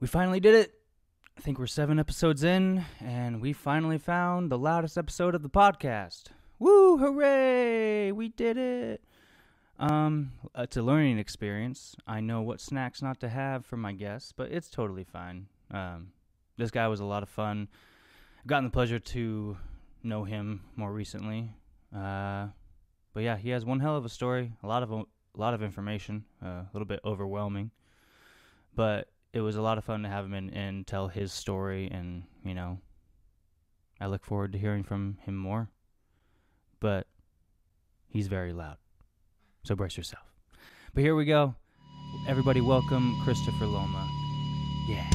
We finally did it. I think we're 7 episodes in, and we finally found the loudest episode of the podcast. Woo, hooray! We did it. It's a learning experience. I know what snacks not to have for my guests, but it's totally fine. This guy was a lot of fun. I've gotten the pleasure to know him more recently. But yeah, he has one hell of a story, a lot of information, a little bit overwhelming. But it was a lot of fun to have him in and tell his story, and, you know, I look forward to hearing from him more. But he's very loud, so brace yourself. But here we go. Everybody welcome Christopher Luoma. Yeah.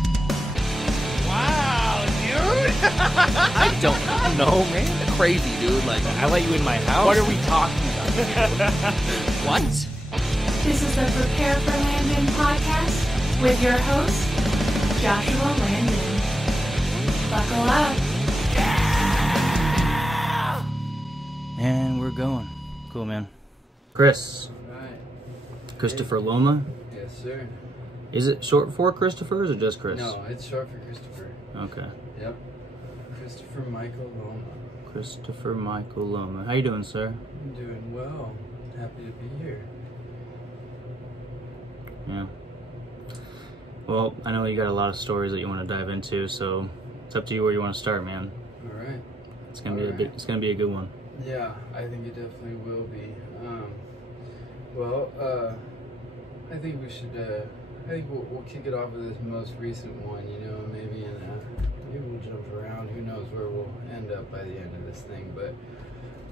Wow, dude! I don't know, man. Crazy, dude. Like, I let you in my house? what are we talking about? What? This is the Prepare for Landon podcast with your host, Joshua Landon. Buckle up. And we're going. Cool, man. Chris. Right. Christopher Luoma. Yes, sir. Is it short for Christopher, or is it just Chris? No, it's short for Christopher. Okay. Yep. Christopher Michael Luoma. Christopher Michael Luoma. How you doing, sir? I'm doing well. Happy to be here. Yeah. Well, I know you got a lot of stories that you want to dive into, so it's up to you where you want to start, man. All right. It's gonna be a good one. Yeah, I think it definitely will be. I think we should. I think we'll kick it off with this most recent one. You know, maybe we'll jump around. Who knows where we'll end up by the end of this thing? But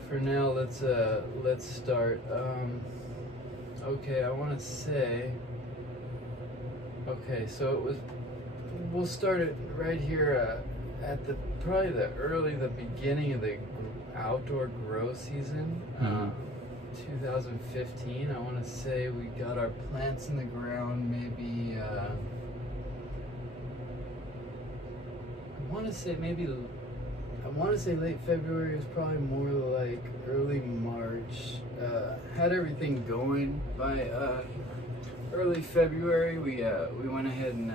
for now, let's start. Okay, I want to say. Okay, so we'll start it right here at the beginning of the outdoor grow season, 2015. I want to say we got our plants in the ground maybe, I want to say late February. It was probably more like early March. Had everything going by early February. We went ahead and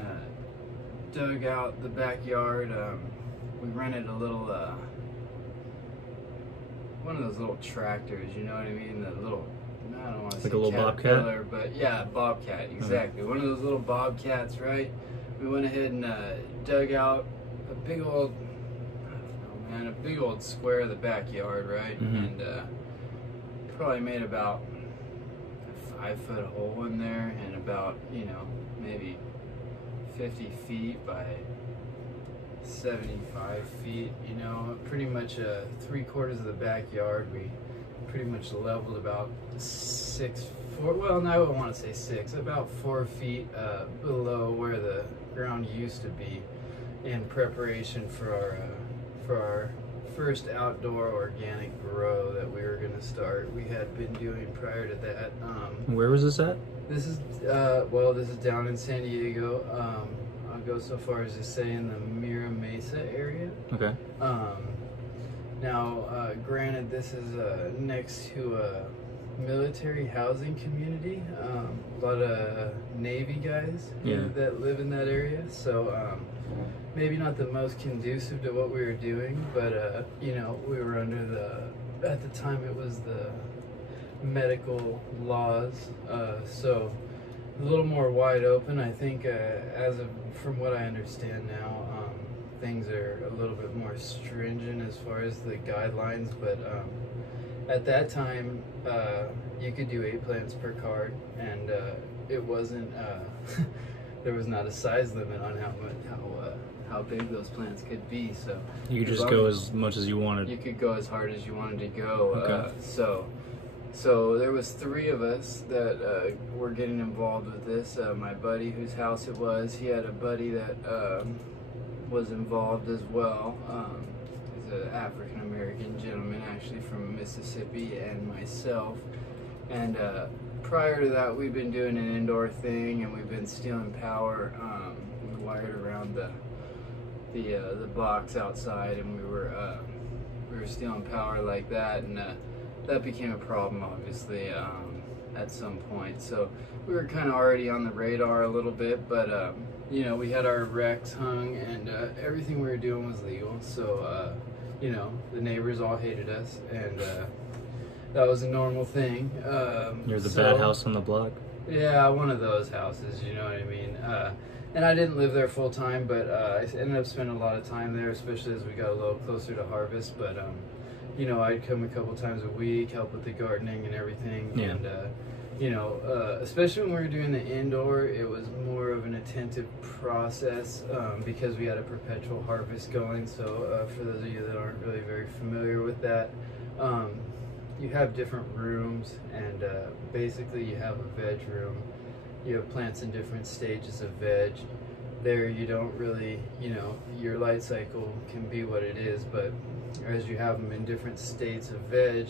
dug out the backyard. We rented a little one of those little tractors, you know what I mean? The little, I don't want to say like a little bobcat, but yeah, bobcat, exactly. One of those little bobcats, right? We went ahead and dug out a big old, I don't know, man, a big old square of the backyard, right? And probably made about a 5-foot hole in there, and about, you know, maybe 50 feet by 75 feet, you know, pretty much 3/4 of the backyard. We pretty much leveled about 4 well, no, I wouldn't want to say 6, about 4 feet below where the ground used to be, in preparation for our first outdoor organic grow that we were going to start. We had been doing prior to that. Where was this at? This is this is down in San Diego. I'll go so far as to say in the Mira Mesa area. Okay. Now, granted, this is next to a military housing community. A lot of Navy guys that live in that area. So maybe not the most conducive to what we were doing, but you know, we were under at the time it was the medical laws, so a little more wide open. I think from what I understand now, things are a little bit more stringent as far as the guidelines, but at that time you could do 8 plants per card, and it wasn't there was not a size limit on how big those plants could be, so you could just go as much as you wanted. You could go as hard as you wanted to go. Okay. So there was 3 of us that were getting involved with this. My buddy, whose house it was, he had a buddy that was involved as well. He's an African-American gentleman, actually from Mississippi, and myself. And prior to that, we've been doing an indoor thing, and we've been stealing power. We wired around the box outside, and we were stealing power like that, and that became a problem, obviously, at some point. So we were kind of already on the radar a little bit, but you know, we had our recs hung, and everything we were doing was legal. So, you know, the neighbors all hated us, and that was a normal thing. You're the bad house on the block? Yeah, one of those houses, you know what I mean? And I didn't live there full time, but I ended up spending a lot of time there, especially as we got a little closer to harvest. But, you know, I'd come a couple times a week, help with the gardening and everything. Yeah. And, you know, especially when we were doing the indoor, it was more of an attentive process because we had a perpetual harvest going. So for those of you that aren't really very familiar with that, you have different rooms, and basically you have a veg room. You have plants in different stages of veg. There you don't really, you know, your light cycle can be what it is, but as you have them in different states of veg,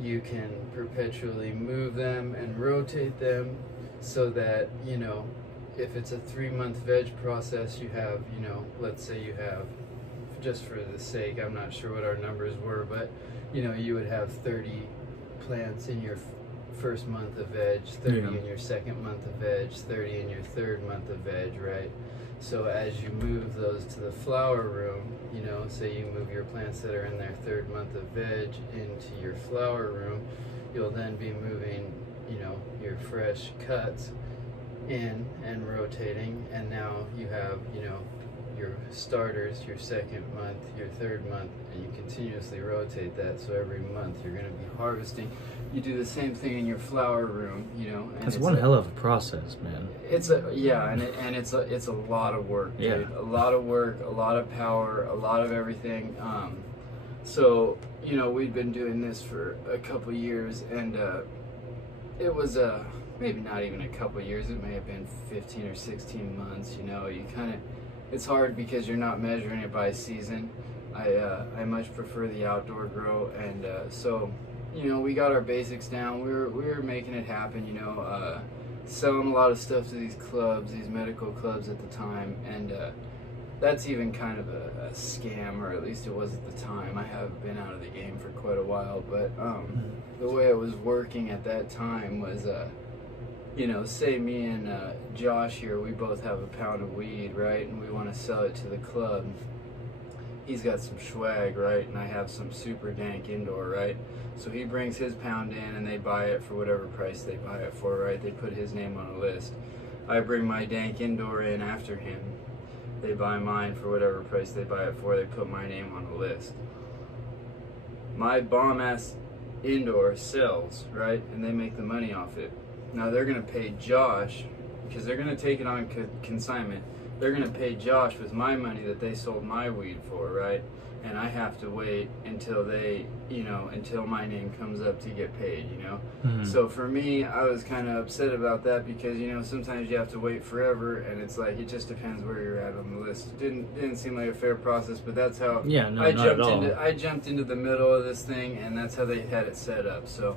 you can perpetually move them and rotate them so that, you know, if it's a 3-month veg process, you have, you know, let's say you have, just for the sake, I'm not sure what our numbers were, but, you know, you would have 30 plants in your first month of veg, 30 in your second month of veg, 30 in your third month of veg, right? So as you move those to the flower room, you know, say you move your plants that are in their third month of veg into your flower room, you'll then be moving, you know, your fresh cuts in and rotating, and now you have, you know, your starters, your second month, your third month, and you continuously rotate that. So every month you're going to be harvesting. You do the same thing in your flower room, you know. And that's one hell of a process, man. It's a it's a lot of work, dude. Yeah. A lot of work, a lot of power, a lot of everything. So you know, we'd been doing this for a couple years, and it was maybe not even a couple years. It may have been 15 or 16 months. You know, you kind of. It's hard because you're not measuring it by season. I much prefer the outdoor grow, and so you know, we got our basics down. We were making it happen. You know, selling a lot of stuff to these clubs, these medical clubs at the time, and that's even kind of a scam, or at least it was at the time. I have been out of the game for quite a while, but the way it was working at that time was. You know, say me and Josh here, we both have a pound of weed, right? And we want to sell it to the club. He's got some swag, right? And I have some super dank indoor, right? So he brings his pound in and they buy it for whatever price they buy it for, right? They put his name on a list. I bring my dank indoor in after him. They buy mine for whatever price they buy it for. They put my name on a list. My bomb-ass indoor sells, right? And they make the money off it. Now they're going to pay Josh, because they're going to take it on consignment. They're going to pay Josh with my money that they sold my weed for, right? And I have to wait until they, you know, until my name comes up to get paid, you know? Mm-hmm. So for me, I was kind of upset about that because, you know, sometimes you have to wait forever, and it's like, it just depends where you're at on the list. It didn't seem like a fair process, but that's how I jumped into the middle of this thing, and that's how they had it set up. So,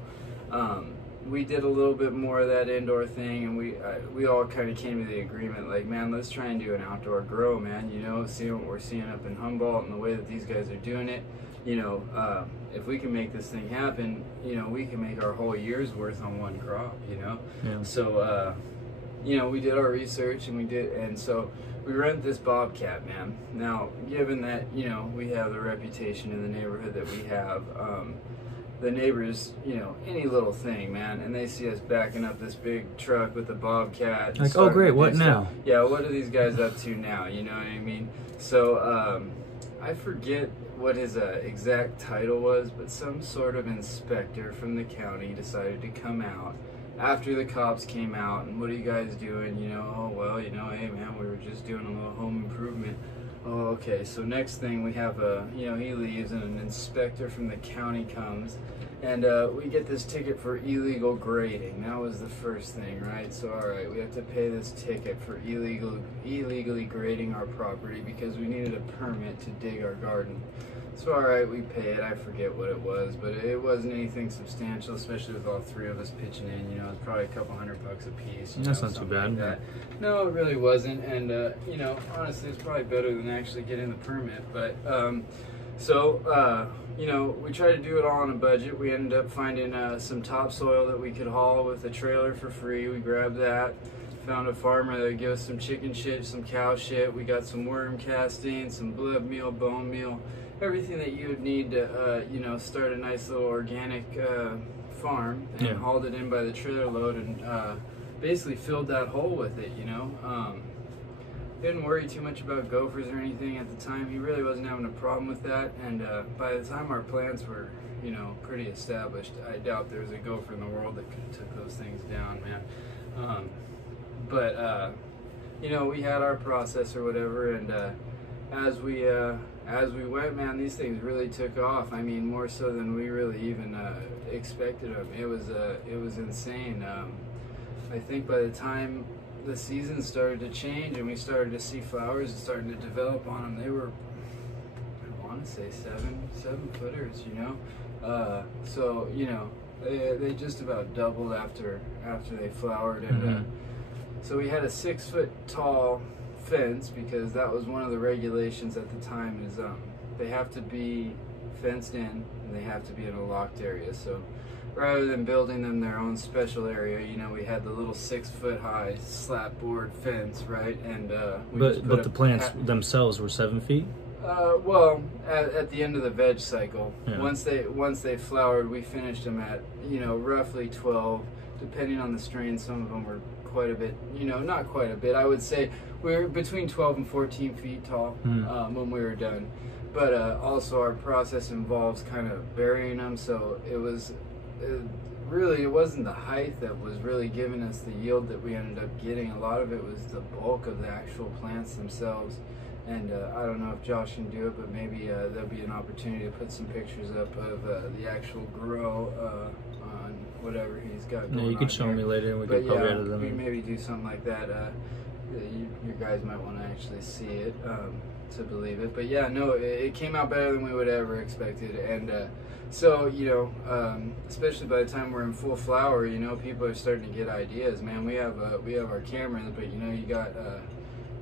we did a little bit more of that indoor thing, and we all kind of came to the agreement, like, man, let's try and do an outdoor grow, man, you know, see what we're seeing up in Humboldt and the way that these guys are doing it, you know, if we can make this thing happen, you know, we can make our whole year's worth on one crop, you know. Yeah. So, you know, we did our research, and so we rent this Bobcat, man. Now, given that, you know, we have the reputation in the neighborhood that we have, the neighbors, you know, any little thing, man, and they see us backing up this big truck with a Bobcat. Like, oh great, what now? Yeah, what are these guys up to now? You know what I mean? So, I forget what his exact title was, but some sort of inspector from the county decided to come out after the cops came out, and what are you guys doing? You know, oh, well, you know, hey, man, we were just doing a little home improvement. Oh, okay, so next thing we have you know, he leaves and an inspector from the county comes, and we get this ticket for illegal grading. That was the first thing, right? So, all right, we have to pay this ticket for illegally grading our property because we needed a permit to dig our garden. So, all right, we pay it. I forget what it was, but it wasn't anything substantial, especially with all three of us pitching in. You know, it's probably a couple $100 a piece. That's not too bad. Like that. No, it really wasn't. And, you know, honestly, it's probably better than actually getting the permit. But, you know, we tried to do it all on a budget. We ended up finding some topsoil that we could haul with a trailer for free. We grabbed that. found a farmer that would give us some chicken shit, some cow shit. We got some worm casting, some blood meal, bone meal, everything that you would need to, you know, start a nice little organic farm, and hauled it in by the trailer load, and basically filled that hole with it, you know. Didn't worry too much about gophers or anything at the time. He really wasn't having a problem with that, and by the time our plants were, you know, pretty established, I doubt there was a gopher in the world that could have took those things down, man. But you know, we had our process or whatever, and as we went, man, these things really took off. I mean, more so than we really even expected them. It was insane. I think by the time the season started to change and we started to see flowers starting to develop on them, they were, I want to say 7 footers, you know. So you know, they just about doubled after they flowered, and so we had a 6 foot tall fence, because that was one of the regulations at the time, is they have to be fenced in and they have to be in a locked area. So rather than building them their own special area, you know, we had the little 6 foot high slap board fence, right? And but the plants themselves were 7 feet. Well, at the end of the veg cycle, once they flowered, we finished them at, you know, roughly 12, depending on the strain. Some of them were quite a bit, you know, not quite a bit. I would say we were between 12 and 14 feet tall when we were done. But also our process involves kind of burying them, so it wasn't the height that was really giving us the yield that we ended up getting. A lot of it was the bulk of the actual plants themselves. And I don't know if Josh can do it, but maybe there'll be an opportunity to put some pictures up of the actual grow on whatever he's got going on. Yeah, you could show me later, and we could probably edit them. We maybe do something like that. You guys might want to actually see it to believe it. But yeah, no, it came out better than we would ever expected. And so, you know, especially by the time we're in full flower, you know, people are starting to get ideas. Man, we have our camera, but you know, you got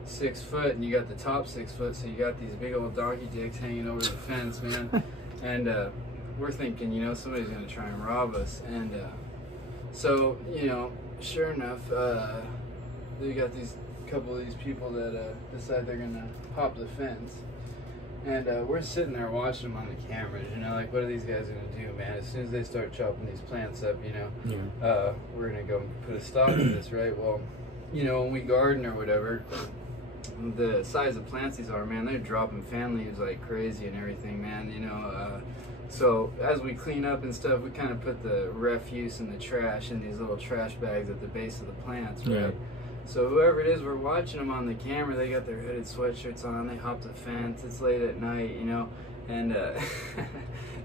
6 foot, and you got the top 6 foot, so you got these big old donkey dicks hanging over the fence, man. And we're thinking, you know, somebody's gonna try and rob us. And so, you know, sure enough, we got these couple of these people that decide they're gonna hop the fence. And we're sitting there watching them on the cameras, you know, like, what are these guys gonna do, man? As soon as they start chopping these plants up, you know, we're gonna go put a stop to this, right? Well, you know, when we garden or whatever, the size of plants these are, man, they're dropping fan leaves like crazy and everything, man, you know. So as we clean up and stuff, we kind of put the refuse and the trash in these little trash bags at the base of the plants, right? Yeah. So whoever it is, we're watching them on the camera. They got their hooded sweatshirts on. They hop the fence. It's late at night, you know. And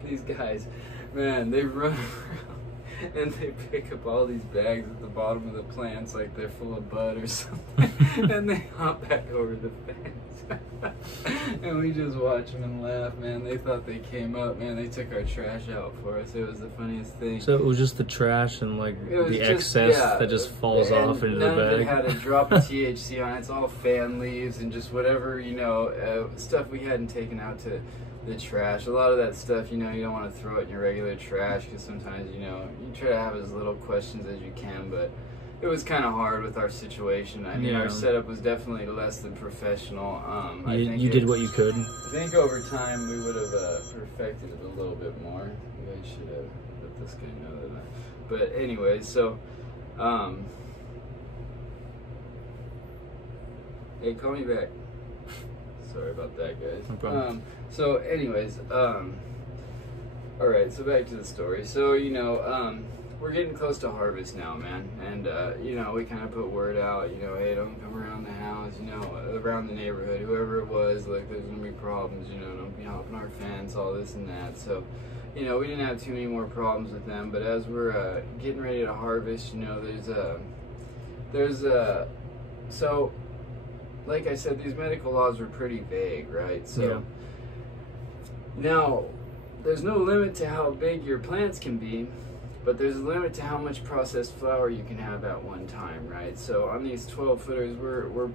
these guys, man, they run around and they pick up all these bags at the bottom of the plants like they're full of bud or something. And they hop back over the fence. And we just watch them and laugh, man. They thought they came up, man. They took our trash out for us. It was the funniest thing. So it was just the trash and like the excess that just falls off into the bag? None of it had a drop of THC on it. It's all fan leaves and just whatever, you know, stuff we hadn't taken out to the trash. A lot of that stuff, you know, you don't want to throw it in your regular trash, because sometimes, you know, you try to have as little questions as you can, but it was kind of hard with our situation. I mean, our setup was definitely less than professional. You did what you could. I think over time we would have perfected it a little bit more. I should have let this guy know that. But anyways, so hey, call me back. Sorry about that, guys. No problem. So anyways, all right, so back to the story. So, you know, we're getting close to harvest now, man. And, you know, we kind of put word out, you know, hey, don't come around the house, you know, around the neighborhood, whoever it was, like, there's going to be problems, you know, don't be hopping our fence, all this and that. So, you know, we didn't have too many more problems with them. But as we're getting ready to harvest, you know, so, like I said, these medical laws were pretty vague, right? So, now, there's no limit to how big your plants can be, but there's a limit to how much processed flower you can have at one time, right? So on these 12 footers, we were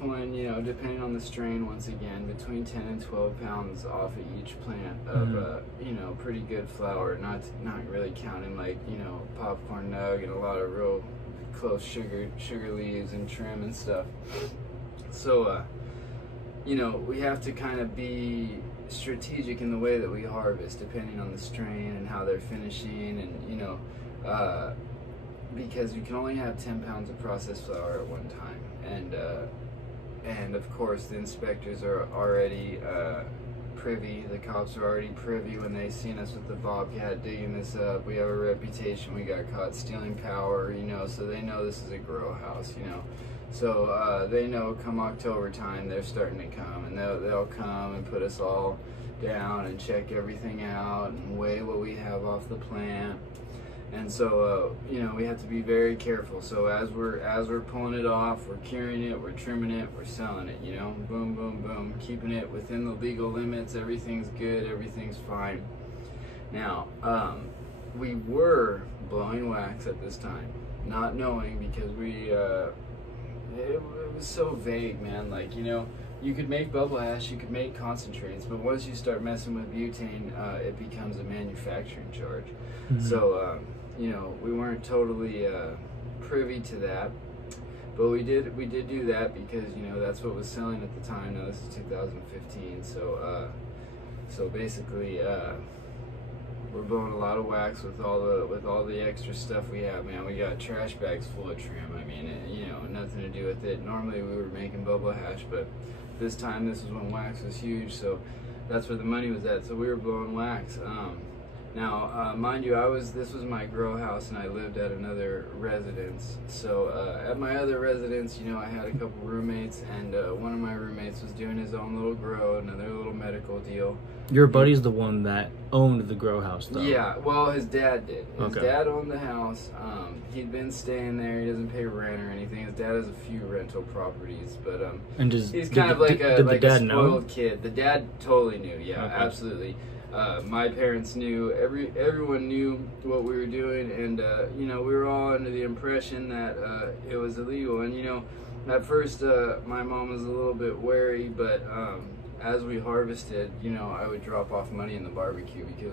pulling, you know, depending on the strain, once again, between 10 and 12 pounds off of each plant of, you know, pretty good flower, not really counting like, you know, popcorn nug and a lot of real close sugar leaves and trim and stuff. So, you know, we have to kind of be strategic in the way that we harvest, depending on the strain and how they're finishing, and you know, because you can only have 10 pounds of processed flour at one time, and of course the inspectors are already privy. The cops are already privy when they seen us with the Bobcat digging this up. We have a reputation. We got caught stealing power, you know, so they know this is a grow house, you know. So they know come October time they're starting to come, and they'll come and put us all down and check everything out and weigh what we have off the plant. And so you know, we have to be very careful. So as we're pulling it off, we're curing it, we're trimming it, we're selling it, you know, boom, boom, boom, keeping it within the legal limits. Everything's good, everything's fine. Now, we were blowing wax at this time, not knowing, because we it was so vague, man. Like, you know, you could make bubble hash, you could make concentrates, but once you start messing with butane, it becomes a manufacturing charge. Mm-hmm. So, you know, we weren't totally privy to that, but we did do that because, you know, that's what was selling at the time. Now this is 2015, so basically, we're blowing a lot of wax with all the extra stuff we have, man. We got trash bags full of trim. I mean, you know, nothing to do with it. Normally we were making bubble hash, but this time, this was when wax was huge, so that's where the money was at. So we were blowing wax. Now, mind you, this was my grow house, and I lived at another residence. So at my other residence, you know, I had a couple roommates, and one of my roommates was doing his own little grow, another little medical deal. Your buddy's the one that owned the grow house, though. Yeah, well, his dad did. His Okay. dad owned the house. He'd been staying there. He doesn't pay rent or anything. His dad has a few rental properties, but and just he's kind of like a dad spoiled know? kid. The dad totally knew. Yeah, Okay. absolutely. My parents knew. Everyone knew what we were doing, and you know, we were all under the impression that it was illegal. And you know, at first, my mom was a little bit wary, but as we harvested, you know, I would drop off money in the barbecue because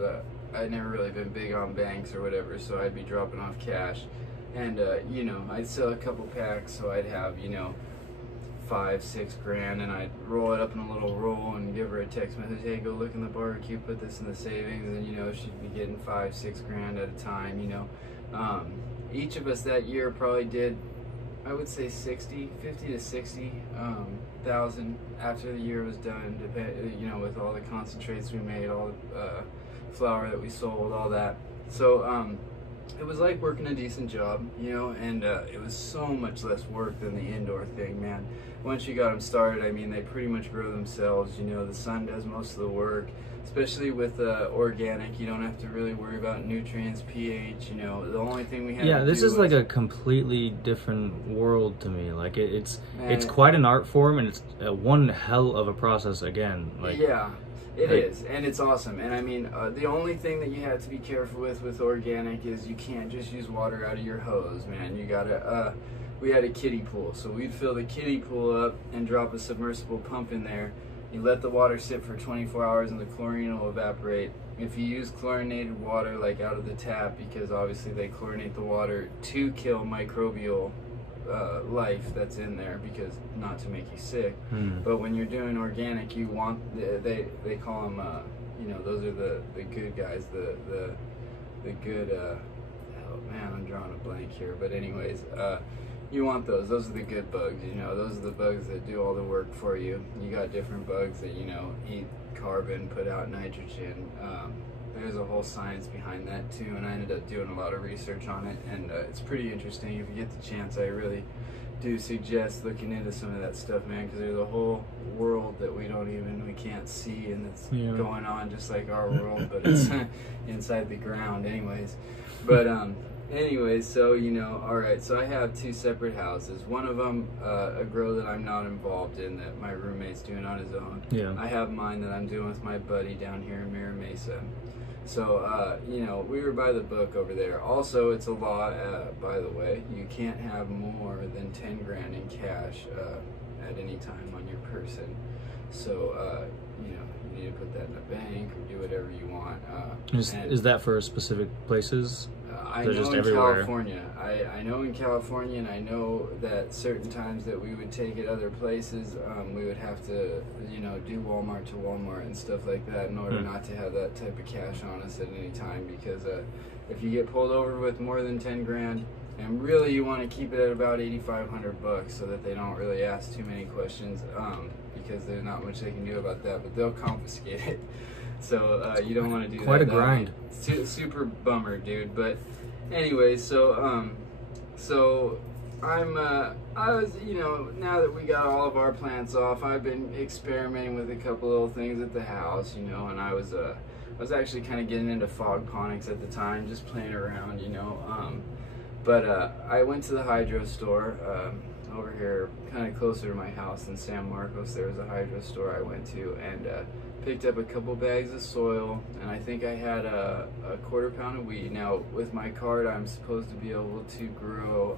I'd never really been big on banks or whatever, so I'd be dropping off cash, and you know, I'd sell a couple packs, so I'd have, you know, $5-6 grand, and I'd roll it up in a little roll and give her a text message, hey, go look in the barbecue, put this in the savings, and you know, she'd be getting $5-6 grand at a time, you know. Each of us that year probably did, I would say 50 to 60 thousand after the year was done, you know, with all the concentrates we made, all the flour that we sold, all that. So it was like working a decent job, you know, and it was so much less work than the indoor thing, man. Once you got them started, I mean, they pretty much grow themselves, you know. The sun does most of the work, especially with organic. You don't have to really worry about nutrients, pH, you know. The only thing we have to this do is like a completely different world to me. Like it's Man. quite an art form, and it's one hell of a process again. Like, yeah, it is, and it's awesome. And I mean, the only thing that you have to be careful with organic is you can't just use water out of your hose, man. You gotta, we had a kiddie pool, so we'd fill the kiddie pool up and drop a submersible pump in there. You let the water sit for 24 hours and the chlorine will evaporate. If you use chlorinated water, like out of the tap, because obviously they chlorinate the water to kill microbial life that's in there, because not to make you sick. But when you're doing organic, you want, they call them, you know, those are the good guys, the good, oh man, I'm drawing a blank here, but anyways, you want those are the good bugs, you know. Those are the bugs that do all the work for you. You got different bugs that, you know, eat carbon, put out nitrogen. There's a whole science behind that too, and I ended up doing a lot of research on it, and it's pretty interesting. If you get the chance, I really do suggest looking into some of that stuff, man, because there's a whole world that we can't see, and it's going on just like our world, but it's inside the ground anyways. But anyways, so, you know, alright, so I have two separate houses. One of them, a grow that I'm not involved in, that my roommate's doing on his own. Yeah. I have mine that I'm doing with my buddy down here in Mira Mesa. So, you know, we were by the book over there. Also, it's a law, by the way, you can't have more than 10 grand in cash at any time on your person. So, you know, you need to put that in a bank or do whatever you want. Is that for specific places? I They're know just in everywhere. California. I know in California, and I know that certain times that we would take it other places, we would have to, you know, do Walmart to Walmart and stuff like that in order not to have that type of cash on us at any time. Because if you get pulled over with more than 10 grand, and really you want to keep it at about $8,500 so that they don't really ask too many questions, because there's not much they can do about that, but they'll confiscate it. So you don't want to do that. Quite a grind. Super bummer, dude. But anyway, so I was, you know, now that we got all of our plants off, I've been experimenting with a couple little things at the house, you know, and I was actually kind of getting into fog-ponics at the time, just playing around, you know. But I went to the hydro store over here, kind of closer to my house in San Marcos. There was a hydro store I went to, and picked up a couple bags of soil, and I think I had a quarter pound of weed. Now, with my card, I'm supposed to be able to grow,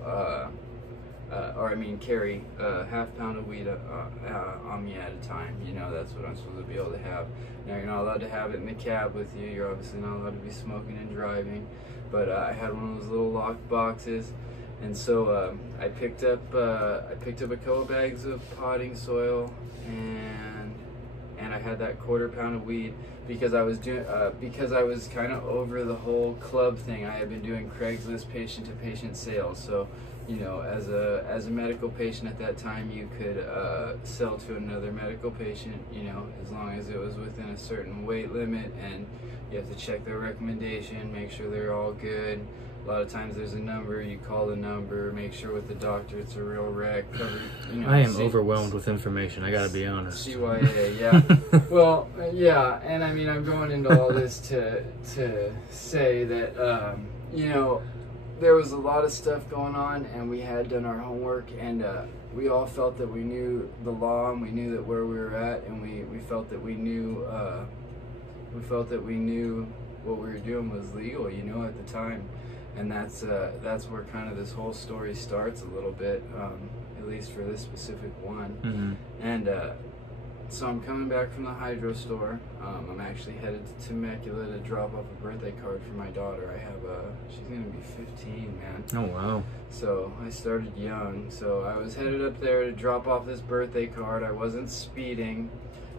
carry a half pound of weed on me at a time. You know, that's what I'm supposed to be able to have. Now, you're not allowed to have it in the cab with you. You're obviously not allowed to be smoking and driving. But I had one of those little locked boxes, and so I picked up a couple bags of potting soil, and I had that quarter pound of weed because I was kind of over the whole club thing. I had been doing Craigslist patient-to-patient sales, so you know, as a medical patient at that time, you could sell to another medical patient, you know, as long as it was within a certain weight limit, and you have to check their recommendation, make sure they're all good. A lot of times there's a number, you call the number, make sure with the doctor it's a real rec, cover, you know. I am overwhelmed with information, I gotta be honest. CYA, yeah. Well, yeah, and I mean, I'm going into all this to say that, you know, there was a lot of stuff going on, and we had done our homework, and we all felt that we knew the law, and we knew that where we were at, and we felt that we knew what we were doing was legal, you know, at the time. And that's where kind of this whole story starts a little bit, at least for this specific one. Mm-hmm. And so I'm coming back from the hydro store. I'm actually headed to Temecula to drop off a birthday card for my daughter. She's gonna be 15, man. Oh wow. So I started young. So I was headed up there to drop off this birthday card. I wasn't speeding.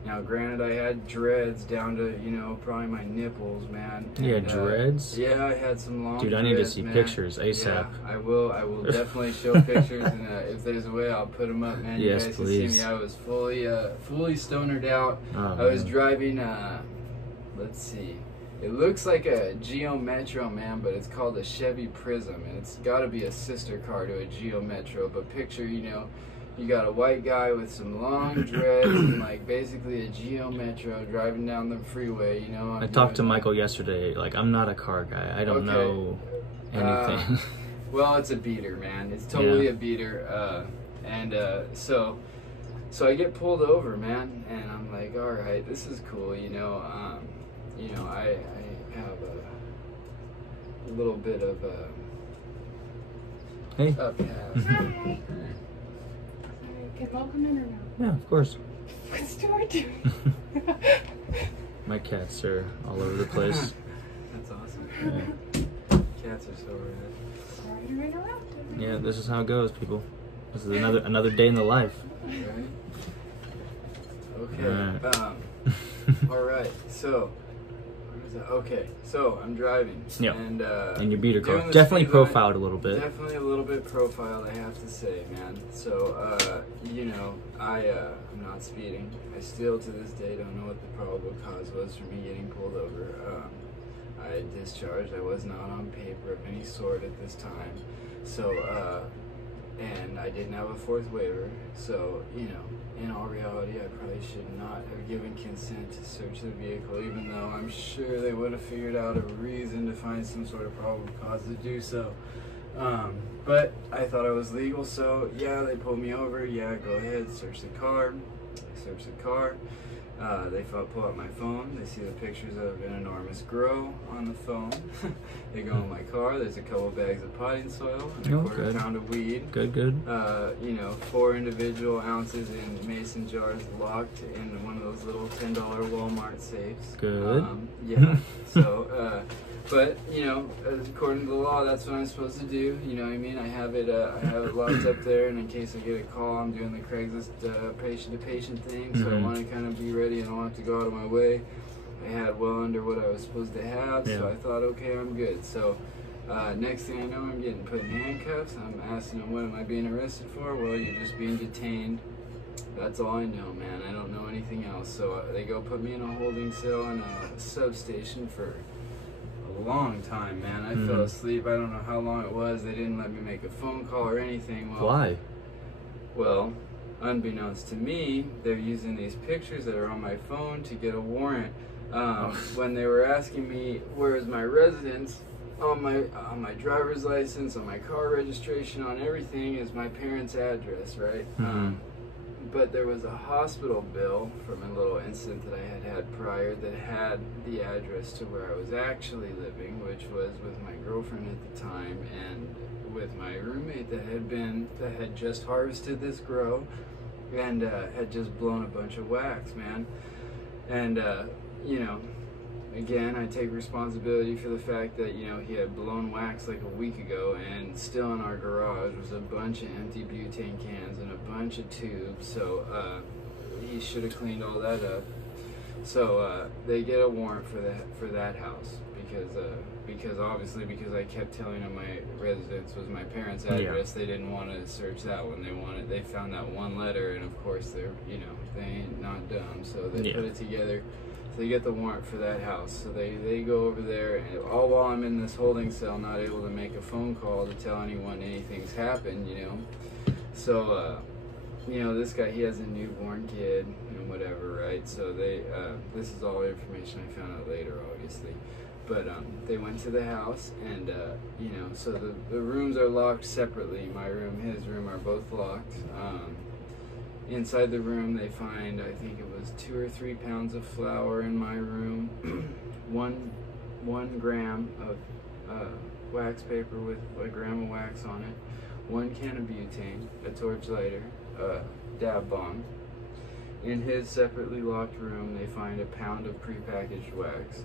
Now, granted, I had dreads down to, you know, probably my nipples, man. You had dreads? Yeah, I had some long dreads. Dude, I need to see man. pictures ASAP. Yeah, I will definitely show pictures, and if there's a way, I'll put them up, man. Yes, you guys please. can see me. I was fully stonered out. Oh, I was man. driving, let's see. It looks like a Geo Metro, man, but it's called a Chevy Prism, and it's got to be a sister car to a Geo Metro. But picture, you know, you got a white guy with some long dreads and like basically a Geo Metro driving down the freeway, you know. I talked to Michael yesterday, like, I'm not a car guy. I don't know anything. Well, it's a beater, man. It's totally a beater. So I get pulled over, man, and I'm like, all right, this is cool, you know. I have a little bit of Hey. a past. Hi. Can Paul come in or no? Yeah, of course. What's George doing? My cats are all over the place. That's awesome. Yeah. Cats are so rad. Sorry to interrupt. Yeah, this is how it goes, people. This is another day in the life. Right? Okay. Alright. All right. So, where is that? Okay. So I'm driving. Yep. And In your beater car. doing the Definitely speed limit. profiled a little bit. Definitely a little bit profiled, I have to say, man. So, you know, I'm not speeding. I still, to this day, don't know what the probable cause was for me getting pulled over. I had discharged. I was not on paper of any sort at this time. So, and I didn't have a fourth waiver. So, you know, in all reality, I probably should not have given consent to search the vehicle, even though I'm sure they would have figured out a reason to find some sort of probable cause to do so. But I thought I was legal, so yeah, they pulled me over. Yeah, go ahead, search the car. search the car. They pull out my phone. They see the pictures of an enormous grow on the phone. They go in my car. There's a couple bags of potting soil and a quarter pound of weed. Good. 4 individual ounces in mason jars locked in one of those little $10 Walmart safes. Good. Yeah. So, but according to the law, that's what I'm supposed to do. You know what I mean? I have it locked up there, and in case I get a call, I'm doing the Craigslist patient-to-patient thing. So I want to kind of be ready, and I don't have to go out of my way. I had well under what I was supposed to have, so I thought, okay, I'm good. So next thing I know, I'm getting put in handcuffs. I'm asking them, what am I being arrested for? Well, you're just being detained. That's all I know, man. I don't know anything else. So they go put me in a holding cell in a substation for a long time, man. I fell asleep. I don't know how long it was. They didn't let me make a phone call or anything. Well, why? Well, unbeknownst to me, they're using these pictures that are on my phone to get a warrant. When they were asking me where is my residence, on my driver's license, on my car registration, on everything is my parents' address, right? But there was a hospital bill from a little incident that I had prior that had the address to where I was actually living, which was with my girlfriend at the time and with my roommate that had just harvested this grow and had just blown a bunch of wax, man. And again, I take responsibility for the fact that, he had blown wax like a week ago, and still in our garage was a bunch of empty butane cans and a bunch of tubes, so he should have cleaned all that up. So they get a warrant for that house because obviously because I kept telling them my residence was my parents' address, they didn't want to search that one. They found that one letter, and of course they ain't not dumb, so they put it together. So they get the warrant for that house. So they go over there, and all while I'm in this holding cell, not able to make a phone call to tell anyone anything's happened, So, this guy, he has a newborn kid and whatever, right? So this is all information I found out later, obviously. But they went to the house, and, so the rooms are locked separately. My room, his room are both locked. Inside the room, they find, I think it was 2 or 3 pounds of flour in my room, 1 gram of wax paper with a gram of wax on it, 1 can of butane, a torch lighter, a dab bomb. In his separately locked room, they find 1 pound of prepackaged wax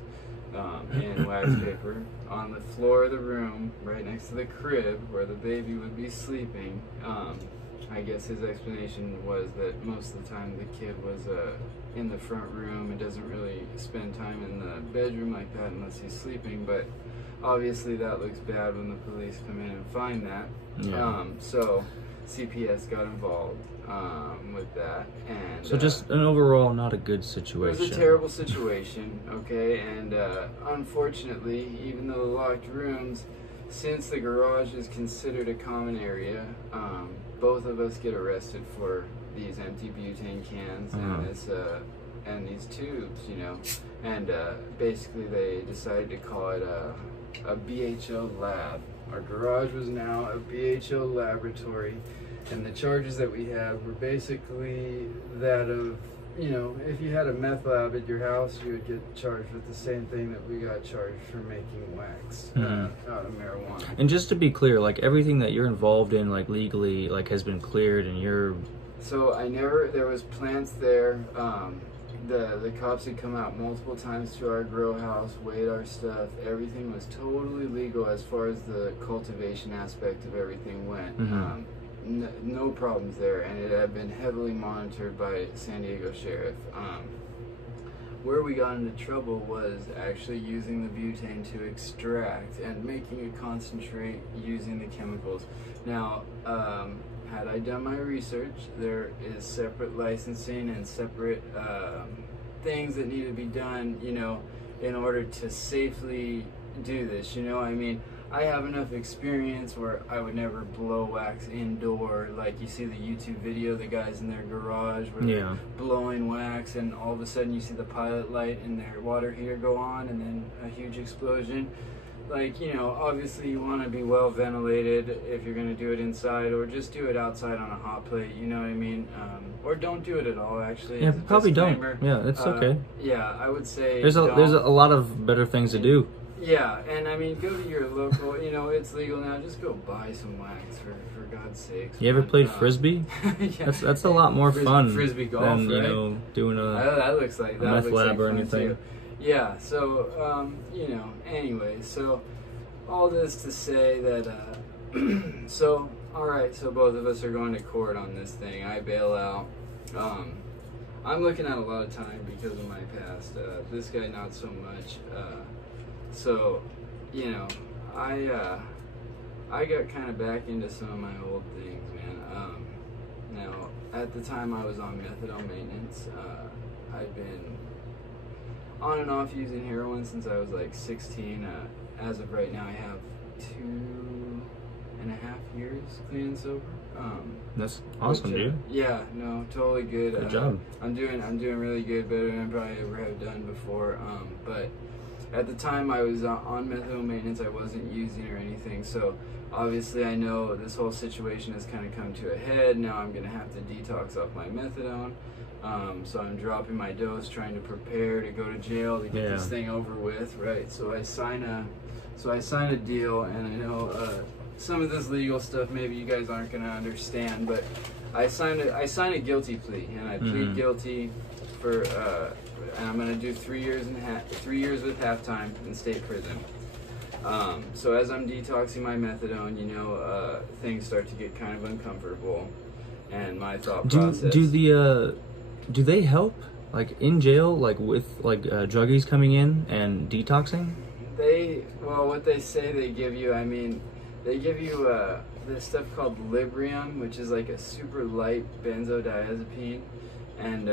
and wax paper. On the floor of the room, right next to the crib where the baby would be sleeping, I guess his explanation was that most of the time the kid was in the front room and doesn't really spend time in the bedroom like that unless he's sleeping, but obviously that looks bad when the police come in and find that. So CPS got involved with that, and so just an overall not a good situation. It was a terrible situation, okay, and unfortunately, even though the locked rooms, since the garage is considered a common area, both of us get arrested for these empty butane cans and these tubes, and basically they decided to call it a BHO Lab. Our garage was now a BHO laboratory, and the charges that we had were basically that of, if you had a meth lab at your house, you would get charged with the same thing that we got charged for making wax out of marijuana. And just to be clear, like everything that you're involved in, like legally, like has been cleared, and you're. So there was plants there. The cops had come out multiple times to our grow house, weighed our stuff. Everything was totally legal as far as the cultivation aspect of everything went. No problems there, and it had been heavily monitored by San Diego Sheriff. Where we got into trouble was actually using the butane to extract and making a concentrate using the chemicals. Now, had I done my research, there is separate licensing and separate things that need to be done, in order to safely do this. I have enough experience where I would never blow wax indoor. Like you see the YouTube video, the guys in their garage where they're blowing wax, and all of a sudden you see the pilot light in their water heater go on, and then a huge explosion. like, you know, obviously you want to be well ventilated if you're going to do it inside, or just do it outside on a hot plate, you know what I mean? Or don't do it at all, actually. Yeah, as a probably disclaimer. don't. Yeah, it's okay. Yeah, I would say There's a lot of better things to do. Yeah, and I mean, go to your local, you know, it's legal now, just go buy some wax, for God's sakes. You ever played Frisbee? Yeah. That's a lot more fun Frisbee golf, than, you right? know, doing that looks like a meth lab or anything. Too. Yeah, so, you know, anyway, so all this to say that, so, alright, so both of us are going to court on this thing. I bail out. I'm looking at a lot of time because of my past. This guy, not so much. So, you know, I got kind of back into some of my old things, man. Now, at the time I was on methadone maintenance, I'd been on and off using heroin since I was like 16. As of right now, I have 2.5 years clean and sober. That's awesome, dude. Yeah, no, totally good. Good job. I'm doing really good, better than I probably ever have done before. But at the time I was on methadone maintenance, I wasn't using or anything. So obviously I know this whole situation has kind of come to a head. Now I'm gonna have to detox off my methadone. So I'm dropping my dose, trying to prepare to go to jail to get this thing over with, right? So I sign a deal, and I know some of this legal stuff maybe you guys aren't gonna understand, but I sign a guilty plea, and I plead guilty for, and I'm gonna do 3 years with halftime in state prison. So as I'm detoxing my methadone, you know, things start to get kind of uncomfortable, and my thought process. Do they help, like, in jail, like, with, like, druggies coming in and detoxing? What they say they give you, I mean, they give you this stuff called Librium, which is like a super light benzodiazepine, and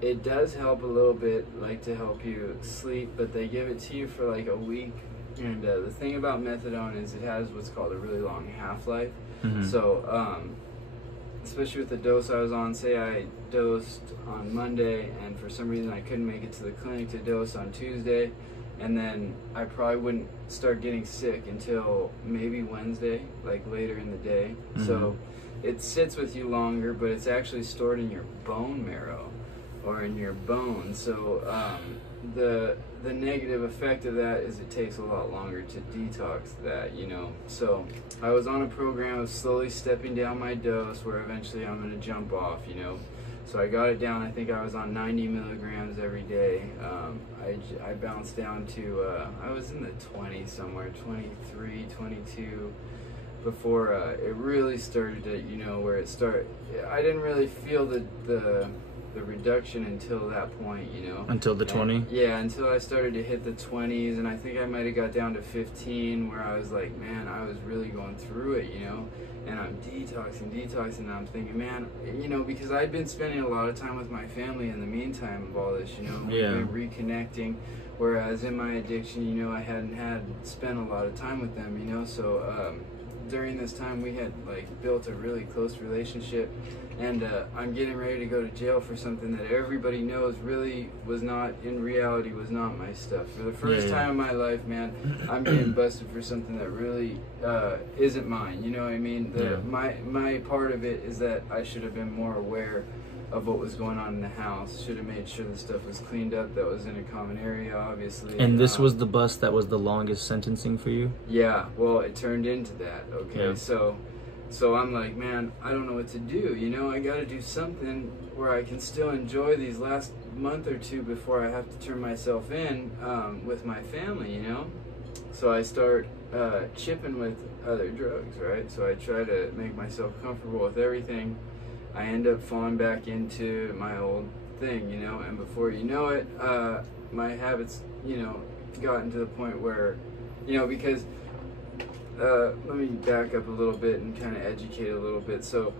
it does help a little bit, like, to help you sleep, but they give it to you for like a week. And the thing about methadone is it has what's called a really long half-life. So especially with the dose I was on, say I dosed on Monday and for some reason I couldn't make it to the clinic to dose on Tuesday, and then I probably wouldn't start getting sick until maybe Wednesday, like later in the day. So it sits with you longer, but it's actually stored in your bone marrow or in your bones. So the negative effect of that is it takes a lot longer to detox that, you know. So I was on a program of slowly stepping down my dose where eventually I'm going to jump off, you know. So I got it down. I think I was on 90 milligrams every day. I bounced down to, I was in the 20s somewhere, 23, 22, before it really started to, you know, where it started. I didn't really feel the reduction until that point, you know. Until the 20? Yeah, until I started to hit the 20s, and I think I might have got down to 15, where I was like, man, I was really going through it, you know. And I'm detoxing, and I'm thinking, man, you know, because I'd been spending a lot of time with my family in the meantime of all this, you know. We've been reconnecting, whereas in my addiction, you know, I hadn't spent a lot of time with them, you know. So during this time we had like built a really close relationship, and I'm getting ready to go to jail for something that everybody knows really was not, in reality, was not my stuff. For the first time in my life, man, I'm getting busted for something that really isn't mine, you know what I mean? My part of it is that I should have been more aware of what was going on in the house. Should have made sure the stuff was cleaned up that was in a common area, obviously. And this was the bust that was the longest sentencing for you? Yeah, well, it turned into that, okay? So I'm like, man, I don't know what to do, you know? I gotta do something where I can still enjoy these last month or two before I have to turn myself in with my family, you know? So I start chipping with other drugs, right? So I try to make myself comfortable with everything. I end up falling back into my old thing, you know, and before you know it, my habits, you know, gotten to the point where, you know, because, let me back up a little bit and kind of educate a little bit. So,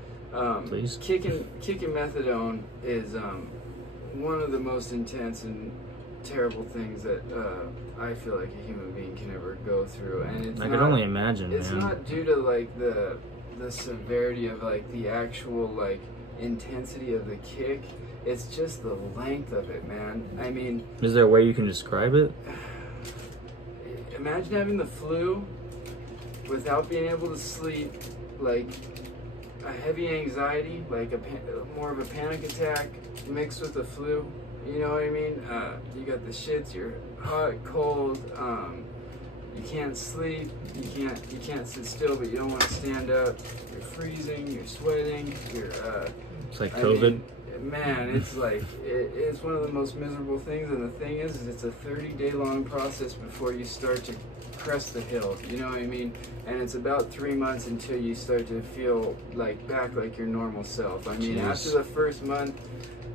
please. Kicking methadone is one of the most intense and terrible things that I feel like a human being can ever go through, and it's I could only imagine. It's not due to like the severity of like the actual like intensity of the kick. It's just the length of it, man. I mean, is there a way you can describe it? imagine having the flu without being able to sleep, like a heavy anxiety, like more of a panic attack mixed with the flu. You know what I mean? You got the shits, you're hot, cold, you can't sleep, you can't sit still, but you don't want to stand up. You're freezing, you're sweating, It's like COVID. Man, it's like it's one of the most miserable things, and the thing is it's a 30-day long process before you start to crest the hill. You know what I mean? And it's about 3 months until you start to feel like back like your normal self. I mean, after the first month,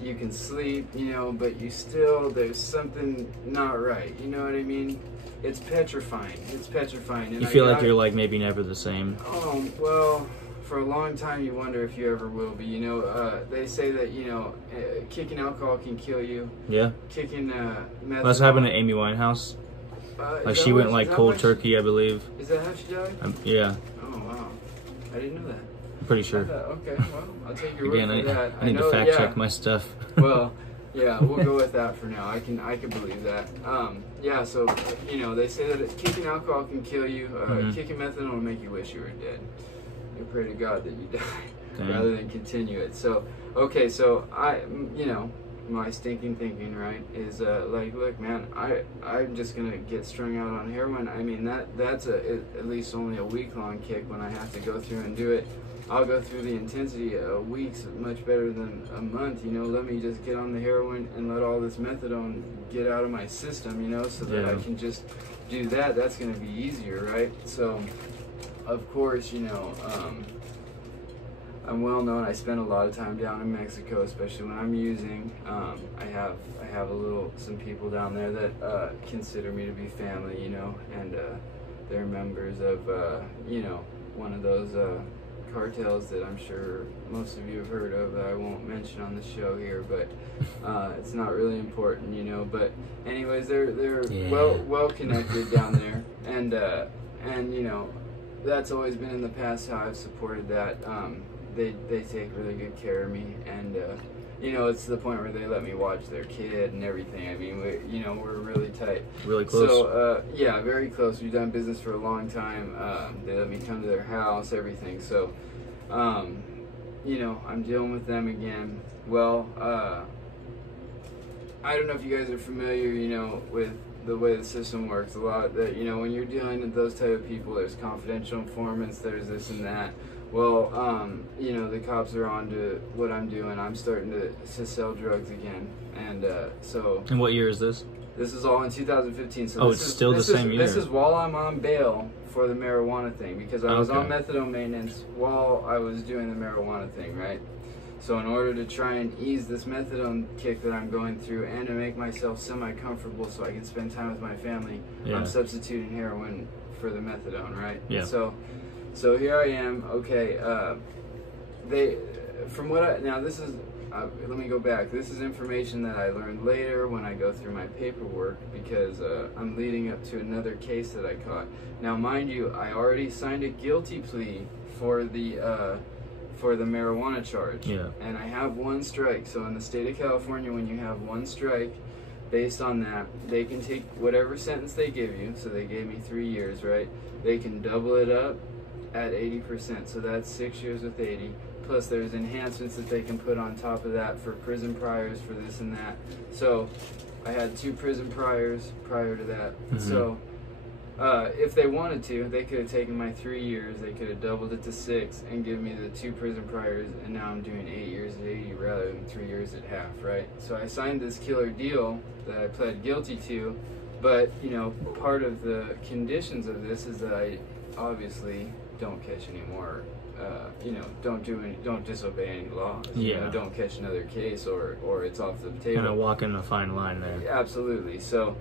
you can sleep, you know, but there's something not right. You know what I mean? It's petrifying. It's petrifying. And You feel like you're like maybe never the same. Oh, well, for a long time you wonder if you ever will be. You know, they say that, you know, kicking alcohol can kill you. Yeah. Kicking methadone. That's happened to Amy Winehouse. Like she went like cold turkey, I believe. Is that how she died? Yeah. Oh, wow. I didn't know that. I'm pretty sure. Okay, well, I'll take your Again, word for that. I need to fact check my stuff. Well, yeah, we'll go with that for now. I can believe that. Yeah, so, you know, they say that kicking alcohol can kill you. Kicking methadone will make you wish you were dead. You pray to God that you die rather than continue it. So, okay, so you know, my stinking thinking, right, is like, look, man, I'm just gonna get strung out on heroin. I mean, that's at least only a week-long kick when I have to go through and do it. I'll go through the intensity of weeks, much better than a month, you know. Let me just get on the heroin and let all this methadone get out of my system, you know, so that I can just do that. That's going to be easier, right? So, of course, you know, I'm well known. I spend a lot of time down in Mexico, especially when I'm using. I have some people down there that consider me to be family, you know, and they're members of, you know, one of those cartels that I'm sure most of you have heard of that I won't mention on the show here, but it's not really important, you know. But anyways, they're well connected down there, and you know, that's always been in the past how I've supported that. They take really good care of me, and you know, it's to the point where they let me watch their kid and everything. I mean, we're really tight. Really close. So, yeah, very close. We've done business for a long time. They let me come to their house, everything. So, you know, I'm dealing with them again. Well, I don't know if you guys are familiar, you know, with the way the system works. A lot that, you know, when you're dealing with those type of people, there's confidential informants, there's this and that. Well, you know, the cops are on to what I'm doing. I'm starting to sell drugs again, and so. And what year is this? This is all in 2015. So it's still the same year. This is while I'm on bail for the marijuana thing, because I was on methadone maintenance while I was doing the marijuana thing, right? So in order to try and ease this methadone kick that I'm going through and to make myself semi-comfortable so I can spend time with my family, I'm substituting heroin for the methadone, right? Yeah. So here I am. Okay, now this is, let me go back. This is information that I learned later when I go through my paperwork, because I'm leading up to another case that I caught. Now, mind you, I already signed a guilty plea for the marijuana charge. Yeah. And I have one strike. So in the state of California, when you have one strike, based on that, they can take whatever sentence they give you. So they gave me 3 years, right? They can double it up at 80%, so that's 6 years with 80. Plus there's enhancements that they can put on top of that for prison priors, for this and that. So I had 2 prison priors prior to that. So if they wanted to, they could have taken my 3 years, they could have doubled it to 6 and give me the 2 prison priors, and now I'm doing 8 years at 80 rather than 3 years at half, right? So I signed this killer deal that I pled guilty to, but you know, part of the conditions of this is that I obviously don't catch any more, you know, don't disobey any laws. You know, don't catch another case, or it's off the table. Kind of walking a fine line there. Absolutely. So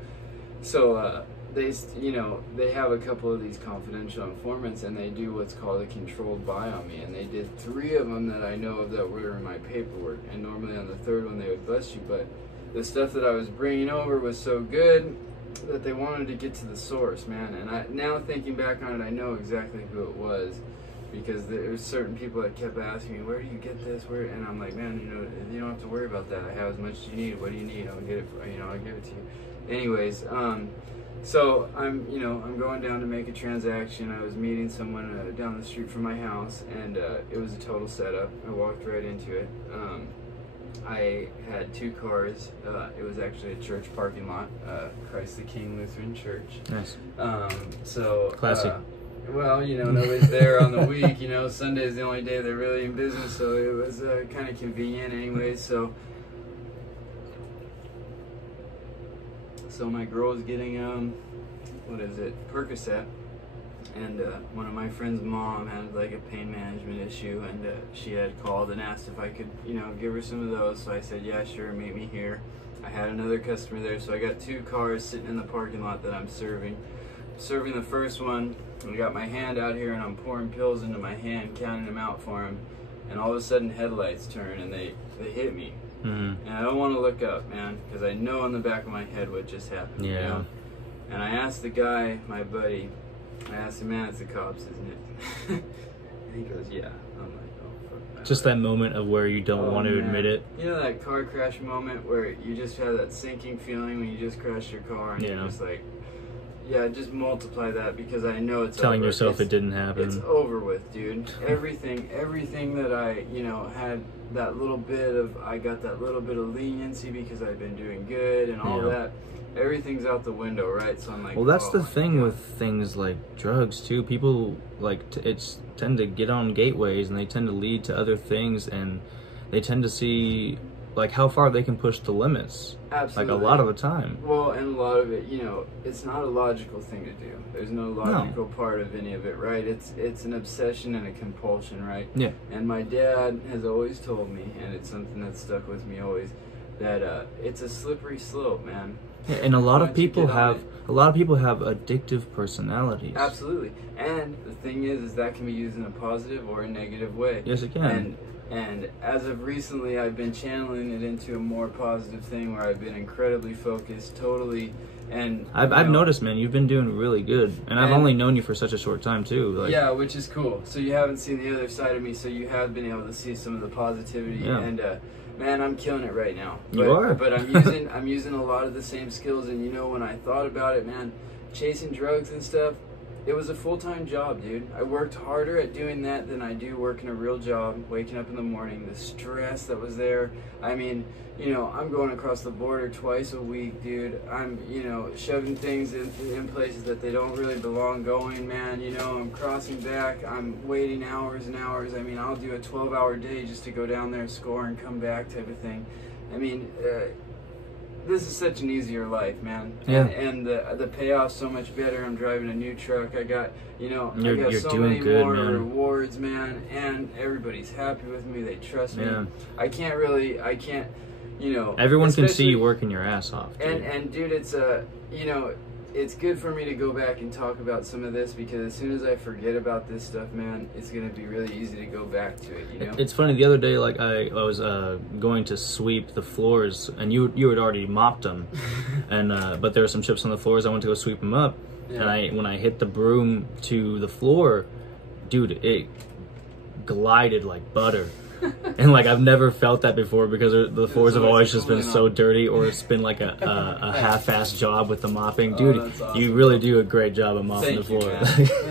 they, you know, they have a couple of these confidential informants, and they do what's called a controlled buy on me, and they did 3 of them that I know of that were in my paperwork, and normally on the 3rd one they would bust you, but the stuff that I was bringing over was so good that they wanted to get to the source, man. And now thinking back on it, I know exactly who it was, because there's certain people that kept asking me, where do you get this? Where? And I'm like, man, you don't have to worry about that. I have as much as you need. What do you need? I'll get it. I'll give it to you. Anyways, so I'm going down to make a transaction. I was meeting someone down the street from my house, and it was a total setup. I walked right into it. I had 2 cars. It was actually a church parking lot, Christ the King Lutheran Church. Nice. So classy. Well, nobody's there on the week. Sunday's the only day they're really in business, so it was kind of convenient anyway. So my girl was getting Percocet, and one of my friend's mom had like a pain management issue, and she had called and asked if I could give her some of those. So I said, yeah, sure, meet me here. I had another customer there, so I got 2 cars sitting in the parking lot that I'm serving the first one. I got my hand out here and I'm pouring pills into my hand, counting them out for him, and all of a sudden headlights turn and they hit me. And I don't want to look up, man, because I know in the back of my head what just happened. Yeah. And I asked the guy, my buddy, I asked him, man, it's the cops, isn't it? And he goes, yeah. I'm like, oh, fuck that. Just that moment of where you don't want to admit it. That car crash moment where you just have that sinking feeling when you just crashed your car, and you're just like, yeah, just multiply that, because I know it's telling over. yourself it didn't happen. It's over with, dude. Everything that I, had that little bit of, I got that little bit of leniency because I've been doing good and all that. Everything's out the window, right? So I'm like, well, that's the my thing God. with things like drugs too. People tend to get on gateways, and they tend to lead to other things, and they tend to see like how far they can push the limits. Absolutely. Like a lot of the time. Well, and a lot of it, it's not a logical thing to do. There's no logical part of any of it, right? It's an obsession and a compulsion, right? Yeah. And my dad has always told me, and it's something that's stuck with me always, that it's a slippery slope, man. Yeah, and a lot of Once you people get on have addictive personalities. Absolutely. And the thing is that can be used in a positive or a negative way. Yes, it can. And as of recently, I've been channeling it into a more positive thing where I've been incredibly focused, totally. And I've noticed, man, you've been doing really good, and I've only known you for such a short time too. Like, yeah, which is cool. So you haven't seen the other side of me, so you have been able to see some of the positivity. Yeah. And man, I'm killing it right now. You are. But I'm using a lot of the same skills. And when I thought about it, man, chasing drugs and stuff, it was a full-time job, dude. I worked harder at doing that than I do working a real job, waking up in the morning, the stress that was there. I mean, I'm going across the border twice a week, dude. I'm, shoving things in places that they don't really belong going, man. I'm crossing back. I'm waiting hours and hours. I mean, I'll do a 12-hour day just to go down there, score, and come back type of thing. I mean, this is such an easier life, man. Yeah. And the payoff's so much better. I'm driving a new truck. I got, I got you're so doing many good, more man. rewards, man. And everybody's happy with me. They trust me. Yeah. I can't, Everyone can see especially- you working your ass off, dude. And dude, it's it's good for me to go back and talk about some of this, because as soon as I forget about this stuff, man, it's gonna be really easy to go back to it. It's funny, the other day, like I was going to sweep the floors, and you had already mopped them, and but there were some chips on the floors. I went to go sweep them up, and when I hit the broom to the floor, dude, it glided like butter. And like I've never felt that before, because the floors have always just been so dirty, or it's been like a half-assed job with the mopping. Dude, that's awesome. you really do a great job of mopping Thank the you, floor. man.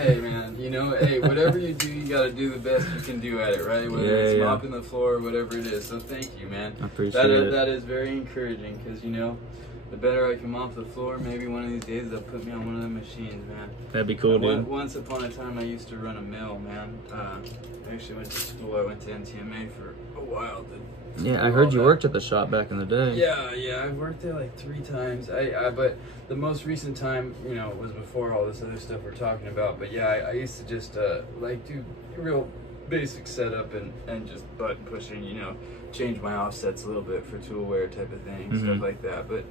Hey, man, hey, whatever you do, you gotta do the best you can do at it, right? Whether it's mopping the floor or whatever it is. So thank you, man. I appreciate it. That is very encouraging, because the better I can mop the floor, maybe one of these days they'll put me on one of the machines, man. That'd be cool, dude. Once upon a time, I used to run a mill, man. I actually went to school. I went to NTMA for a while. Yeah, I heard you worked at the shop back in the day. Yeah, I've worked there like 3 times. But the most recent time, was before all this other stuff we're talking about. But yeah, I used to just like do real basic setup and just button pushing, change my offsets a little bit for tool wear type of thing, stuff like that. But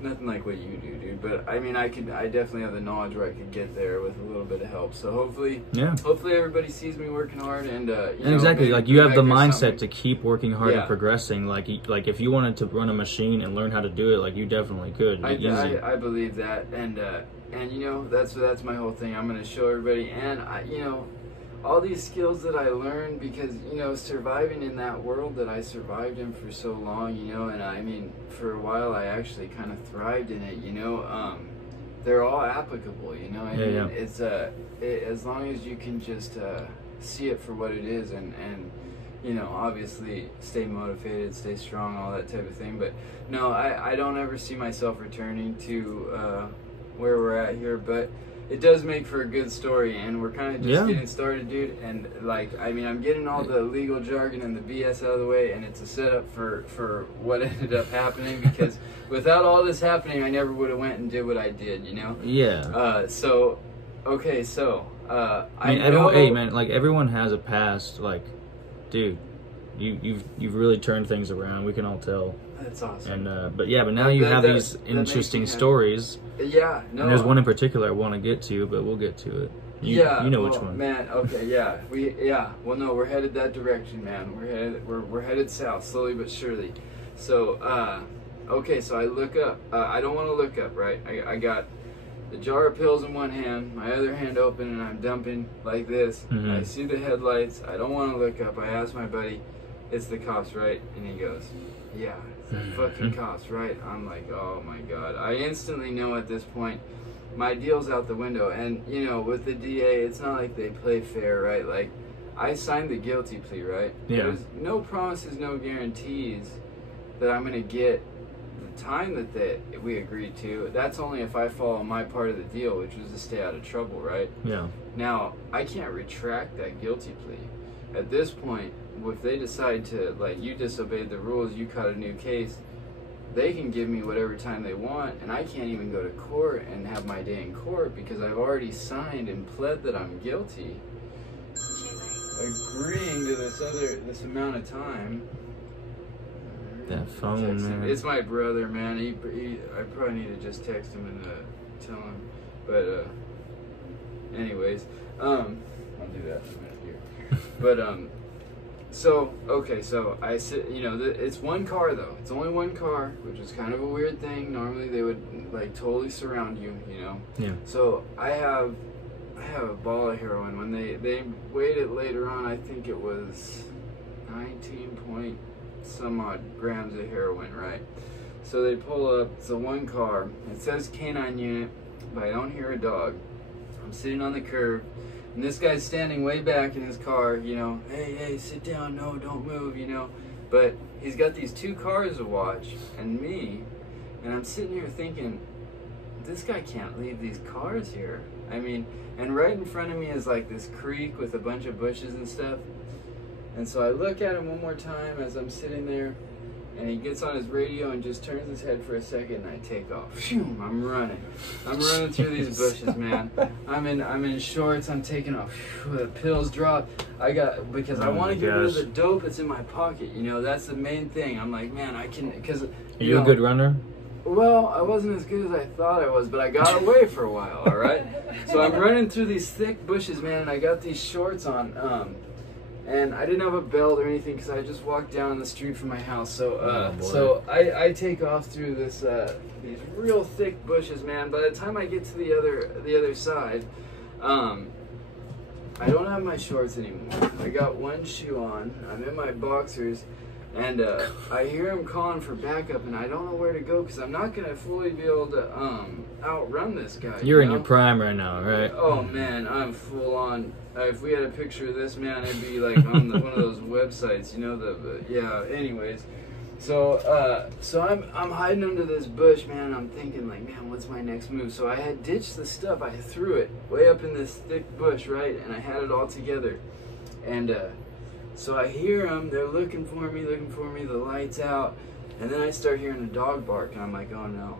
nothing like what you do, dude. But I mean, I definitely have the knowledge where I could get there with a little bit of help. So hopefully everybody sees me working hard, and exactly, like you have the mindset to keep working hard and Yeah. progressing. Like if you wanted to run a machine and learn how to do it, like you definitely could. I Easy. believe that, and that's my whole thing. I'm gonna show everybody, and all these skills that I learned because, you know, surviving in that world that I survived in for so long, you know, and I mean, for a while I actually kind of thrived in it, you know, they're all applicable, you know. I mean, it's as long as you can just see it for what it is, and you know, obviously stay motivated, stay strong, all that type of thing. But no, I don't ever see myself returning to where we're at here, but it does make for a good story, and we're kind of just getting started, dude. And like, I mean, I'm getting all the legal jargon and the BS out of the way, and it's a setup for what ended up happening, because without all this happening, I never would have went and did what I did, you know? Yeah. So, okay, so, I mean, everyone, hey man, like everyone has a past, like, dude, you've really turned things around. We can all tell. That's awesome. And but now you have these interesting stories. Yeah, no. And there's one in particular I want to get to, but we'll get to it. You know which one. Man, okay, yeah. Well, no, we're headed that direction, man. We're headed south, slowly but surely. So, okay, so I look up. I don't want to look up, right? I got the jar of pills in one hand, my other hand open, and I'm dumping like this. Mm-hmm. I see the headlights. I don't want to look up. I ask my buddy, "It's the cops, right?" And he goes, "Yeah, it's the fucking cops, right?" I'm like, oh my god. I instantly know at this point my deal's out the window. And you know, with the DA, it's not like they play fair, right? Like, I signed the guilty plea, right? Yeah. There's no promises, no guarantees that I'm gonna get the time that we agreed to. That's only if I follow my part of the deal, which was to stay out of trouble, right? Yeah. Now, I can't retract that guilty plea. At this point, if they decide to, like, you disobeyed the rules, you caught a new case, they can give me whatever time they want, and I can't even go to court and have my day in court because I've already signed and pled that I'm guilty, agreeing to this amount of time. That phone, man. It's my brother, man. I probably need to just text him and tell him. But anyways, I'll do that in a minute here. But so okay, so I sit. You know, it's one car though. It's only one car, which is kind of a weird thing. Normally they would like totally surround you. You know. Yeah. So I have a ball of heroin. When they weighed it later on, I think it was 19 point some odd grams of heroin, right? So they pull up, it's a one car, it says canine unit, but I don't hear a dog. I'm sitting on the curb, and this guy's standing way back in his car, you know, hey, sit down, no, don't move, you know, but he's got these two cars to watch, and me, and I'm sitting here thinking, this guy can't leave these cars here. I mean, and right in front of me is like this creek with a bunch of bushes and stuff. And so I look at him one more time as I'm sitting there, and he gets on his radio and just turns his head for a second, and I take off. Phew, I'm running through these bushes, man. I'm in shorts. I'm taking off. Phew, the pills drop. Because I want to get rid of the dope that's in my pocket. You know, that's the main thing. I'm like, man, I can, because Are you a good runner? Well, I wasn't as good as I thought I was, but I got away for a while. All right. So I'm running through these thick bushes, man, and I got these shorts on. And I didn't have a belt or anything because I just walked down the street from my house. So, so I take off through this these real thick bushes, man. By the time I get to the other side, I don't have my shorts anymore. I got one shoe on. I'm in my boxers, and I hear him calling for backup, and I don't know where to go because I'm not gonna fully be able to outrun this guy. You're in your prime right now, right? Oh man, I'm full on. If we had a picture of this, man, it'd be like on one of those websites, you know, yeah, anyways. So, I'm hiding under this bush, man, and I'm thinking, like, man, what's my next move? So I had ditched the stuff, I threw it way up in this thick bush, right, and I had it all together. And, so I hear them, they're looking for me, the light's out, and then I start hearing a dog bark, and I'm like, oh no.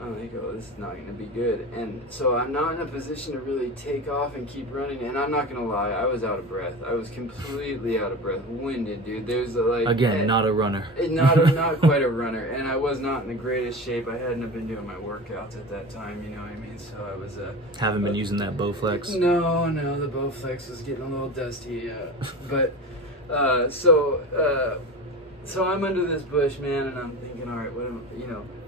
I'm like, oh, this is not going to be good. And so I'm not in a position to really take off and keep running. And I'm not going to lie, I was out of breath. I was completely out of breath, winded, dude. There's not a runner. Not quite a runner. And I was not in the greatest shape. I hadn't been doing my workouts at that time, you know what I mean? So I was haven't been using that Bowflex? No, the Bowflex was getting a little dusty. But So I'm under this bush, man, and I'm thinking, all right,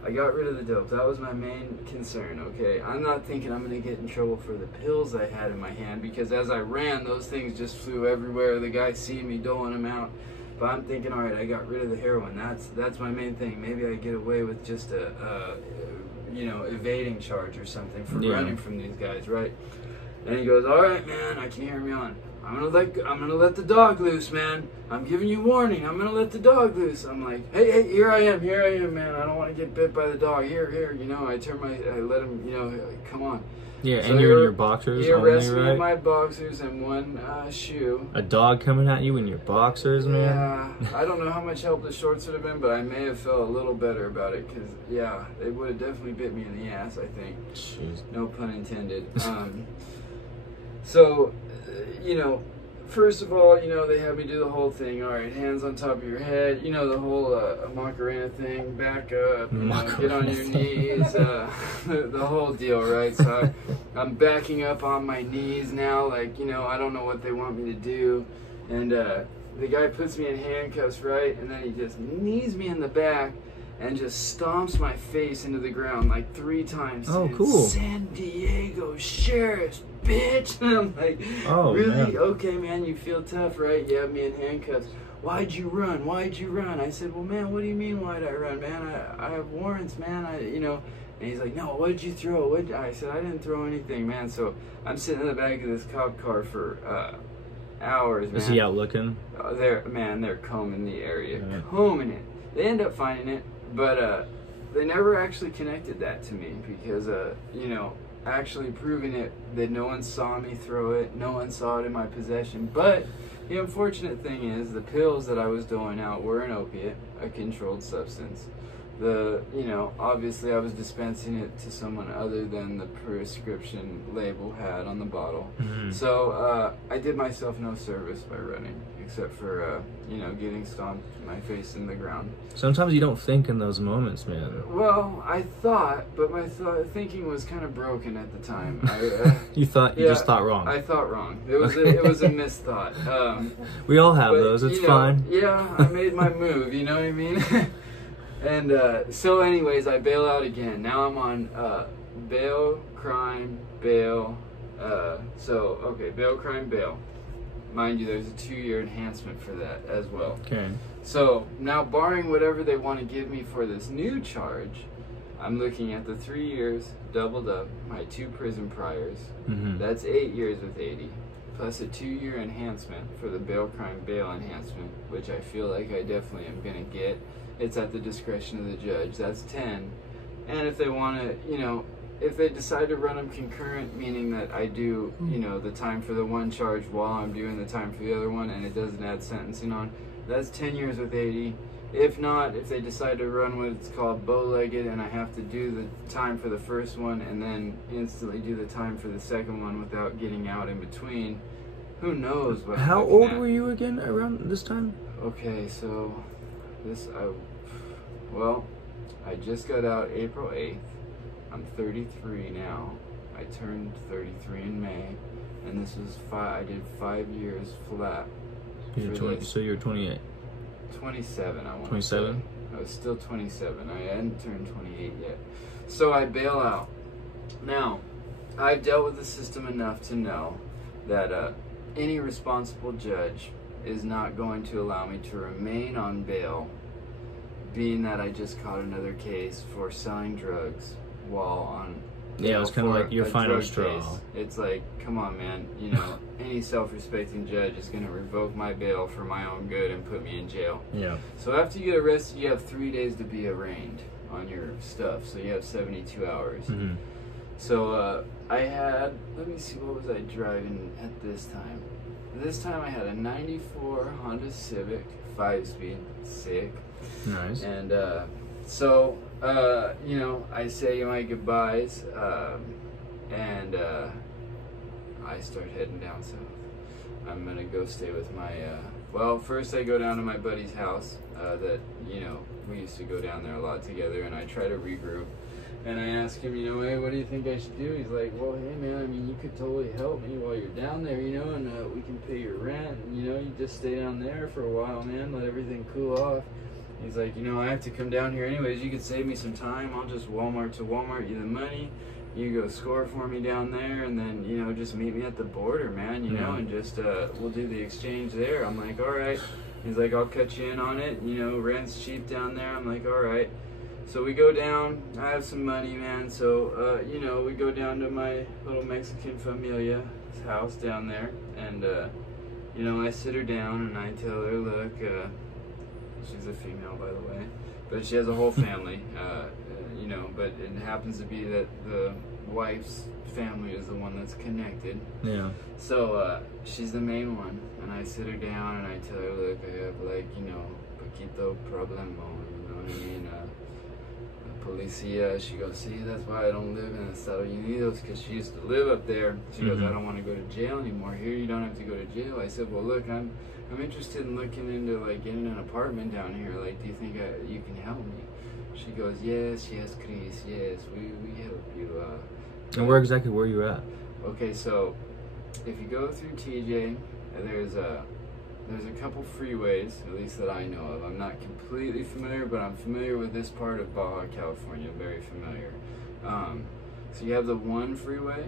I got rid of the dope. That was my main concern, okay? I'm not thinking I'm going to get in trouble for the pills I had in my hand, because as I ran, those things just flew everywhere. The guy seen me doling them out. But I'm thinking, all right, I got rid of the heroin. That's my main thing. Maybe I get away with just a evading charge or something for running from these guys, right? And he goes, all right, man, I can hear him yelling. I'm gonna let the dog loose, man. I'm giving you warning. I'm gonna let the dog loose. I'm like, hey, here I am, man. I don't want to get bit by the dog. Here. I let him, come on. Yeah, so and you're in your boxers. He arrested only, me right? in my boxers and one shoe. A dog coming at you in your boxers, man. Yeah, I don't know how much help the shorts would have been, but I may have felt a little better about it, because they would have definitely bit me in the ass, I think. Jeez. No pun intended. So, first of all, they had me do the whole thing. All right, hands on top of your head. The whole Macarena thing. Back up. Get on your knees. The whole deal, right? So I'm backing up on my knees now. Like, I don't know what they want me to do. And the guy puts me in handcuffs, right? And then he just knees me in the back and just stomps my face into the ground like 3 times. Oh, cool. San Diego Sheriff's, bitch. And I'm like, oh, really? Man. Okay, man, you feel tough, right? You have me in handcuffs. Why'd you run? I said, well, man, what do you mean, why'd I run, man? I have warrants, man. And he's like, no, what did you throw? I said, I didn't throw anything, man. So I'm sitting in the back of this cop car for hours, man. Is he out looking? They're combing the area, combing it. They end up finding it, but they never actually connected that to me, because, actually proving it, that no one saw me throw it, no one saw it in my possession. But the unfortunate thing is, the pills that I was doling out were an opiate, a controlled substance. Obviously I was dispensing it to someone other than the prescription label had on the bottle. Mm-hmm. So I did myself no service by running, except for getting stomped my face in the ground. Sometimes you don't think in those moments, man. Well, I thought, but my thinking was kind of broken at the time. You just thought wrong. I thought wrong. It was a misthought. We all have those. It's fine. Yeah, I made my move. You know what I mean? And so anyways, I bail out again. Now I'm on bail, crime, bail. Bail, crime, bail. Mind you, there's a 2-year enhancement for that as well. Okay. So now, barring whatever they want to give me for this new charge, I'm looking at the 3 years doubled up, my 2 prison priors. Mm-hmm. That's 8 years with 80, plus a 2-year enhancement for the bail, crime, bail enhancement, which I feel like I definitely am going to get. It's at the discretion of the judge. That's 10. And if they want to, if they decide to run them concurrent, meaning that I do, the time for the one charge while I'm doing the time for the other one, and it doesn't add sentencing on, that's 10 years with 80. If not, if they decide to run what's called bow-legged, and I have to do the time for the first one and then instantly do the time for the second one without getting out in between, who knows what. How old were you again around this time? Okay, so I just got out April 8th. I'm 33 now. I turned 33 in May, and this was I did 5 years flat. So you're 28. 27, I want 27? I was still 27. I hadn't turned 28 yet. So I bail out. Now, I've dealt with the system enough to know that any responsible judge is not going to allow me to remain on bail, being that I just caught another case for selling drugs while on Yeah, it was kind of like your final straw. Case. It's like, come on, man. Any self-respecting judge is going to revoke my bail for my own good and put me in jail. Yeah. So after you get arrested, you have 3 days to be arraigned on your stuff. So you have 72 hours. Mm-hmm. So I had, let me see, what was I driving at this time? This time I had a 94 Honda Civic, 5-speed, sick. Nice. And I say my goodbyes, and I start heading down south. I'm gonna go stay with my, first I go down to my buddy's house, that, we used to go down there a lot together, and I try to regroup. And I asked him, you know, hey, what do you think I should do? He's like, well, hey, man, I mean, you could totally help me while you're down there, you know, and we can pay your rent. And, you know, you just stay down there for a while, man, let everything cool off. He's like, you know, I have to come down here anyways. You could save me some time. I'll just Walmart to Walmart you the money. You go score for me down there, and then, you know, just meet me at the border, man, you know, and just, we'll do the exchange there. I'm like, all right. He's like, I'll cut you in on it. You know, rent's cheap down there. I'm like, all right. So we go down. I have some money, man. So, you know, we go down to my little Mexican familia's house down there. And, you know, I sit her down and I tell her, look, she's a female, by the way, but she has a whole family, you know, but it happens to be that the wife's family is the one that's connected. Yeah. So, she's the main one. And I sit her down and I tell her, look, I have, like, you know, poquito problemo, you know what I mean? Policia. She goes, see, that's why I don't live in Estados Unidos, because she used to live up there. She goes, I don't want to go to jail anymore. Here you don't have to go to jail. I said, well, look, I'm interested in looking into, like, getting an apartment down here. Like, do you think you can help me? She goes, yes, Chris, yes, we help you. And where exactly were you at? Okay, so if you go through TJ, there's a couple freeways, at least that I know of. I'm not completely familiar, but I'm familiar with this part of Baja California, very familiar. So you have the one freeway,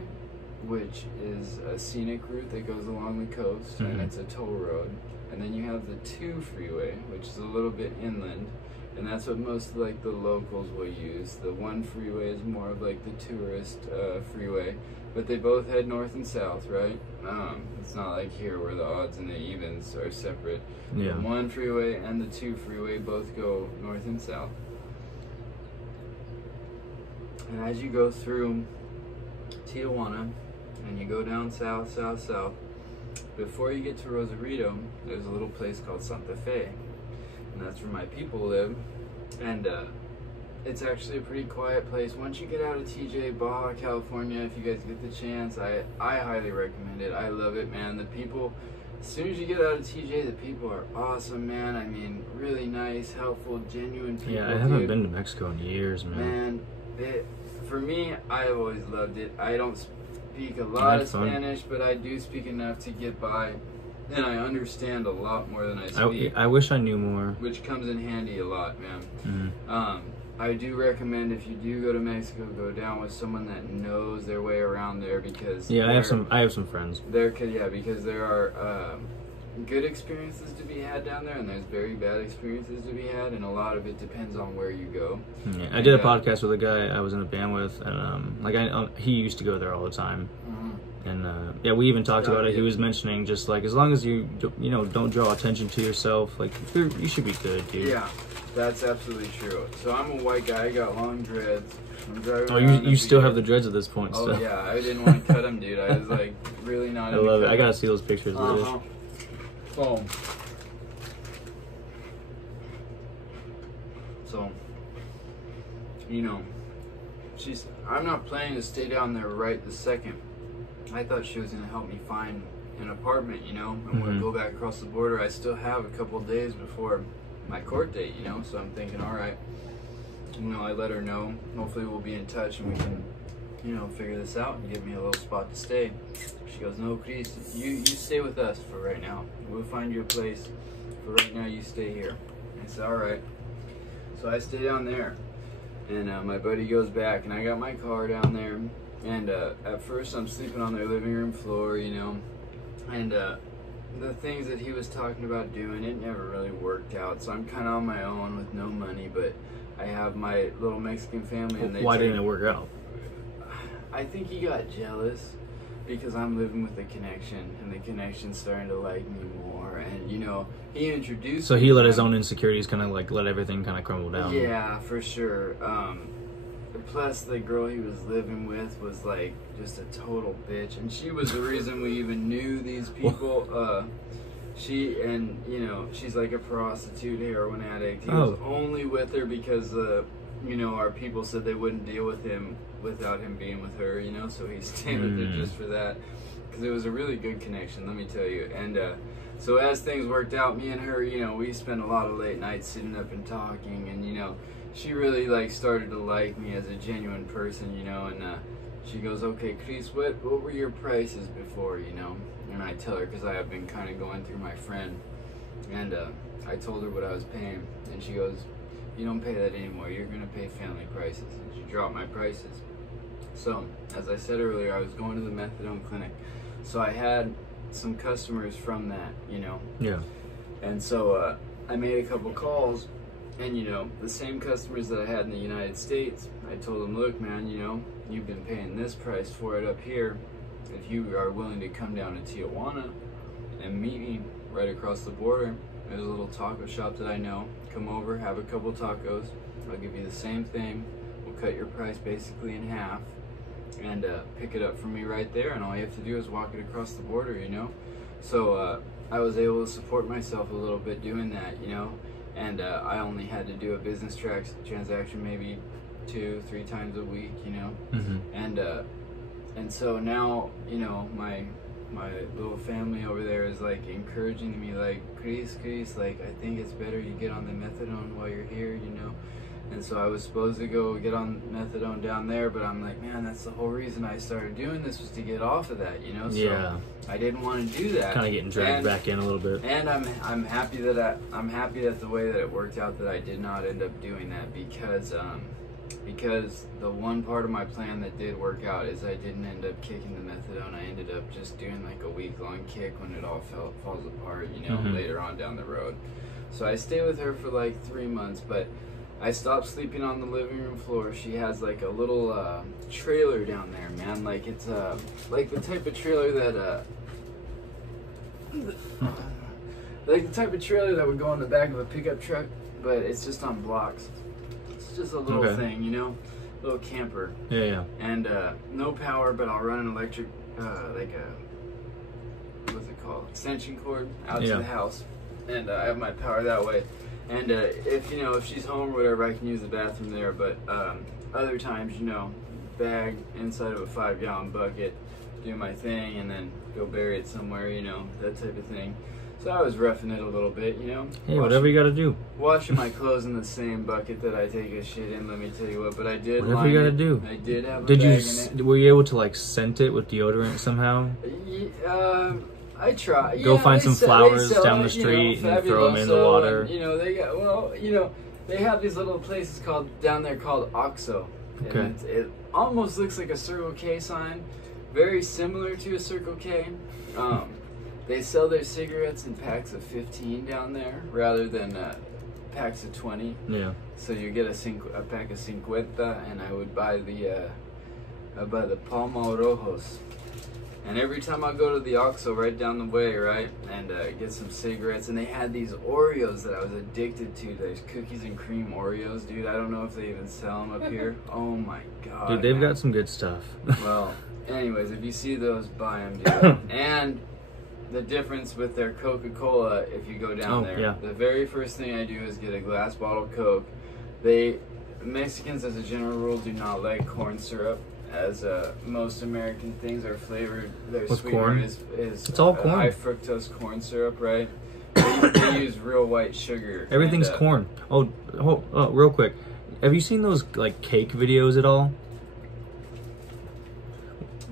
which is a scenic route that goes along the coast, and it's a toll road. And then you have the 2 freeway, which is a little bit inland, and that's what most like the locals will use. The 1 freeway is more of like the tourist freeway, but they both head north and south, right? It's not like here where the odds and the evens are separate. Yeah. The 1 freeway and the 2 freeway both go north and south. And as you go through Tijuana and you go down south, before you get to Rosarito, there's a little place called Santa Fe, and that's where my people live. And it's actually a pretty quiet place. Once you get out of TJ, Baja California, if you guys get the chance, I highly recommend it. I love it, man. The people, as soon as you get out of TJ, the people are awesome, man. I mean, really nice, helpful, genuine people. Yeah, I haven't been to Mexico in years, man. For me, I've always loved it. I don't speak a lot of Spanish, but I do speak enough to get by, and I understand a lot more than I speak. I wish I knew more. Which comes in handy a lot, man. I do recommend, if you do go to Mexico, go down with someone that knows their way around there, because I have some friends. Because there are good experiences to be had down there, and there's very bad experiences to be had, and a lot of it depends on where you go. Yeah, I did a podcast with a guy I was in a band with, and he used to go there all the time. And we even talked about it. He was mentioning just like, as long as you don't draw attention to yourself, like you should be good, dude. Yeah, that's absolutely true. So I'm a white guy. I got long dreads. I'm driving. Oh, you still have the dreads at this point. Oh yeah, I didn't want to cut them, dude. I was like really not. I love it. I gotta see those pictures. Boom. So, you know, I'm not planning to stay down there right this second. I thought she was going to help me find an apartment, you know, and we'll go back across the border. I still have a couple days before my court date, you know, so I'm thinking, all right, you know, I let her know. Hopefully we'll be in touch and we can, you know, figure this out and give me a little spot to stay. She goes, no, Chris, you stay with us for right now. We'll find you a place. For right now, you stay here. I said, all right. So I stay down there, and my buddy goes back, and I got my car down there. And at first, I'm sleeping on their living room floor, you know. And the things that he was talking about doing, it never really worked out. So I'm kind of on my own with no money, but I have my little Mexican family. And why didn't it work out? I think he got jealous because I'm living with the connection, and the connection's starting to like me more. And you know, he introduced. So he let his own insecurities kind of like let everything kind of crumble down. Yeah, for sure. Plus, the girl he was living with was like just a total bitch, and she was the reason we even knew these people. She's like a prostitute, heroin addict. He was only with her because our people said they wouldn't deal with him without him being with her, you know, so he stayed with her just for that, because it was a really good connection, let me tell you. And so as things worked out, me and her, you know, we spent a lot of late nights sitting up and talking, and you know, she really like started to like me as a genuine person, you know, and she goes, okay, Chris, what were your prices before, you know? And I tell her, because I have been kind of going through my friend, and I told her what I was paying, and she goes, you don't pay that anymore, you're going to pay family prices. And she dropped my prices. So, as I said earlier, I was going to the methadone clinic, so I had some customers from that, you know? Yeah. And so I made a couple calls, and you know, the same customers that I had in the United States, I told them, look man, you know, you've been paying this price for it up here. If you are willing to come down to Tijuana and meet me right across the border, there's a little taco shop that I know. Come over, have a couple tacos. I'll give you the same thing. We'll cut your price basically in half and pick it up from me right there. And all you have to do is walk it across the border, you know? So I was able to support myself a little bit doing that, you know? And I only had to do a business transaction maybe 2-3 times a week, you know? Mm-hmm. And so now, you know, my little family over there is like encouraging me, like, Chris, like, I think it's better you get on the methadone while you're here, you know? And so I was supposed to go get on methadone down there, but I'm like, man, that's the whole reason I started doing this, was to get off of that, you know? So yeah. I didn't want to do that. Kind of getting dragged back in a little bit. And I'm happy that the way that it worked out, that I did not end up doing that, because the one part of my plan that did work out is I didn't end up kicking the methadone. I ended up just doing like a week-long kick when it all falls apart, you know, later on down the road. So I stayed with her for like 3 months, but I stopped sleeping on the living room floor. She has like a little trailer down there, man. Like it's like the type of trailer that like the type of trailer that would go on the back of a pickup truck, but it's just on blocks. It's just a little thing, you know, little camper. Yeah, yeah. And no power, but I'll run an electric, like a, what's it called, extension cord out to the house, and I have my power that way. And if you know, if she's home or whatever, I can use the bathroom there. But other times, you know, bag inside of a 5-gallon bucket, do my thing, and then go bury it somewhere, you know, that type of thing. So I was roughing it a little bit, you know. Hey, whatever you gotta do. Washing my clothes in the same bucket that I take a shit in, let me tell you what. But I did. Whatever you gotta do. I did have a did bag you? in it. Were you able to like scent it with deodorant somehow? I try. Go find some flowers down the you street know, and throw them in the water. And, you know, they got, well, you know, they have these little places down there called OXXO. Okay. And it almost looks like a Circle K sign, very similar to a Circle K. They sell their cigarettes in packs of 15 down there rather than packs of 20. Yeah. So you get a pack of 50, and I would buy the Palmo Rojos. And every time I go to the OXXO right down the way, right, and get some cigarettes, and they had these Oreos that I was addicted to. There's cookies and cream Oreos, dude. I don't know if they even sell them up here. Oh my god. Dude, they've got some good stuff. Well, anyways, if you see those, buy them, dude. And the difference with their Coca-Cola, if you go down there, yeah. The very first thing I do is get a glass bottle of Coke. Mexicans, as a general rule, do not like corn syrup, as most American things are flavored. Their with sweetener corn? is it's all corn. High fructose corn syrup, right? They use real white sugar. Everything's corn. Oh, real quick. Have you seen those like cake videos at all?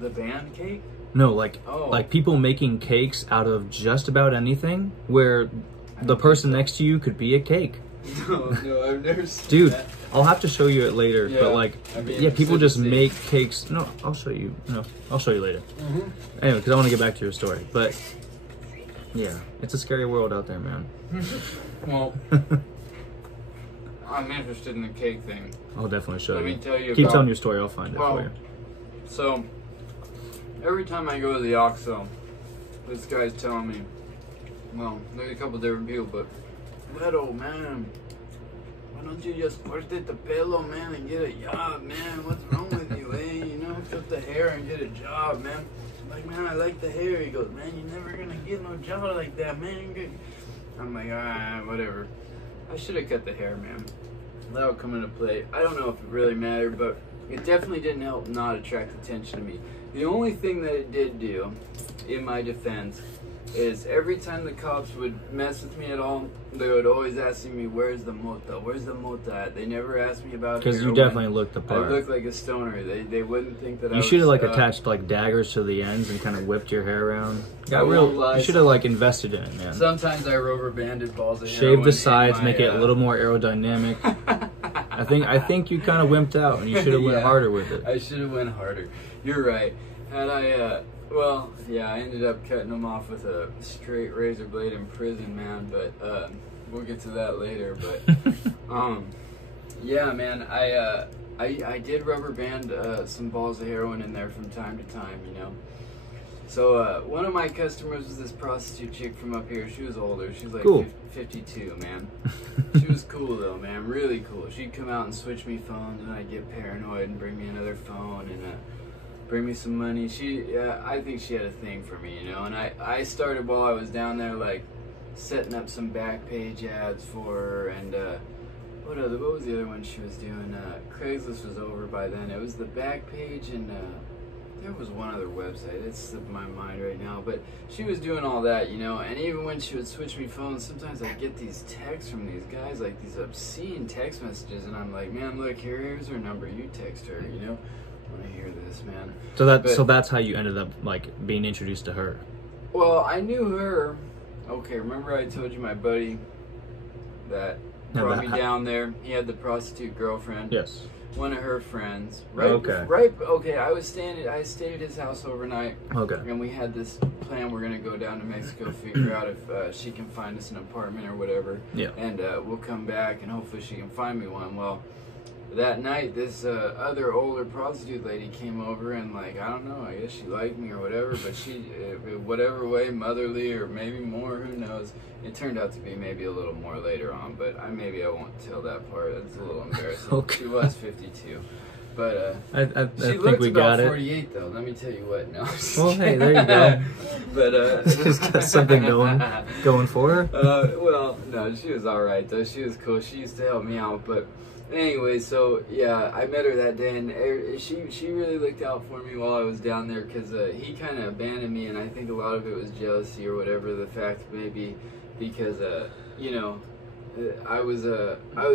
The band cake? No, like people making cakes out of just about anything, where the person next to you could be a cake. No, I've never seen Dude, that. I'll have to show you it later. Yeah, but like, people just make cakes. No, I'll show you. No, I'll show you later. Anyway, because I want to get back to your story. But yeah, it's a scary world out there, man. Well, I'm interested in the cake thing. I'll definitely show you. Let me tell you. Keep telling your story. I'll find it for you. So, every time I go to the OXXO, this guy's telling me, well, there's a couple different people, but, Beto, man, why don't you just corte the pelo, man, and get a job, man? What's wrong with you, eh? You know, cut the hair and get a job, man. I'm like, man, I like the hair. He goes, man, you're never gonna get no job like that, man. I'm like, whatever. I should have cut the hair, man. That'll come into play. I don't know if it really mattered, but it definitely didn't help not attract attention to me. The only thing that it did do, in my defense, is every time the cops would mess with me at all, they would always ask me, where's the mota? Where's the mota at? They never asked me about Because you heroin. definitely looked the part. I looked like a stoner. They wouldn't think that I You was... should have, like, attached, like, daggers to the ends and kind of whipped your hair around. I won't lie. You should have, like, invested in it, man. Sometimes I rubber banded balls of Shave heroin the sides, in make my, it a little more aerodynamic. I think you kind of wimped out, and you should have went harder with it. I should have went harder. You're right. And I ended up cutting them off with a straight razor blade in prison, man. But we'll get to that later. But yeah, man, I did rubber band some balls of heroin in there from time to time, you know. So one of my customers was this prostitute chick from up here. She was older. She was like cool. 52, man. She was cool though, man. Really cool. She'd come out and switch me phones, and I'd get paranoid and bring me another phone and bring me some money. I think she had a thing for me, you know. And I started while I was down there, like setting up some back page ads for her, and what was the other one she was doing? Craigslist was over by then. It was the back page, and there was one other website. It slipped my mind right now, but she was doing all that, you know. And even when she would switch me phones, sometimes I'd get these texts from these guys, like these obscene text messages, and I'm like, man, look, here's her number. You text her, you know. I want to hear this, man. So that's how you ended up, like, being introduced to her. Well, I knew her. Okay, remember I told you my buddy that brought me down there? He had the prostitute girlfriend. Yes. One of her friends. Okay, I stayed at his house overnight. Okay. And we had this plan. We're gonna go down to Mexico, figure out if she can find us an apartment or whatever. Yeah. And we'll come back, and hopefully she can find me one. Well, that night, this other older prostitute lady came over, and, like, I don't know, I guess she liked me or whatever, but she, whatever way, motherly or maybe more, who knows. It turned out to be maybe a little more later on, but maybe I won't tell that part. It's a little embarrassing. Okay. She was 52. But I she think looked we about got it. 48, though. Let me tell you what. No. Well, hey, there you go. But She's got something going for her. Well, no, she was all right though. She was cool. She used to help me out. But anyway, so yeah, I met her that day, and she really looked out for me while I was down there, because he kind of abandoned me, and I think a lot of it was jealousy or whatever. The fact maybe because you know. I was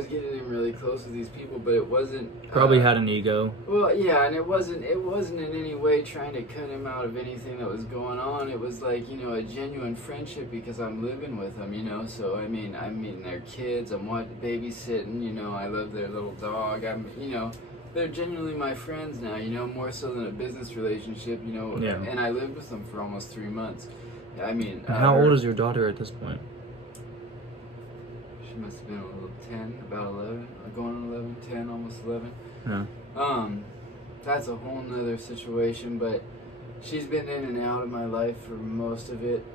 getting in really close with these people, but it wasn't Probably had an ego. Well, yeah, and it wasn't in any way trying to cut him out of anything that was going on. It was like, you know, a genuine friendship because I'm living with them, you know. So I'm meeting their kids. I'm babysitting, you know. I love their little dog. They're genuinely my friends now, you know, more so than a business relationship, you know. Yeah. And I lived with them for almost 3 months. And how old is your daughter at this point? She must have been about 11, going on 11, 10, almost 11. Yeah. That's a whole nother situation, but she's been in and out of my life for most of it,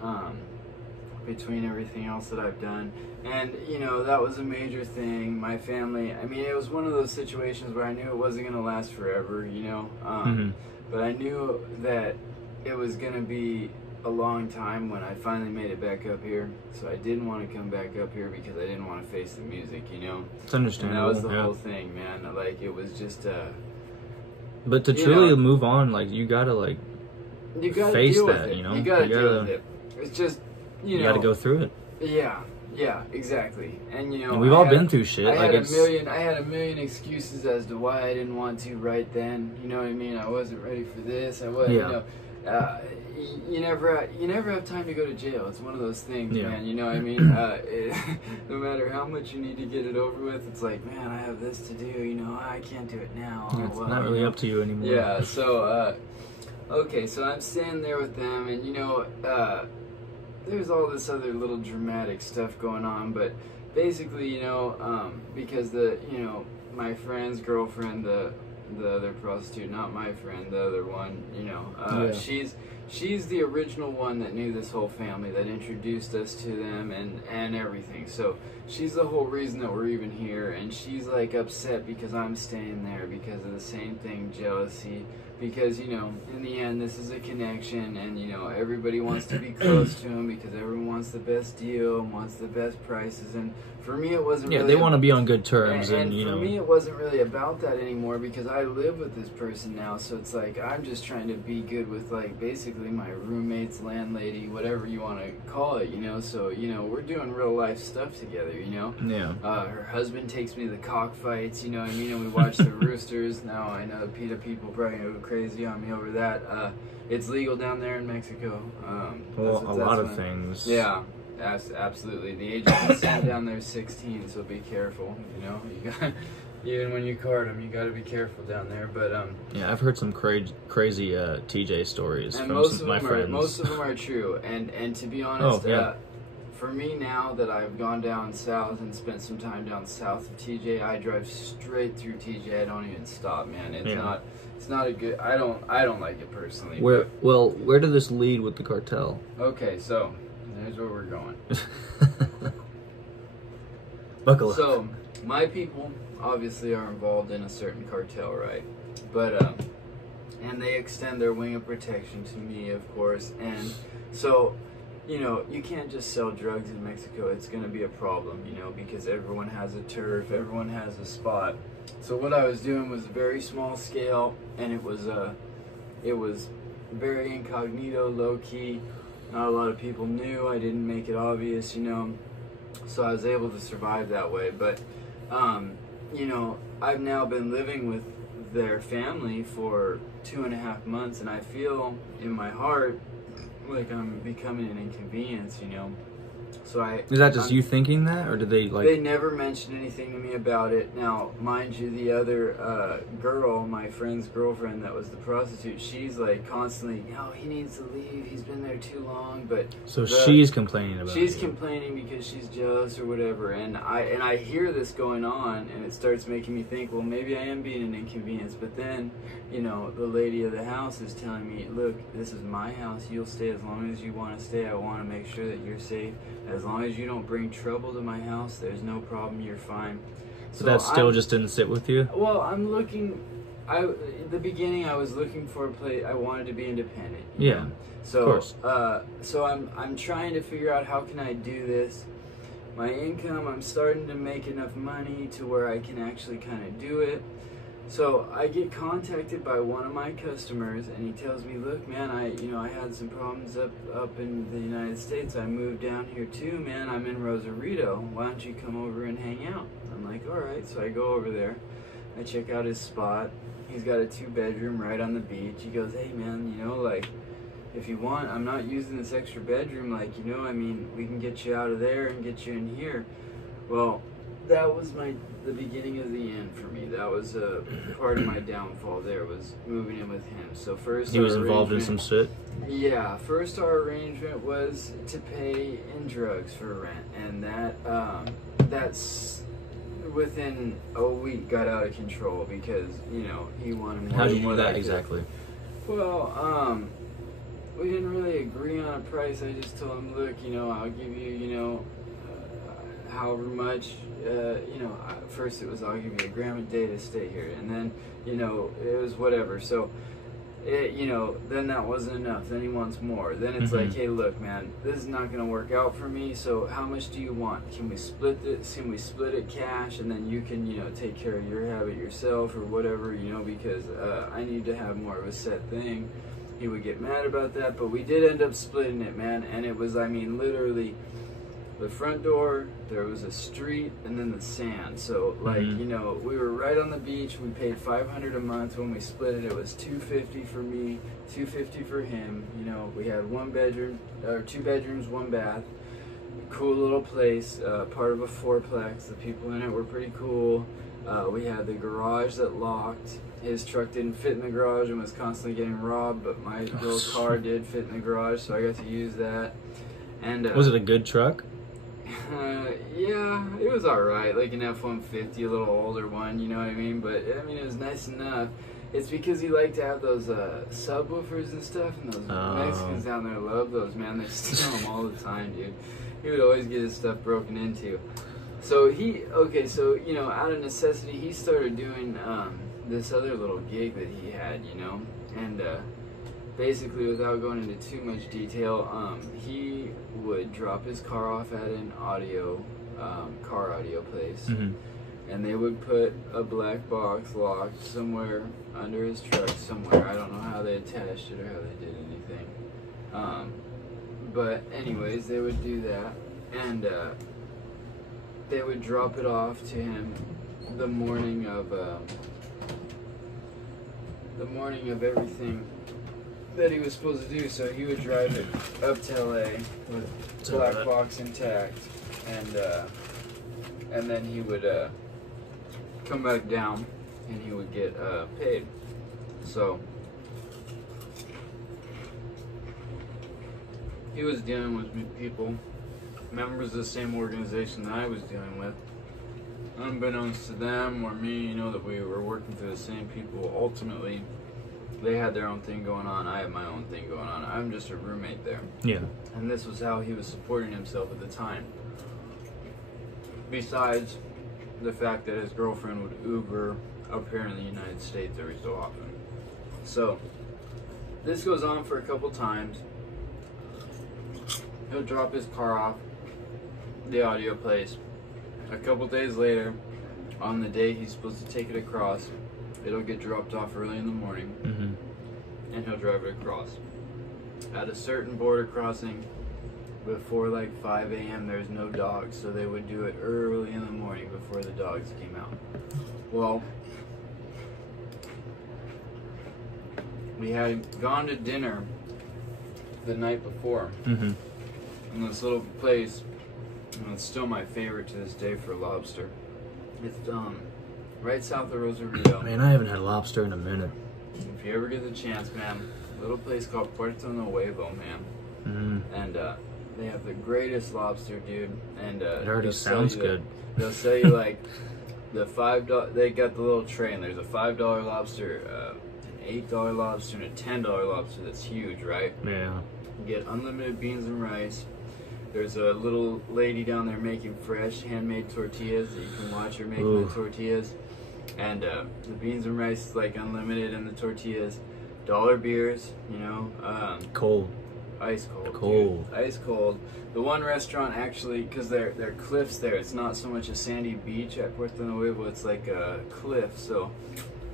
between everything else that I've done. And, you know, that was a major thing. My family, it was one of those situations where I knew it wasn't going to last forever, you know. But I knew that it was going to be a long time when I finally made it back up here. So I didn't want to come back up here because I didn't want to face the music, you know. It's understandable. And that was the whole thing, man. Like, it was just but to truly move on, like, you gotta face deal that, with it. you know. You gotta deal with it. It's just, you gotta go through it. Yeah, exactly. And, you know, and we've all been through shit. I had a million excuses as to why I didn't want to right then. You know what I mean? I wasn't ready for this. I wasn't, you know. You never have time to go to jail. It's one of those things, man. You know what I mean? No matter how much you need to get it over with, it's like, man, I have this to do. You know, I can't do it now. It's not really up to you anymore. Yeah. So, okay. So I'm standing there with them, and you know, there's all this other little dramatic stuff going on, but basically, you know, because my friend's girlfriend, the other prostitute, not my friend, the other one, you know, she's the original one that knew this whole family, that introduced us to them and everything. So she's the whole reason that we're even here, and she's like upset because I'm staying there because of the same thing, jealousy. Because, you know, in the end, this is a connection, and, you know, everybody wants to be close to him because everyone wants the best deal and wants the best prices. And for me, it wasn't really... Yeah, they want to be on good terms. And you know... for me, it wasn't really about that anymore because I live with this person now. So it's like, I'm just trying to be good with, like, basically basically my roommate's landlady, whatever you want to call it, you know. So, you know, we're doing real life stuff together, you know. Yeah. Her husband takes me to the cockfights, you know what I mean, and we watch the roosters. Now I know PETA people probably go crazy on me over that. It's legal down there in Mexico. Well, a lot of things. Yeah. Absolutely. The age of consent down there is 16, so be careful. You know, you got, even when you card them, you got to be careful down there. But yeah, I've heard some crazy TJ stories from my friends. Most of them are true. And to be honest, for me now that I've gone down south and spent some time down south of TJ, I drive straight through TJ. I don't even stop, man. It's not a good. I don't like it personally. Where did this lead with the cartel? Okay, so. There's where we're going. Buckle up. So, my people obviously are involved in a certain cartel, right? But, and they extend their wing of protection to me, of course. And so, you know, you can't just sell drugs in Mexico. It's going to be a problem, you know, because everyone has a turf, everyone has a spot. So what I was doing was very small scale, and it was very incognito, low key. Not a lot of people knew. I didn't make it obvious, you know, so I was able to survive that way. But, you know, I've now been living with their family for 2.5 months, and I feel in my heart like I'm becoming an inconvenience, you know. So Is that just you thinking that, or did they like? They never mentioned anything to me about it. Now, mind you, the other girl, my friend's girlfriend, that was the prostitute. She's like constantly, "No, he needs to leave. He's been there too long." But so she's complaining about. She's complaining because she's jealous or whatever. And I hear this going on, and it starts making me think, well, maybe I am being an inconvenience. But then, you know, the lady of the house is telling me, "Look, this is my house. You'll stay as long as you want to stay. I want to make sure that you're safe. As long as you don't bring trouble to my house, there's no problem. You're fine." So that still just didn't sit with you? Well, I'm looking. At the beginning, I was looking for a place. I wanted to be independent. You know? So, of course. So I'm trying to figure out how can I do this. My income, I'm starting to make enough money to where I can actually kind of do it. So I get contacted by one of my customers, and he tells me, "Look, man, I had some problems up in the United States. I moved down here too, man. I'm in Rosarito. Why don't you come over and hang out?" I'm like, "All right." So I go over there. I check out his spot. He's got a 2-bedroom right on the beach. He goes, "Hey, man, you know, like, if you want, I'm not using this extra bedroom. Like, you know, I mean, we can get you out of there and get you in here." Well, that was the beginning of the end for me. That was part of my downfall. There was moving in with him. So first, he was involved in some shit. Yeah, first our arrangement was to pay in drugs for rent, and that's within a week got out of control because, you know, he wanted more. How did you do than that I could. exactly? Well, we didn't really agree on a price. I just told him, "Look, you know, I'll give you, you know, however much, you know, first it was, I'll give you a gram a day to stay here." And then, you know, it was whatever. So, you know, then that wasn't enough. Then he wants more. Then it's like, "Hey, look, man, this is not going to work out for me. So how much do you want? Can we split this? Can we split it cash? And then you can, you know, take care of your habit yourself or whatever, you know, because I need to have more of a set thing." He would get mad about that, but we did end up splitting it, man. And it was, I mean, literally the front door, there was a street, and then the sand. So, like, you know, we were right on the beach. We paid $500 a month. When we split it, it was $250 for me, $250 for him. You know, we had 1 bedroom, or 2 bedrooms, 1 bath. Cool little place, part of a 4-plex. The people in it were pretty cool. We had the garage that locked. His truck didn't fit in the garage and was constantly getting robbed, but my little car did fit in the garage, so I got to use that. And was it a good truck? Yeah, it was alright, like an F-150, a little older one, you know what I mean? But, I mean, it was nice enough. It's because he liked to have those subwoofers and stuff, and those Mexicans down there love those, man. They steal them all the time, dude. He would always get his stuff broken into. So so, you know, out of necessity, he started doing this other little gig that he had, you know? And basically, without going into too much detail, he would drop his car off at an car audio place, and they would put a black box locked somewhere under his truck somewhere. I don't know how they attached it or how they did anything. But anyways, they would do that, and they would drop it off to him the morning of everything that he was supposed to do. So he would drive it up to LA with black box intact, and then he would come back down and he would get paid. So he was dealing with people, members of the same organization that I was dealing with. Unbeknownst to them or me, you know, that we were working for the same people. Ultimately, they had their own thing going on. I had my own thing going on. I'm just a roommate there. Yeah. And this was how he was supporting himself at the time. Besides the fact that his girlfriend would Uber up here in the United States every so often. So, this goes on for a couple times. He'll drop his car off. The audio plays. A couple days later, on the day he's supposed to take it across, it'll get dropped off early in the morning, and he'll drive it across. At a certain border crossing, before like 5 a.m., there's no dogs, so they would do it early in the morning before the dogs came out. Well, we had gone to dinner the night before in this little place. And it's still my favorite to this day for lobster. It's right south of Rosarito. Man, I haven't had lobster in a minute. If you ever get the chance, man, a little place called Puerto Nuevo, man. And they have the greatest lobster, dude. And it already sounds good. They'll sell you like the $5. They got the little tray, and there's a $5 lobster, an $8 lobster, and a $10 lobster. That's huge, right? Yeah. You get unlimited beans and rice. There's a little lady down there making fresh handmade tortillas that you can watch her making the tortillas. And the beans and rice is like unlimited, and the tortillas. $1 beers, you know. Cold. Ice cold. Cold. Dude. Ice cold. The one restaurant actually, because they're cliffs there, it's not so much a sandy beach at Puerto Nuevo, it's like a cliff. So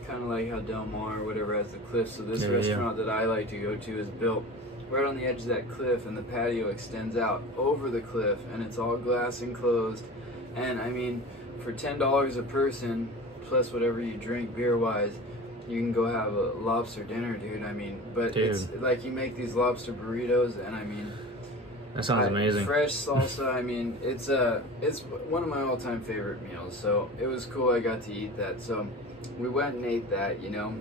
kind of like how Del Mar or whatever has the cliff. So this restaurant that I like to go to is built right on the edge of that cliff, and the patio extends out over the cliff, and it's all glass enclosed. And I mean, for $10 a person, plus whatever you drink beer-wise, you can go have a lobster dinner, dude. I mean, but it's like you make these lobster burritos, and I mean, that sounds amazing. Fresh salsa. I mean, it's one of my all-time favorite meals. So it was cool. I got to eat that. So we went and ate that, you know.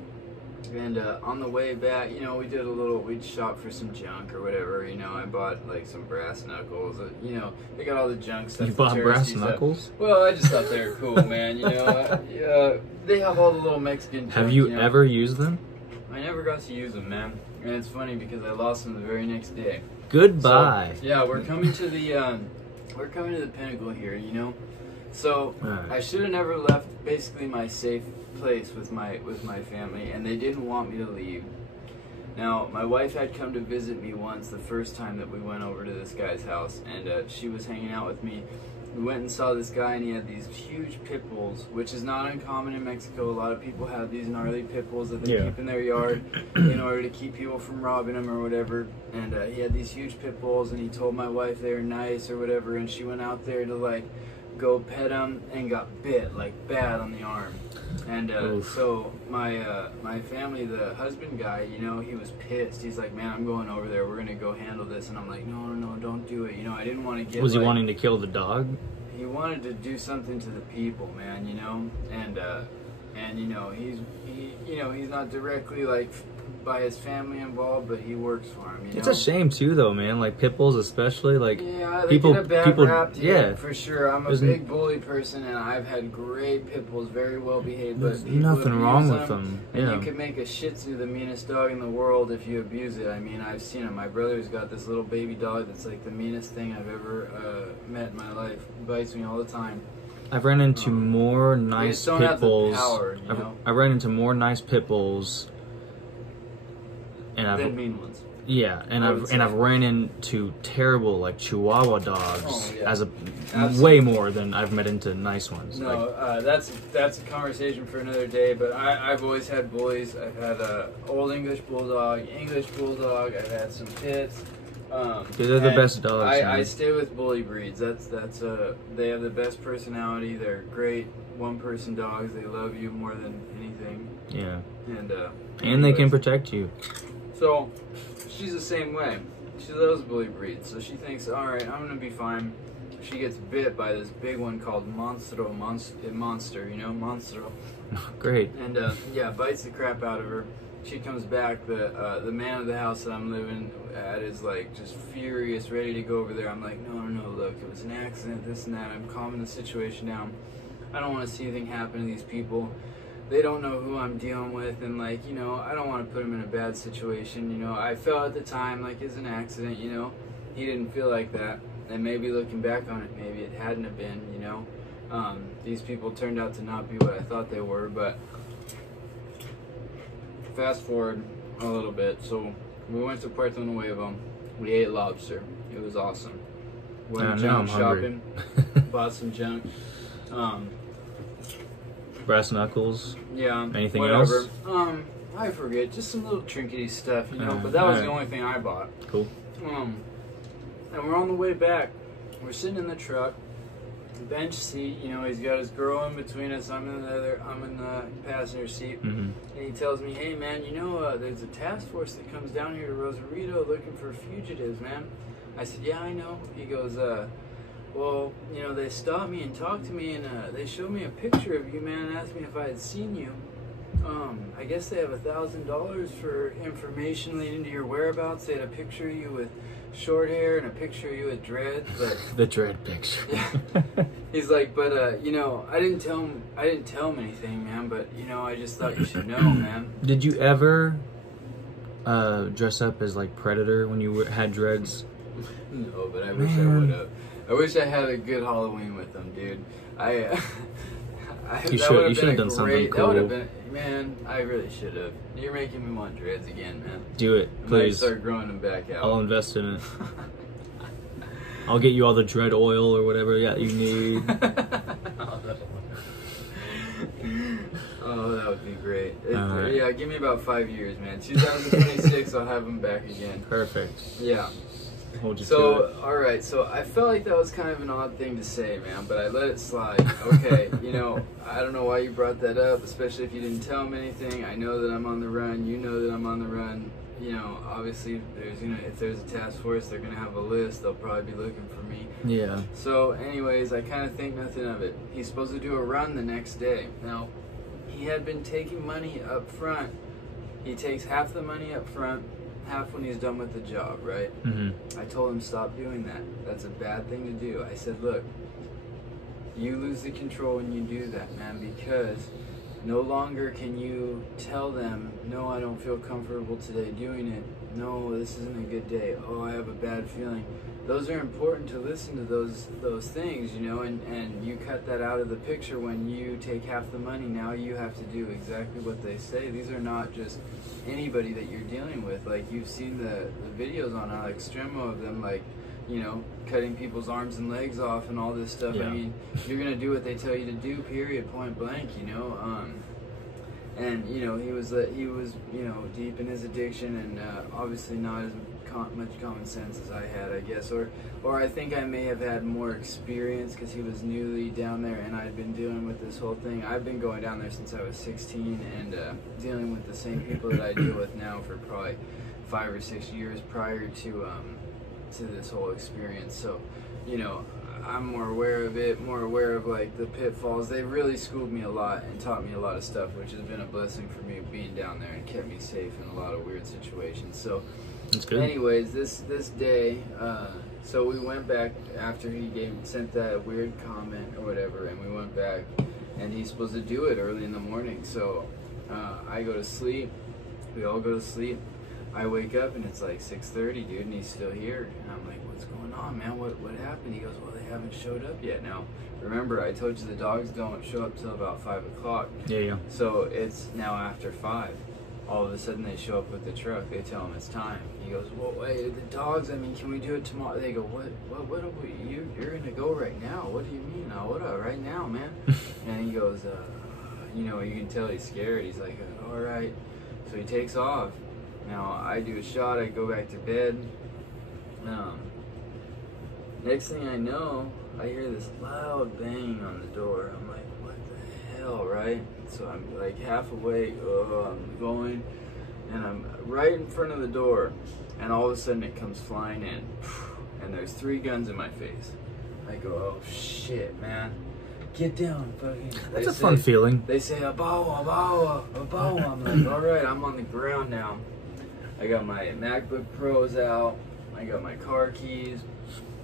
And on the way back, you know, we'd shop for some junk or whatever, you know. I bought like some brass knuckles, you know, they got all the junk stuff. You bought brass knuckles? Well, I just thought they were cool, man, you know. They have all the little Mexican junk. Have you ever used them? I never got to use them, man. And it's funny because I lost them the very next day. Goodbye. So, yeah, we're coming to the pinnacle here, you know. So I should have never left basically my safe place with my family, and they didn't want me to leave. Now, my wife had come to visit me once, the first time that we went over to this guy's house, and she was hanging out with me. We went and saw this guy, and he had these huge pit bulls, which is not uncommon in Mexico. A lot of people have these gnarly pit bulls that they keep in their yard in order to keep people from robbing them or whatever. And he had these huge pit bulls, and he told my wife they were nice or whatever, and she went out there to like go pet him and got bit like bad on the arm. And so my family, the husband guy, you know, he was pissed. He's like, man, I'm going over there. We're gonna go handle this. And I'm like, no, don't do it. You know, I didn't want to get. Was he wanting to kill the dog? He wanted to do something to the people, man. You know, and you know, he's not directly like by his family involved, but he works for him. You know? It's a shame too, though, man. Like pit bulls, especially. Like they get a bad rap, dude, for sure. I'm a big bully person, and I've had great pit bulls, very well behaved. There's but nothing wrong with them. And you can make a Shih Tzu the meanest dog in the world if you abuse it. I mean, I've seen it. My brother's got this little baby dog that's like the meanest thing I've ever met in my life. He bites me all the time. I've run into more nice pit bulls. Power, you know? I've run into more nice pit bulls. And than mean ones. Yeah, and I've ran into terrible like Chihuahua dogs Oh, yeah. as a Absolutely. way more than I've met into nice ones. No, Like, that's a conversation for another day. But I've always had bullies. I've had a old English bulldog. I've had some pits. they're the and best dogs. I man. stay with bully breeds. They have the best personality. They're great one-person dogs. They love you more than anything. Yeah, And they can anyways. protect you. So she's the same way. She loves bully breeds. So she thinks, all right, I'm gonna be fine. She gets bit by this big one called Monster, you know, Monstro. Great. And bites the crap out of her. She comes back. The man of the house that I'm living at is like just furious, ready to go over there. I'm like, no, look, it was an accident, this and that. I'm calming the situation down. I don't want to see anything happen to these people. They don't know who I'm dealing with, and like, you know, I don't want to put them in a bad situation. You know, I felt at the time like it's an accident. You know, he didn't feel like that, and maybe looking back on it, maybe it hadn't have been. You know, these people turned out to not be what I thought they were, but. Fast forward a little bit, so we went to Puerto Nuevo. We ate lobster. It was awesome. Went Now I'm junk hungry. shopping, bought some junk. Brass knuckles. Yeah. Anything whatever. else? I forget, just some little trinkety stuff, you know. Alright, But that was the alright. only thing I bought. Cool. And we're on the way back. We're sitting in the truck, bench seat. You know, he's got his girl in between us. I'm in the passenger seat. hmm And he tells me, hey man, you know, there's a task force that comes down here to Rosarito looking for fugitives, man. I said, yeah, I know. He goes, well, you know, they stopped me and talked to me, and they showed me a picture of you, man, and asked me if I had seen you. I guess they have $1,000 for information leading to your whereabouts. They had a picture of you with short hair and a picture of you with dreads, but The dread picture. yeah. He's like, but you know, I didn't tell him anything, man. But you know, I just thought you should know, man. Did you ever dress up as like Predator when you had dreads? No, but I wish I Man. would have. I wish I had a good Halloween with them, dude. You should have done something That would have cool. been, man. I really should have. You're making me want dreads again, man. Do it, I might please. start growing them back out. I'll invest in it. I'll get you all the dread oil or whatever you need. Oh, that would be great. Alright. Yeah, give me about 5 years, man. 2026, I'll have them back again. Perfect. Yeah. Hold you to So, it. alright, so I felt like that was kind of an odd thing to say, man, but I let it slide. Okay, you know, I don't know why you brought that up, especially if you didn't tell me anything. I know that I'm on the run. You know that I'm on the run. You know, obviously, if there's a task force, they're gonna have a list. They'll probably be looking for me. Yeah. So, anyways, I kind of think nothing of it. He's supposed to do a run the next day. Now, he had been taking money up front. He takes half the money up front, half when he's done with the job, right? hmm I told him, stop doing that. That's a bad thing to do. I said, look, you lose the control when you do that, man, because no longer can you tell them, no, I don't feel comfortable today doing it. No, this isn't a good day. Oh, I have a bad feeling. Those are important to listen to those things, you know, and you cut that out of the picture when you take half the money. Now you have to do exactly what they say. These are not just anybody that you're dealing with. Like, you've seen the videos on Alex Stremo of them, like, you know, cutting people's arms and legs off and all this stuff. Yeah. I mean, you're gonna do what they tell you to do, period, point blank, you know. And you know, he was you know, deep in his addiction, and obviously not as much common sense as I had, I guess, or I think I may have had more experience because he was newly down there, and I'd been dealing with this whole thing. I've been going down there since I was 16, and dealing with the same people that I deal with now for probably 5 or 6 years prior to this whole experience. So, you know, I'm more aware of it, more aware of like the pitfalls. They really schooled me a lot and taught me a lot of stuff, which has been a blessing for me being down there and kept me safe in a lot of weird situations. So, That's good. anyways, this day, so we went back after he sent that weird comment or whatever, and we went back, and he's supposed to do it early in the morning. So I go to sleep. We all go to sleep. I wake up and it's like 6:30, dude, and he's still here. And I'm like, what's going on, man? What happened? He goes, well, they haven't showed up yet. Now, remember, I told you the dogs don't show up till about 5 o'clock. Yeah. So it's now after 5. all of a sudden they show up with the truck. They tell him it's time. He goes, well, wait, the dogs, I mean, can we do it tomorrow? They go, what are we, you're going to go right now? What do you mean? What right now, man? And he goes, you know, you can tell he's scared. He's like, all right. So he takes off. Now, I do a shot. I go back to bed. Next thing I know, I hear this loud banging on the door. I'm like, what the hell, right? So I'm like half awake. I'm going, and I'm right in front of the door. And all of a sudden, it comes flying in. And there's 3 guns in my face. I go, oh, shit, man. Get down, fucking. That's a fun feeling. They say, abawa, abawa, abawa. I'm like, all right, I'm on the ground now. I got my MacBook Pros out. I got my car keys.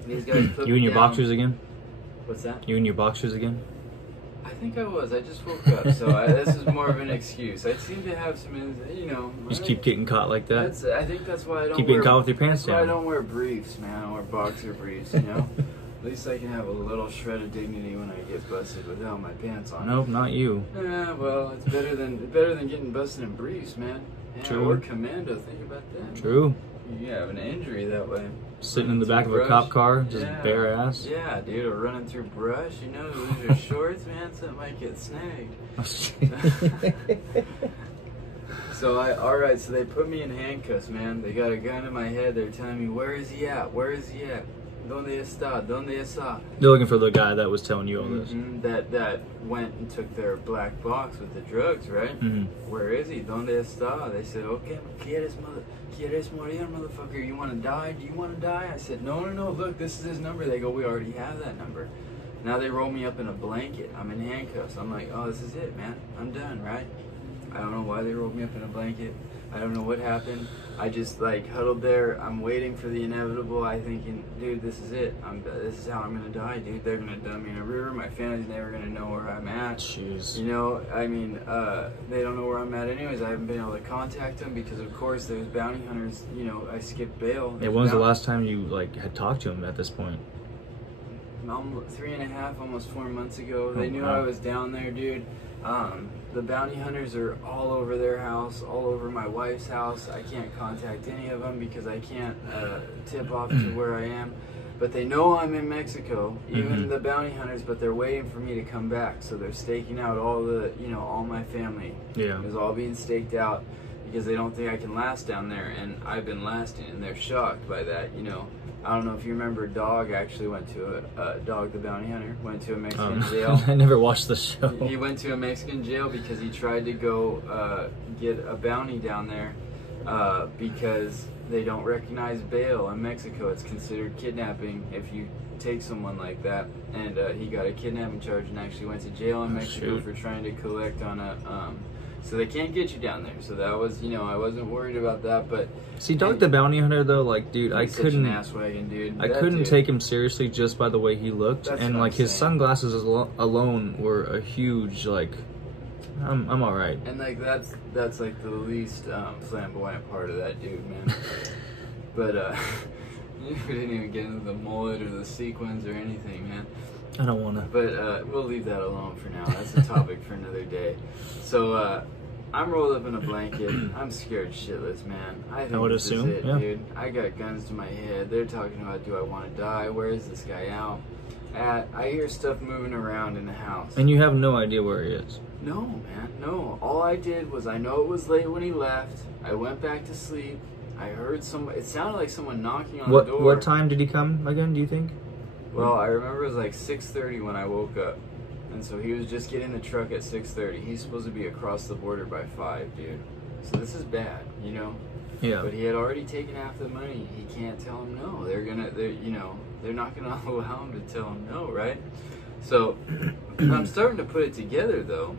These guys put You in your down. boxers again? What's that? You in your boxers again? I think I was. I just woke up, so this is more of an excuse. I seem to have some, you know. Just keep getting caught like that? I think that's why I don't Keep getting caught with your pants That's why I down. don't wear briefs, man. I wear boxer briefs, you know. At least I can have a little shred of dignity when I get busted without my pants on. Nope, not you. Yeah, well, it's better than getting busted in briefs, man. Yeah, True. Or commando. Think about that. True. You have an injury that way. Sitting in the Running back of through a cop brush. car, just Yeah. bare ass. Yeah, dude, or running through brush. You know, lose your shorts, man. Something might get snagged. So alright, so they put me in handcuffs, man. They got a gun in my head. They're telling me, where is he at? Where is he at? Donde está? Donde está? They're looking for the guy that was telling you all this. That went and took their black box with the drugs, right? Where is he? Donde está? They said, okay, quieres morir, motherfucker? You want to die? Do you want to die? I said, no, look, this is his number. They go, we already have that number. Now they roll me up in a blanket. I'm in handcuffs. I'm like, oh, this is it, man. I'm done, right? I don't know why they rolled me up in a blanket. I don't know what happened. I just like huddled there. I'm waiting for the inevitable. I thinking, dude, this is it. This is how I'm gonna die, dude. They're gonna dump me in a river. My family's never gonna know where I'm at. Jeez. You know, I mean, they don't know where I'm at anyways. I haven't been able to contact them because, of course, there's bounty hunters. You know, I skipped bail. Hey, when was the last time you like had talked to him at this point? 3.5, almost 4 months ago. They knew wow. I was down there, dude. The bounty hunters are all over their house, all over my wife's house. I can't contact any of them because I can't tip off to where I am. But they know I'm in Mexico, even the bounty hunters, but they're waiting for me to come back. So they're staking out all the, you know, all my family. Yeah. It's all being staked out because they don't think I can last down there. And I've been lasting, and they're shocked by that, you know. I don't know if you remember, Dog actually went to Dog the Bounty Hunter, went to a Mexican jail. I never watched the show. He went to a Mexican jail because he tried to go get a bounty down there because they don't recognize bail in Mexico. It's considered kidnapping if you take someone like that. And he got a kidnapping charge and actually went to jail in Mexico for trying to collect on a... so they can't get you down there. So that was, you know, I wasn't worried about that, but... See, Dog the Bounty Hunter, though, like, dude, I couldn't... Such an asswagon, dude. I couldn't take him seriously just by the way he looked. That's And, what like, I'm his saying. sunglasses alone were a huge, like... I'm alright. And, like, that's like, the least flamboyant part of that dude, man. But, we didn't even get into the mullet or the sequins or anything, man. I don't want to. But we'll leave that alone for now. That's a topic for another day. So I'm rolled up in a blanket. I'm scared shitless, man. I think would this assume, is it, yeah. dude. I got guns to my head. They're talking about, do I want to die? Where is this guy out at? I hear stuff moving around in the house. And you have no idea where he is. No, man, no. All I did was, I know it was late when he left. I went back to sleep. I heard it sounded like someone knocking on the door. What time did he come again, do you think? Well, I remember it was like 6:30 when I woke up. And so he was just getting the truck at 6:30. He's supposed to be across the border by 5, dude. So this is bad, you know? Yeah. But he had already taken half the money. He can't tell him no. They're not gonna allow him to tell him no, right? So I'm starting to put it together though.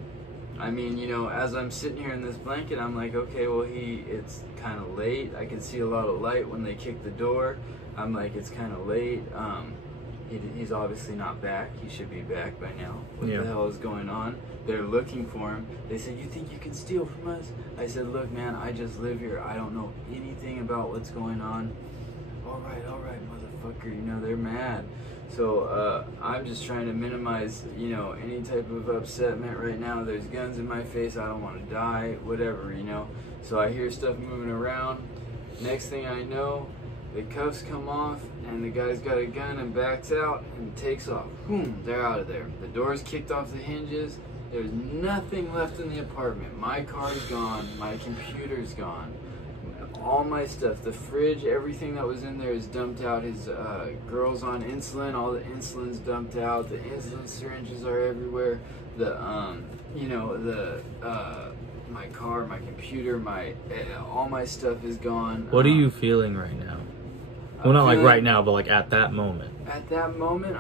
I mean, you know, as I'm sitting here in this blanket, I'm like, okay, well, it's kind of late. I can see a lot of light when they kick the door. I'm like, it's kind of late. He's obviously not back. He should be back by now. What the hell is going on? They're looking for him. They said, you think you can steal from us? I said, look, man, I just live here. I don't know anything about what's going on. All right, motherfucker. You know, they're mad. So I'm just trying to minimize, you know, any type of upsetment right now. There's guns in my face. I don't want to die, whatever, you know. So I hear stuff moving around. Next thing I know, the cuffs come off and the guy's got a gun and backs out and takes off. Boom, they're out of there. The door's kicked off the hinges. There's nothing left in the apartment. My car's gone. My computer's gone. All my stuff, the fridge, everything that was in there is dumped out. His girl's on insulin. All the insulin's dumped out. The insulin syringes are everywhere. My car, my computer, all my stuff is gone. What are you feeling right now? Well, not like right now, but like at that moment. At that moment,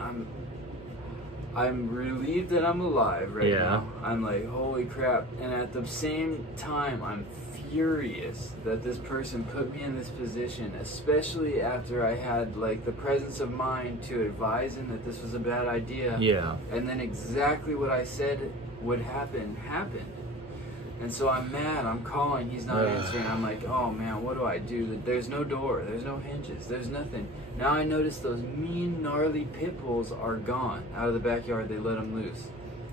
I'm relieved that I'm alive right now. I'm like, holy crap. And at the same time, I'm furious that this person put me in this position, especially after I had like the presence of mind to advise him that this was a bad idea. Yeah. And then exactly what I said would happen happened. And so I'm mad, I'm calling, he's not answering. I'm like, oh man, what do I do? There's no door, there's no hinges, there's nothing. Now I notice those mean, gnarly pit bulls are gone out of the backyard. They let them loose.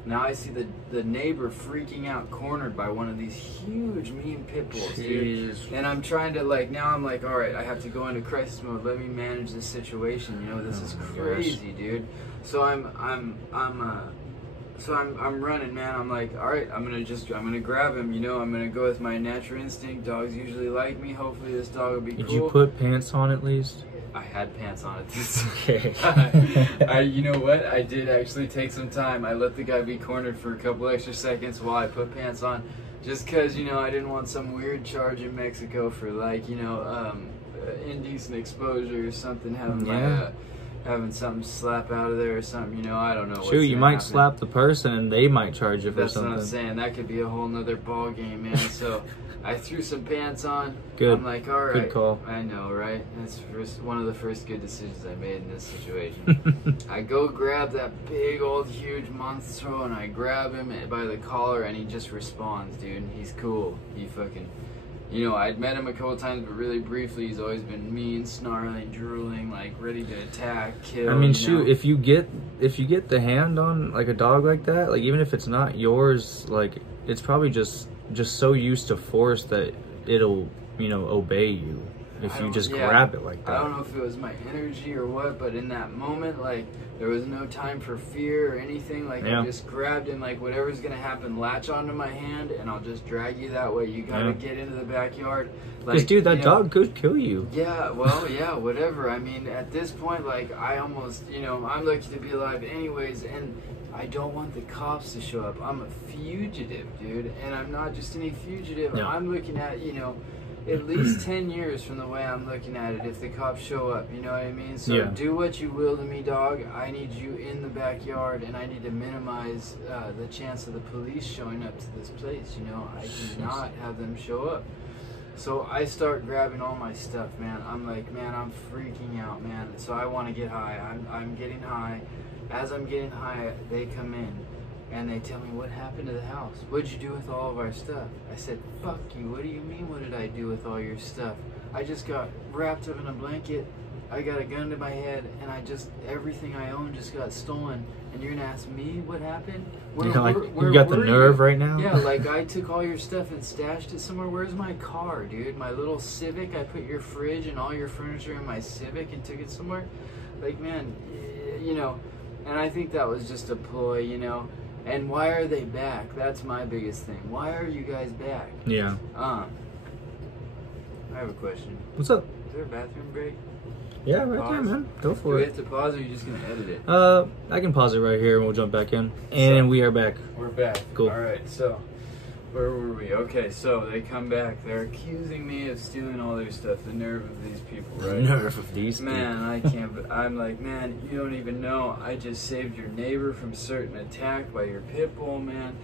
Now I see the neighbor freaking out, cornered by one of these huge, mean pit bulls, dude. And I'm trying to now I'm like, all right, I have to go into crisis mode. Let me manage this situation. You know, this is crazy, dude. So I'm running, man. I'm like, all right, I'm gonna grab him. You know, I'm gonna go with my natural instinct. Dogs usually like me. Hopefully this dog will be cool. Did you put pants on at least? I had pants on at this. Okay. You know what? I did actually take some time. I let the guy be cornered for a couple extra seconds while I put pants on, just cause I didn't want some weird charge in Mexico for indecent exposure or something. Having something slap out of there or something, I don't know. Sure, you might slap the person and they might charge you for something. That's what I'm saying. That could be a whole nother ball game, man. So I threw some pants on. Good. I'm like, all right. Good call. I know, right? That's one of the first good decisions I made in this situation. I go grab that big old huge monstro and I grab him by the collar and he just responds, dude. He's cool. He fucking... I'd met him a couple times, but really briefly. He's always been mean, snarling, drooling, ready to attack, kill. I mean, shoot, if you get the hand on a dog like that, even if it's not yours, it's probably just so used to force that it'll obey you if you just grab it like that. I don't know if it was my energy or what, but in that moment, there was no time for fear or anything. I just grabbed him, whatever's gonna happen, latch onto my hand, and I'll just drag you that way. You gotta get into the backyard. Because, dude, that dog could kill you. Yeah, well, yeah, whatever. I mean, at this point, I almost, I'm lucky to be alive anyways, and I don't want the cops to show up. I'm a fugitive, dude, and I'm not just any fugitive. No. I'm looking at, at least 10 years from the way I'm looking at it if the cops show up, you know what I mean? So do what you will to me, dog. I need you in the backyard, and I need to minimize the chance of the police showing up to this place, I cannot have them show up. So I start grabbing all my stuff, man. I'm like, man, I'm freaking out, man. So I want to get high. I'm getting high. As I'm getting high, they come in. And they tell me, what happened to the house? What'd you do with all of our stuff? I said, fuck you. What do you mean, what did I do with all your stuff? I just got wrapped up in a blanket. I got a gun to my head. And everything I own just got stolen. And you're going to ask me what happened? You got the nerve right now? Yeah, I took all your stuff and stashed it somewhere. Where's my car, dude? My little Civic. I put your fridge and all your furniture in my Civic and took it somewhere. Man, and I think that was just a ploy, And why are they back? That's my biggest thing. Why are you guys back? Yeah. I have a question. What's up? Is there a bathroom break? Yeah, right there, man. Go for Do we it. have to pause, or are you just going to edit it? I can pause it right here and we'll jump back in. And we are back. We're back. Cool. All right, so where were we? Okay, so they come back. They're accusing me of stealing all their stuff. The nerve of these people, right? The nerve of these people. Man, I can't. But I'm like, man, you don't even know. I just saved your neighbor from certain attack by your pit bull, man.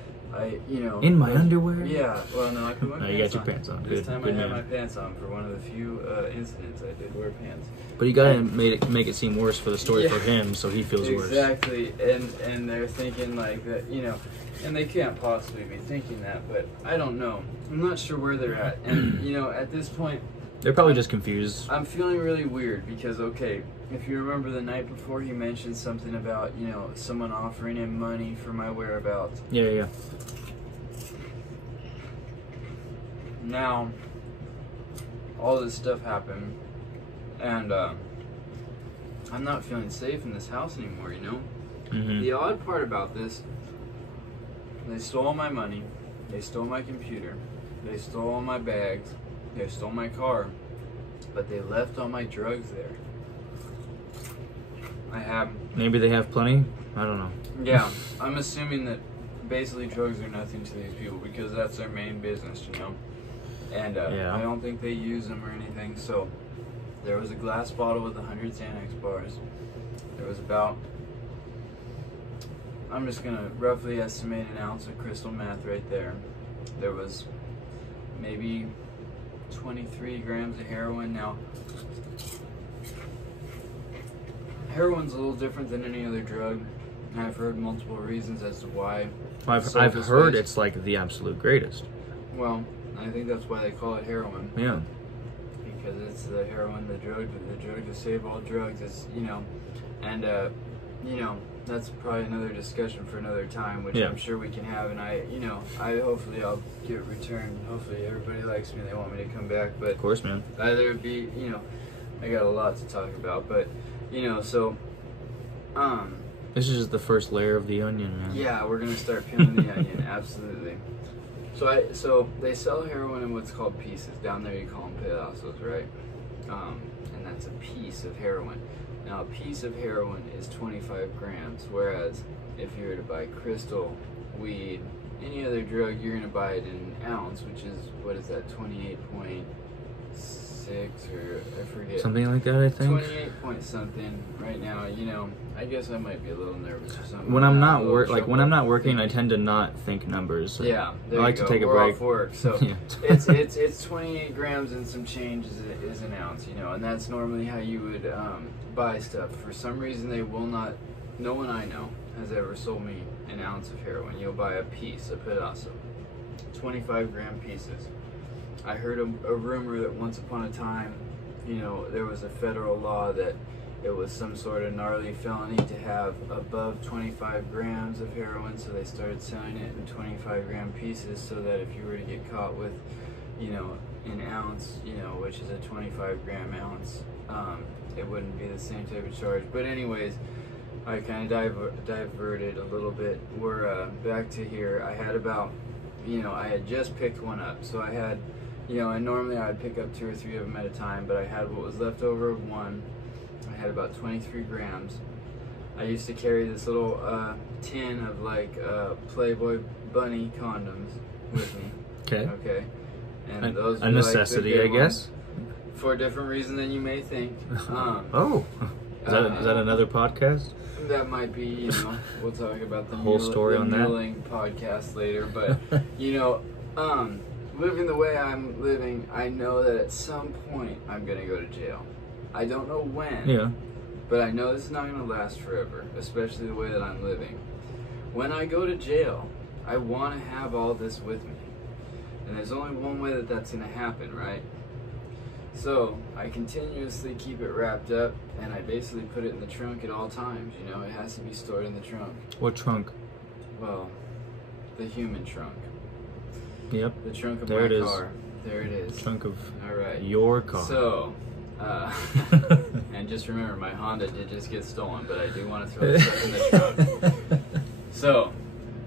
In my underwear? Yeah. Well, no, I put my pants on. You got your pants on. This time I Good had man. my pants on for one of the few incidents I did wear pants. But you gotta make it seem worse for the story for him, so he feels worse. Exactly, and they're thinking that, and they can't possibly be thinking that, but I don't know. I'm not sure where they're at, and at this point, they're probably just confused. I'm feeling really weird because, okay, if you remember the night before, he mentioned something about, someone offering him money for my whereabouts. Yeah. now, all this stuff happened, and I'm not feeling safe in this house anymore, you know? Mm-hmm. The odd part about this, they stole all my money, they stole my computer, they stole all my bags, they stole my car, but they left all my drugs there. Maybe they have plenty? I don't know. Yeah, I'm assuming that basically drugs are nothing to these people because that's their main business, you know? And Yeah. I don't think they use them or anything, so there was a glass bottle with 100 Xanax bars. There was about, I'm just gonna roughly estimate an ounce of crystal meth right there. There was maybe 23 grams of heroin. Now, heroin's a little different than any other drug, and I've heard multiple reasons as to why. I've heard it's like the absolute greatest. Well, I think that's why they call it heroin. Yeah. Because it's the heroin, the drug to save all drugs. It's, you know, and you know, that's probably another discussion for another time, which Yeah. I'm sure we can have. And hopefully I'll get returned. Hopefully everybody likes me. They want me to come back, but Of course, man. either it be, you know, I got a lot to talk about, but you know, so This is just the first layer of the onion, man. yeah, we're gonna start peeling the onion, absolutely. So they sell heroin in what's called pieces. Down there you call them pedazos, right? And that's a piece of heroin. Now a piece of heroin is 25 grams, whereas if you were to buy crystal, weed, any other drug, you're gonna buy it in an ounce, which is, what is that, 28.6 or I forget. Something like that, I think. 28 point something right now. You know, I guess I might be a little nervous or something. When I'm not when I'm not working, I tend to not think numbers. Yeah, I like to take a We're break. off work, so Yeah. it's 28 grams and some change is an ounce, you know, and that's normally how you would buy stuff. For some reason, they will not. No one I know has ever sold me an ounce of heroin. You'll buy a piece, a pedazo, 25 gram pieces. I heard a rumor that once upon a time, you know, there was a federal law that it was some sort of gnarly felony to have above 25 grams of heroin, so they started selling it in 25 gram pieces so that if you were to get caught with, you know, an ounce, you know, which is a 25 gram ounce, it wouldn't be the same type of charge. But anyways, I kind of diverted a little bit. We're back to here. I had about, you know, I had just picked one up, so I had, you know, and normally I'd pick up 2 or 3 of them at a time, but I had what was left over of one. I had about 23 grams. I used to carry this little tin of like Playboy bunny condoms with me. Okay. Okay. And those A were, necessity, like, I the good guess. ones, for a different reason than you may think. Oh, is that another podcast? That might be, you know, we'll talk about the whole story on that muling podcast later, but you know, living the way I'm living, I know that at some point I'm gonna go to jail. I don't know when, Yeah. but I know this is not gonna last forever, especially the way that I'm living. When I go to jail, I want to have all this with me, and there's only one way that that's gonna happen, right? So I continuously keep it wrapped up, and I basically put it in the trunk at all times. You know, it has to be stored in the trunk. What trunk? Well, the human trunk. Yep. The trunk of There my it is. car. There it is. Trunk of All right. your car. So, and just remember, my Honda did just get stolen, but I do want to throw this stuff in the trunk. So,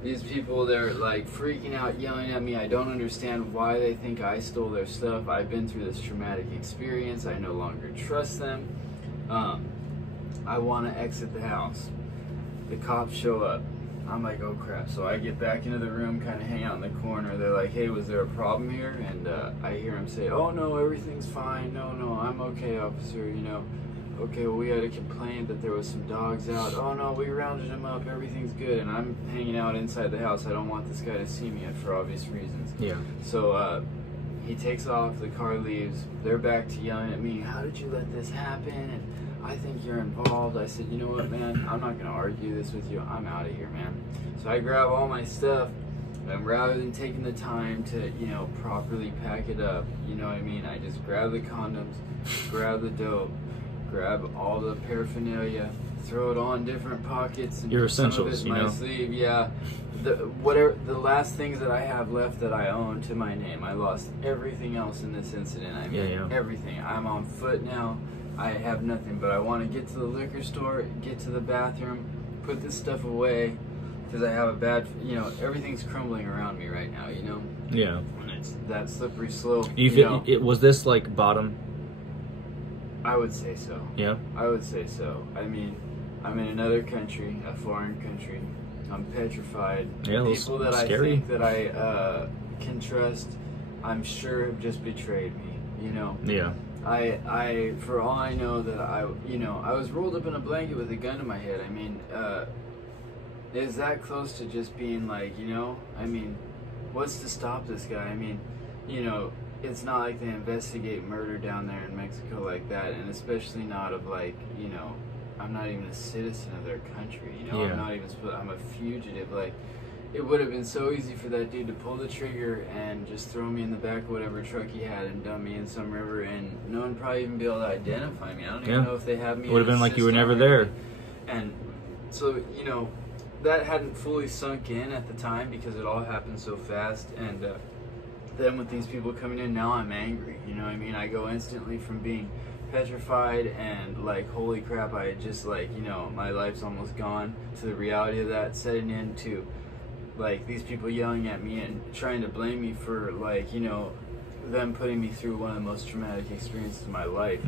these people, they're like freaking out, yelling at me. I don't understand why they think I stole their stuff. I've been through this traumatic experience. I no longer trust them. I want to exit the house. The cops show up. I'm like, oh crap. So I get back into the room, kind of hang out in the corner. They're like, hey, was there a problem here? And I hear him say, oh no, everything's fine. No, I'm okay, officer, you know. Okay, well, we had a complaint that there was some dogs out. Oh no, we rounded them up. Everything's good. And I'm hanging out inside the house. I don't want this guy to see me for obvious reasons. Yeah. So he takes off. The car leaves. They're back to yelling at me. How did you let this happen? And I think you're involved. I said, you know what, man? I'm not going to argue this with you. I'm out of here, man. So I grab all my stuff. And rather than taking the time to, you know, properly pack it up, you know what I mean? I just grab the condoms, grab the dope, grab all the paraphernalia, throw it all in different pockets. And Your some of essentials, it's you my know? sleeve, yeah. the last things that I have left that I own to my name, I lost everything else in this incident. I mean, everything. I'm on foot now. I have nothing, but I want to get to the liquor store, get to the bathroom, put this stuff away, because I have a bad, everything's crumbling around me right now, Yeah. And it's that slippery slope. Was this like bottom? I would say so. Yeah. I would say so. I mean, I'm in another country, a foreign country. I'm petrified. Yeah, People that scary. I think that I can trust, I'm sure have just betrayed me. Yeah. I for all I know that I was rolled up in a blanket with a gun to my head. I mean, is that close to just being like, I mean, what's to stop this guy? I mean, it's not like they investigate murder down there in Mexico like that, and especially not of like, I'm not even a citizen of their country, I'm not even I'm a fugitive. Like, it would have been so easy for that dude to pull the trigger and just throw me in the back of whatever truck he had and dump me in some river, and no one probably even be able to identify me. I don't even know if they have me. It would have been like you were never there. And so, that hadn't fully sunk in at the time because it all happened so fast. And then with these people coming in, now I'm angry. You know what I mean? I go instantly from being petrified and like, holy crap, I just like, my life's almost gone, to the reality of that setting in, to like these people yelling at me and trying to blame me for like, them putting me through one of the most traumatic experiences of my life.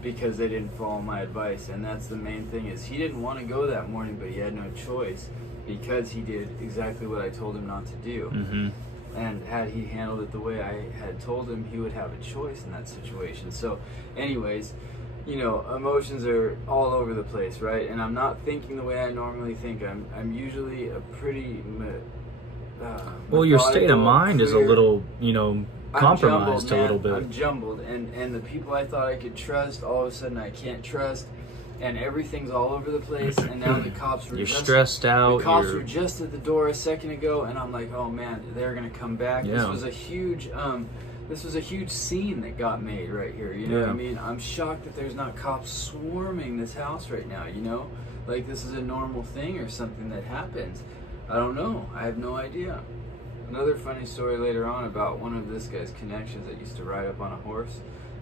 Because they didn't follow my advice. And that's the main thing, is he didn't want to go that morning, but he had no choice because he did exactly what I told him not to do. Mm-hmm. And had he handled it the way I had told him, he would have a choice in that situation. So anyways, emotions are all over the place, right? And I'm not thinking the way I normally think. I'm usually a pretty well, your state of mind is a little, compromised jumbled, a little bit. I'm jumbled, and the people I thought I could trust, all of a sudden I can't trust, and everything's all over the place. And now the cops were stressed out. The cops were just at the door a second ago, and I'm like, oh man, they're gonna come back. This was a huge scene that got made right here. You know what I mean? I'm shocked that there's not cops swarming this house right now. Like this is a normal thing or something that happens. I don't know. I have no idea. Another funny story later on about one of this guy's connections that used to ride up on a horse.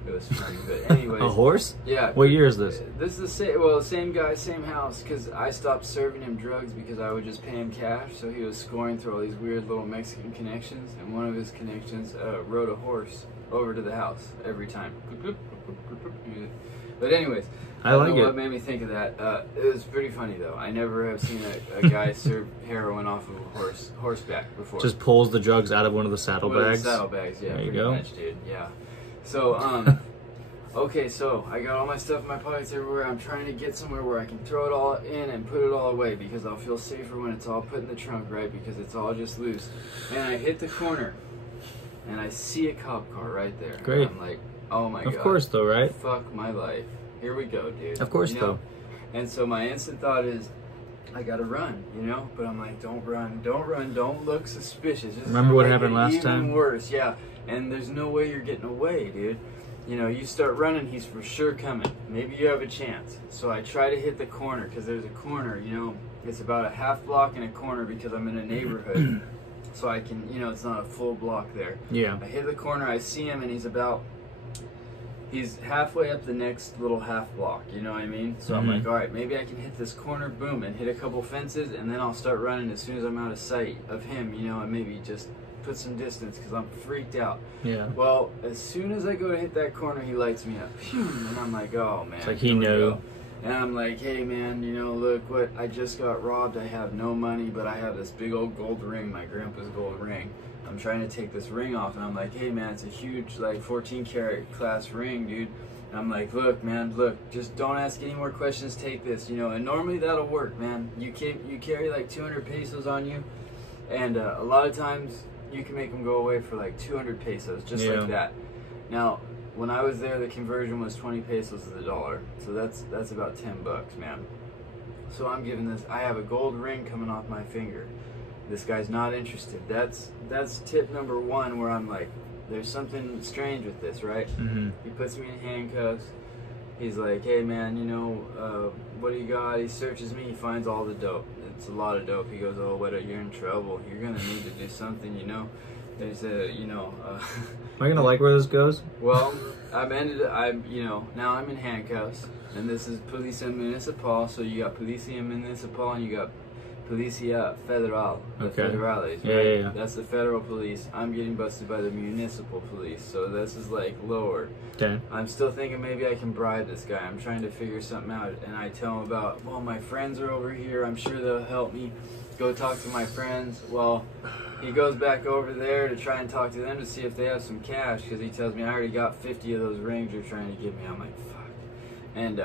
It was funny, but anyways. A horse? Yeah. What year is this? This is same guy, same house, because I stopped serving him drugs because I would just pay him cash, so he was scoring through all these weird little Mexican connections, and one of his connections rode a horse over to the house every time. But anyways, I don't know what made me think of that. It was pretty funny though. I never have seen a guy serve heroin off of a horseback before. Just pulls the drugs out of one of the saddlebags. Saddlebags, yeah. There you pretty go. much, dude. Yeah. So, okay, so I got all my stuff in my pockets everywhere. I'm trying to get somewhere where I can throw it all in and put it all away, because I'll feel safer when it's all put in the trunk, right? Because it's all just loose. And I hit the corner, and I see a cop car right there. Great. And I'm like, oh my God. Of course, though, right? Fuck my life. Here we go, dude. Of course, though. And so my instant thought is, I gotta run, But I'm like, don't run, don't look suspicious. Remember what happened last time? Even worse, yeah. And there's no way you're getting away, dude. You start running, he's for sure coming. Maybe you have a chance. So I try to hit the corner, because there's a corner, It's about a half block and a corner because I'm in a neighborhood. So I can, it's not a full block there. Yeah. I hit the corner, I see him, and he's halfway up the next little half block, you know what I mean? So I'm like, all right, maybe I can hit this corner, boom, and hit a couple fences, and then I'll start running as soon as I'm out of sight of him, and maybe just put some distance, because I'm freaked out. Yeah. Well, as soon as I go to hit that corner, he lights me up. And I'm like, oh, man. It's like he knew. And I'm like, hey, man, look, what? I just got robbed. I have no money, but I have this big old gold ring, my grandpa's gold ring. I'm trying to take this ring off, and I'm like, hey man, it's a huge, like 14 karat class ring, dude. And I'm like, look man, just don't ask any more questions, take this, and normally that'll work, man. You carry like 200 pesos on you, and a lot of times you can make them go away for like 200 pesos, just like that. Now, when I was there, the conversion was 20 pesos to the dollar, so that's about 10 bucks, man. So I'm giving this, I have a gold ring coming off my finger. This guy's not interested. That's tip number one, where I'm like, there's something strange with this, right? Mm-hmm. He puts me in handcuffs. He's like, hey man, what do you got? He searches me, he finds all the dope. it's a lot of dope. He goes, oh, what, you're in trouble. You're gonna need to do something, you know. There's a, you know. Am I gonna like where this goes? Well, you know, now I'm in handcuffs, and this is Policia Municipal. So you got Policia Municipal, and you got Policia Federal. The Okay. Federales, Yeah, right? yeah, yeah. That's the federal police. I'm getting busted by the municipal police, so this is like lower. Okay. I'm still thinking maybe I can bribe this guy. I'm trying to figure something out, and I tell him about, well, my friends are over here. I'm sure they'll help me. Go talk to my friends. Well, he goes back over there to try and talk to them to see if they have some cash, because he tells me I already got 50 of those rings you're trying to give me. I'm like, fuck. And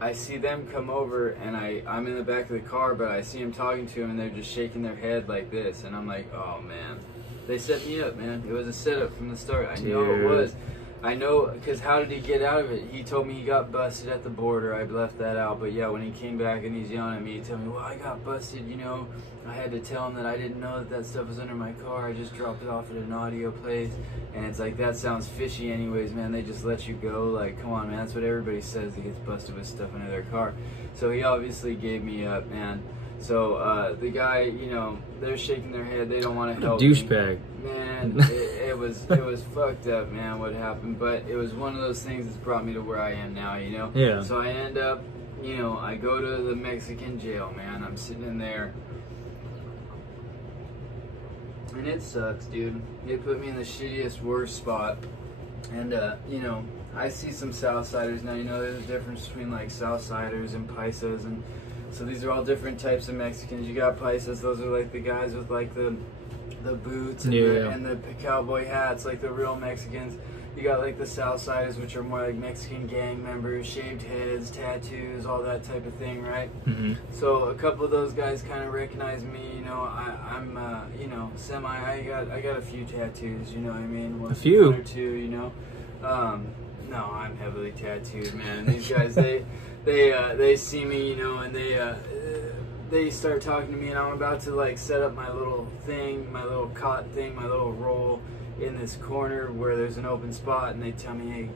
I see them come over, and I'm in the back of the car, but I see him talking to him, and they're just shaking their head like this, and I'm like, oh man, they set me up, man. It was a setup from the start. I know it was. I know, because how did he get out of it? He told me he got busted at the border. I left that out. But yeah, when he came back and he's yelling at me, he told me, well, I got busted, you know. I had to tell him that I didn't know that stuff was under my car. I just dropped it off at an audio place. And it's like, that sounds fishy anyways, man. They just let you go. Like, come on, man. That's what everybody says. They get busted with stuff under their car. So he obviously gave me up, man. So the guy, you know, they're shaking their head. They don't want to help me. Douchebag. Man, it was fucked up, man, what happened. But it was one of those things that's brought me to where I am now, you know? Yeah. So I end up, you know, I go to the Mexican jail, man. I'm sitting in there. And it sucks, dude. They put me in the shittiest, worst spot. And, you know, I see some Southsiders now. You know, there's a difference between, like, Southsiders and Paisas. And so these are all different types of Mexicans. You got Paisas. Those are, like, the guys with, like, the boots and, the cowboy hats, like the real Mexicans. You got like the Southsiders, which are more like Mexican gang members, shaved heads, tattoos, all that type of thing, right? Mm-hmm. So a couple of those guys kind of recognize me. You know, I'm you know, I got a few tattoos. You know what I mean? A few? One or two. You know. No, I'm heavily tattooed, man. These guys, they see me, you know, and they start talking to me, and I'm about to like set up my little thing, my little cot thing, my little roll in this corner where there's an open spot, and they tell me, hey,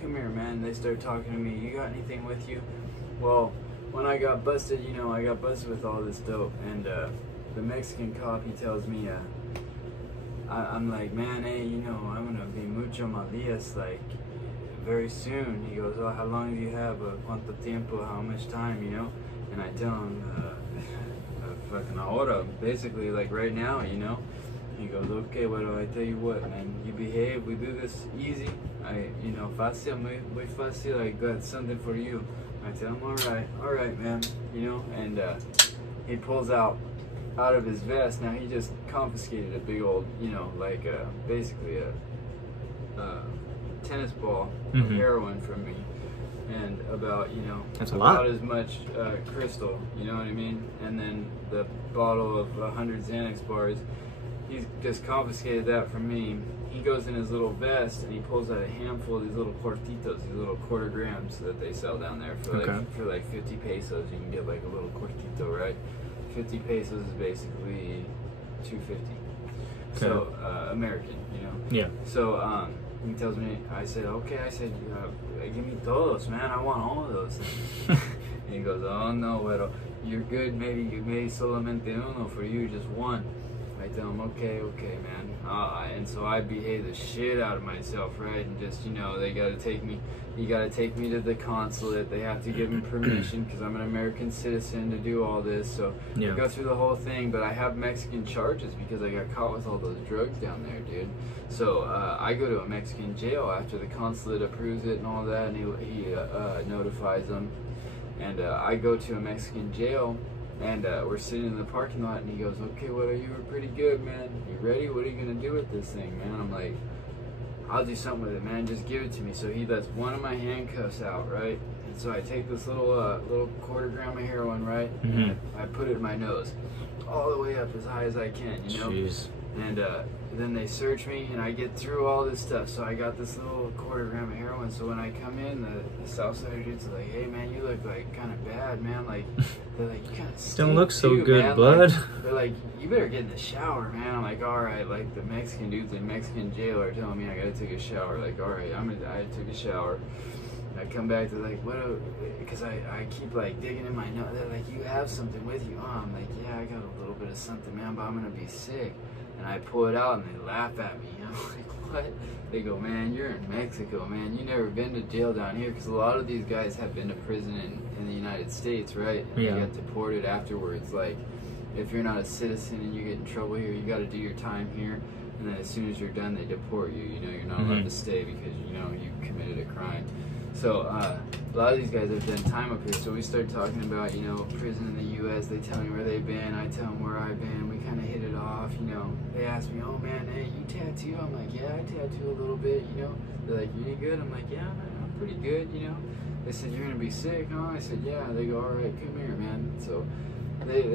come here, man. And they start talking to me. You got anything with you? Well, when I got busted, you know, I got busted with all this dope, and the Mexican cop, he tells me, I'm like, man, hey, you know, I'm gonna be mucho más días, like, very soon. He goes, oh, how long do you have? Cuánto tiempo? How much time, you know? And I tell him, fucking ahora, basically, like right now, you know? He goes, okay, well, I tell you what, man, you behave, we do this easy. You know, fácil, muy fácil, I got something for you. I tell him, all right, man, you know? And he pulls out of his vest. Now, he just confiscated a big old, you know, like basically a tennis ball of heroin from me. And about, you know, that's a about lot. as much crystal, you know what I mean? And then the bottle of 100 Xanax bars. He's just confiscated that from me. He goes in his little vest and he pulls out a handful of these little cuartitos, these little quarter grams that they sell down there for like 50 pesos. You can get like a little cuartito, right? 50 pesos is basically $2.50. Okay. So American, you know. Yeah. So he tells me, I said, okay. I said, give me todos, man. I want all of those things. And he goes, oh no, pero you're good. Maybe solamente uno, for you, just one. I tell him, okay, man. And so I behave the shit out of myself, right? And just, you know, they gotta take me. You gotta take me to the consulate. They have to give me permission because I'm an American citizen to do all this. So I go through the whole thing, but I have Mexican charges because I got caught with all those drugs down there, dude. So I go to a Mexican jail after the consulate approves it and all that, and he notifies them. And I go to a Mexican jail. And we're sitting in the parking lot, and he goes, okay, well, you were pretty good, man. You ready? What are you going to do with this thing, man? I'm like, I'll do something with it, man. Just give it to me. So he lets one of my handcuffs out, right? And so I take this little quarter gram of heroin, right? And I put it in my nose, all the way up as high as I can, you know? Jeez. And then they search me, and I get through all this stuff. So I got this little quarter gram of heroin. So when I come in, the Southside dudes are like, hey, man, you look like kind of bad, man. Like, they're like, you kind of don't look so too, good, man. bud. Like, they're like, you better get in the shower, man. I'm like, all right. Like, the Mexican dudes, the Mexican jailer, are telling me I gotta take a shower. Like, all right, I took a shower. I come back to like, what? Because I keep like digging in my nose. They're like, you have something with you, huh? I'm like, yeah, I got a little bit of something, man, but I'm gonna be sick. And I pull it out and they laugh at me. I'm like, what? They go, man, you're in Mexico, man. You never been to jail down here, because a lot of these guys have been to prison in the United States, right? And Yeah. they get deported afterwards. Like, if you're not a citizen and you get in trouble here, you got to do your time here. And then as soon as you're done, they deport you. You know, you're not allowed to stay because, you know, you committed a crime. So a lot of these guys have done time up here. So we start talking about, you know, prison in the U.S. They tell me where they've been. I tell them where I've been. We kind of hit it off, you know. They ask me, oh, man, hey, you tattoo? I'm like, yeah, I tattoo a little bit, you know. They're like, you any good? I'm like, yeah, man, I'm pretty good, you know. They said, you're going to be sick, huh? I said, yeah. They go, all right, come here, man. So they had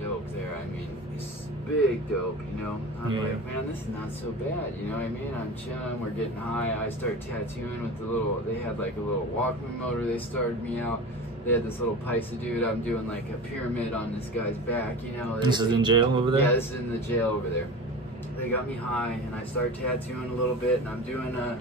dope there. I mean, it's big dope, you know. I'm like, man, this is not so bad, you know what I mean? I'm chilling, we're getting high. I start tattooing with the little, they had like a little Walkman motor. They started me out. They had this little Paisa dude. I'm doing like a pyramid on this guy's back, you know. This is in jail over there? Yeah, this is in the jail over there. They got me high, and I start tattooing a little bit, and I'm doing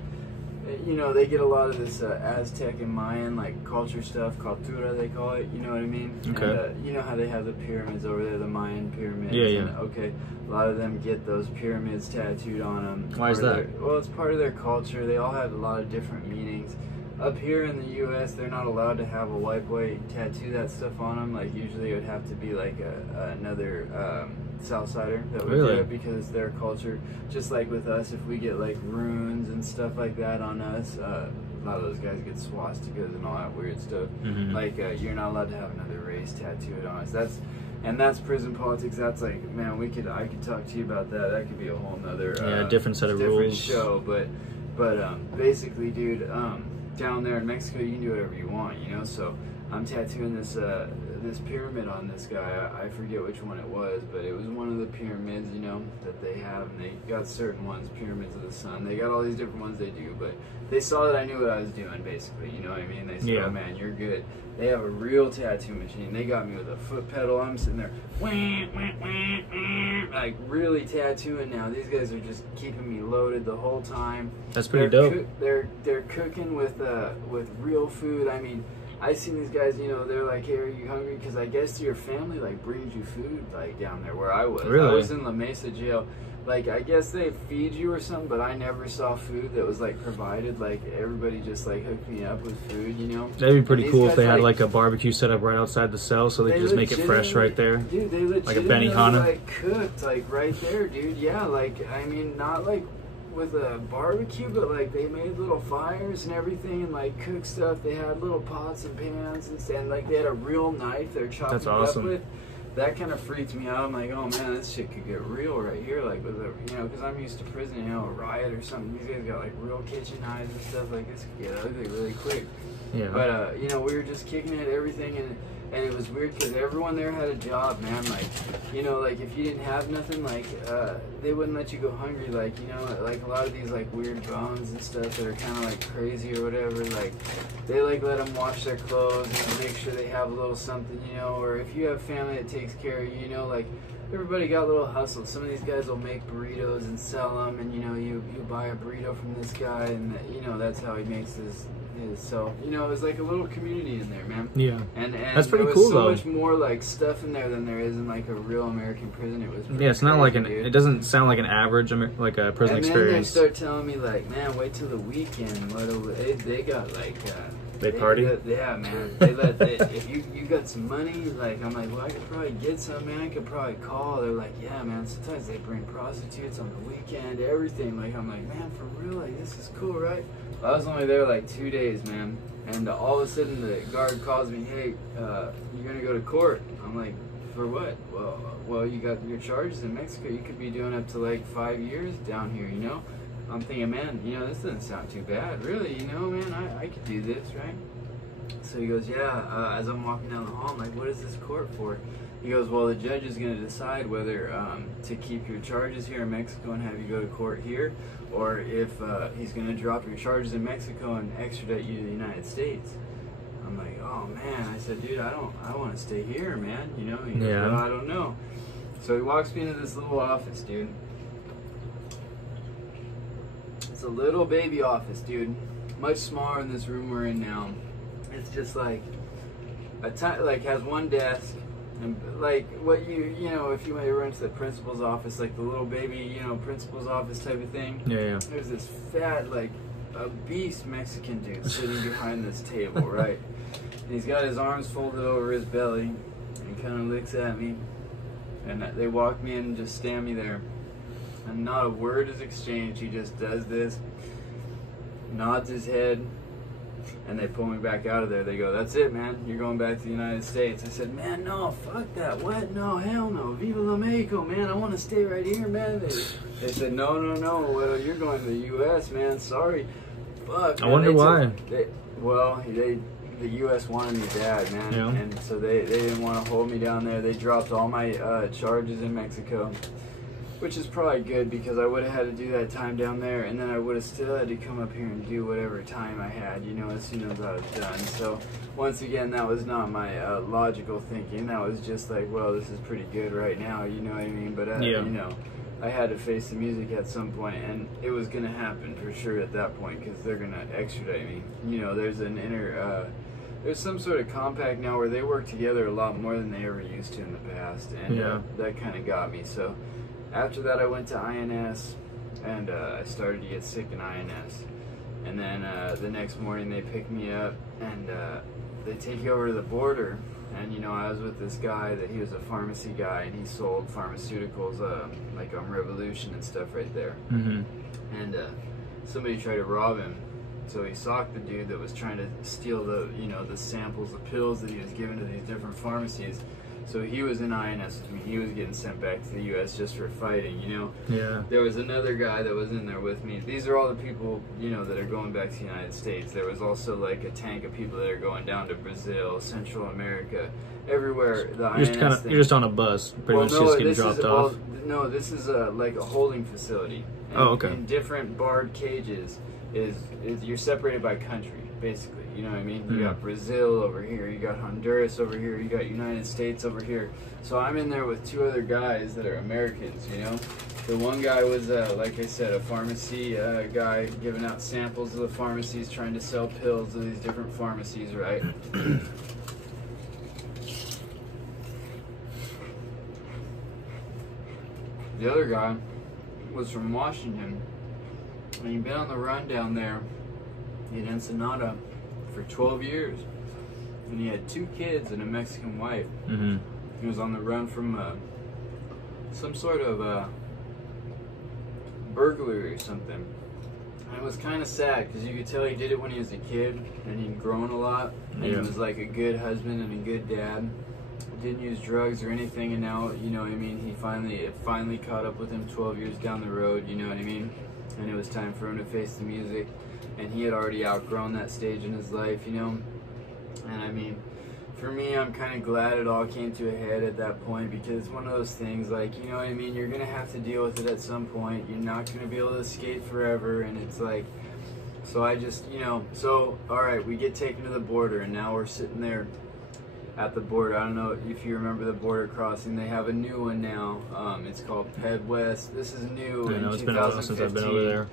you know, they get a lot of this Aztec and Mayan like culture stuff, cultura they call it, you know what I mean? Okay. And, you know how they have the pyramids over there, the Mayan pyramids? Yeah, yeah. And, okay, a lot of them get those pyramids tattooed on them. Why is that? Well, it's part of their culture. They all have a lot of different meanings. Up here in the U.S., they're not allowed to have a white boy tattoo that stuff on them. Like, usually it would have to be like another Southsider that would do it, because their culture, just like with us, if we get like runes and stuff like that on us, a lot of those guys get swastikas and all that weird stuff. Like, you're not allowed to have another race tattooed on us. That's prison politics. That's like, man, I could talk to you about that. That could be a whole nother different set of different rules. show. But basically, dude, down there in Mexico, you can do whatever you want, you know. So I'm tattooing this this pyramid on this guy. I forget which one it was, but it was one of the pyramids, you know, that they have, and they got certain ones, pyramids of the sun. They got all these different ones they do, but they saw that I knew what I was doing, basically, you know what I mean? They said, oh man, you're good. They have a real tattoo machine. They got me with a foot pedal. I'm sitting there, like really tattooing now. These guys are just keeping me loaded the whole time. That's pretty dope. They're cooking with real food. I mean, I seen these guys, you know, they're like, hey, are you hungry? Because I guess your family, like, brings you food, like, down there where I was. Really? I was in La Mesa jail. Like, I guess they feed you or something, but I never saw food that was, like, provided. Like, everybody just, like, hooked me up with food, you know? That'd be pretty cool if they had, like, a barbecue set up right outside the cell, so they could just make it fresh right there. Dude, they legitimately, like a Benihana. like, cooked, like, right there, dude. Yeah, like, I mean, not, like, with a barbecue, but like they made little fires and everything, and like cooked stuff. They had little pots and pans, and like they had a real knife they're chopping it up with. That kind of freaked me out. I'm like, oh man, this shit could get real right here, like with a, you know, because I'm used to prison, you know, a riot or something. These guys got like real kitchen knives and stuff. Like, this could get ugly really quick. Yeah. But you know, we were just kicking it, everything, and it was weird because everyone there had a job, man. Like, you know, like if you didn't have nothing, like they wouldn't let you go hungry. Like, you know, like a lot of these like weird bones and stuff that are kind of like crazy or whatever. Like, they like let them wash their clothes and make sure they have a little something, you know. Or if you have family that takes care of you, you know, like everybody got little hustles. Some of these guys will make burritos and sell them, and you know, you buy a burrito from this guy, and you know that's how he makes his. So, you know, it was like a little community in there, man. Yeah. And that's pretty there was cool, so though. much more like stuff in there than there is in like a real American prison. It was Yeah, it's not like dude. it doesn't sound like an average like a prison and experience. then they start telling me like, man, wait till the weekend. They got like they party? Yeah, man. If you got some money, like, I'm like, well, I could probably get some, man. I could probably call. They're like, yeah, man. Sometimes they bring prostitutes on the weekend, everything. Like, I'm like, man, for real? Like, this is cool, right? I was only there like 2 days, man. And all of a sudden the guard calls me, hey, you're going to go to court. I'm like, for what? Well, you got your charges in Mexico. You could be doing up to like 5 years down here, you know? I'm thinking, man, you know, this doesn't sound too bad. Really, you know, man, I could do this, right? So he goes, yeah, as I'm walking down the hall, I'm like, what is this court for? He goes, well, the judge is going to decide whether to keep your charges here in Mexico and have you go to court here, or if he's going to drop your charges in Mexico and extradite you to the United States. I'm like, oh man. I said, dude, I want to stay here, man. You know? He goes, well, I don't know. So he walks me into this little office, dude. It's a little baby office, dude. much smaller than this room we're in now. It's just like like has one desk, and like what you know, if you might run to the principal's office, like the little baby, principal's office type of thing. Yeah. There's this fat, like a beast Mexican dude sitting behind this table, right? And he's got his arms folded over his belly, and he kind of looks at me, and they walk me in and just stand me there, and not a word is exchanged. He just does this, nods his head, and they pull me back out of there. They go, "That's it, man. You're going back to the United States." I said, "Man, no, fuck that. What? No, hell no. Viva la Mexico, man. I want to stay right here, man." They said, "No. Well, you're going to the U.S., man. Sorry." Fuck. I wonder why. The U.S. wanted me bad, man. Yeah. And so they didn't want to hold me down there. They dropped all my charges in Mexico, which is probably good because I would have had to do that time down there, and then I would have still had to come up here and do whatever time I had, as soon as I was done. So once again, that was not my logical thinking. That was just like, well, this is pretty good right now, you know what I mean? But I had to face the music at some point, and it was gonna happen for sure at that point because they're gonna extradite me. There's some sort of compact now where they work together a lot more than they ever used to in the past, and that kind of got me. So after that, I went to INS, and I started to get sick in INS. And then the next morning, they pick me up, and they take you over to the border. And I was with this guy that he was a pharmacy guy, and he sold pharmaceuticals like on Revolution and stuff right there. Mm-hmm. And somebody tried to rob him. So he socked the dude that was trying to steal the samples, the pills that he was giving to these different pharmacies. So he was in INS with me. He was getting sent back to the U.S. just for fighting, Yeah. There was another guy that was in there with me. These are all the people, that are going back to the United States. There was also like a tank of people that are going down to Brazil, Central America, everywhere. You're just on a bus, pretty much just getting dropped off. No, this is like a holding facility. And okay. In different barred cages is you're separated by country, basically. You know what I mean? You got Brazil over here, you got Honduras over here, you got United States over here. So I'm in there with two other guys that are Americans, The one guy was, like I said, a pharmacy guy giving out samples of the pharmacies, trying to sell pills to these different pharmacies, right? The other guy was from Washington, and he'd been on the run down there in Ensenada for 12 years, and he had 2 kids and a Mexican wife. Mm-hmm. He was on the run from some sort of burglary or something. And it was kind of sad because you could tell he did it when he was a kid, and he'd grown a lot, and he was like a good husband and a good dad. Didn't use drugs or anything, and now, he finally caught up with him 12 years down the road, you know what I mean? And it was time for him to face the music. And he had already outgrown that stage in his life, And for me, I'm kind of glad it all came to a head at that point, because it's one of those things, like, you know what I mean? You're going to have to deal with it at some point. You're not going to be able to escape forever, and it's like, so I just, so, all right, we get taken to the border, and now we're sitting there at the border. I don't know if you remember the border crossing. They have a new one now. It's called Ped West. This is new in 2015. It's been a while since I've been over there.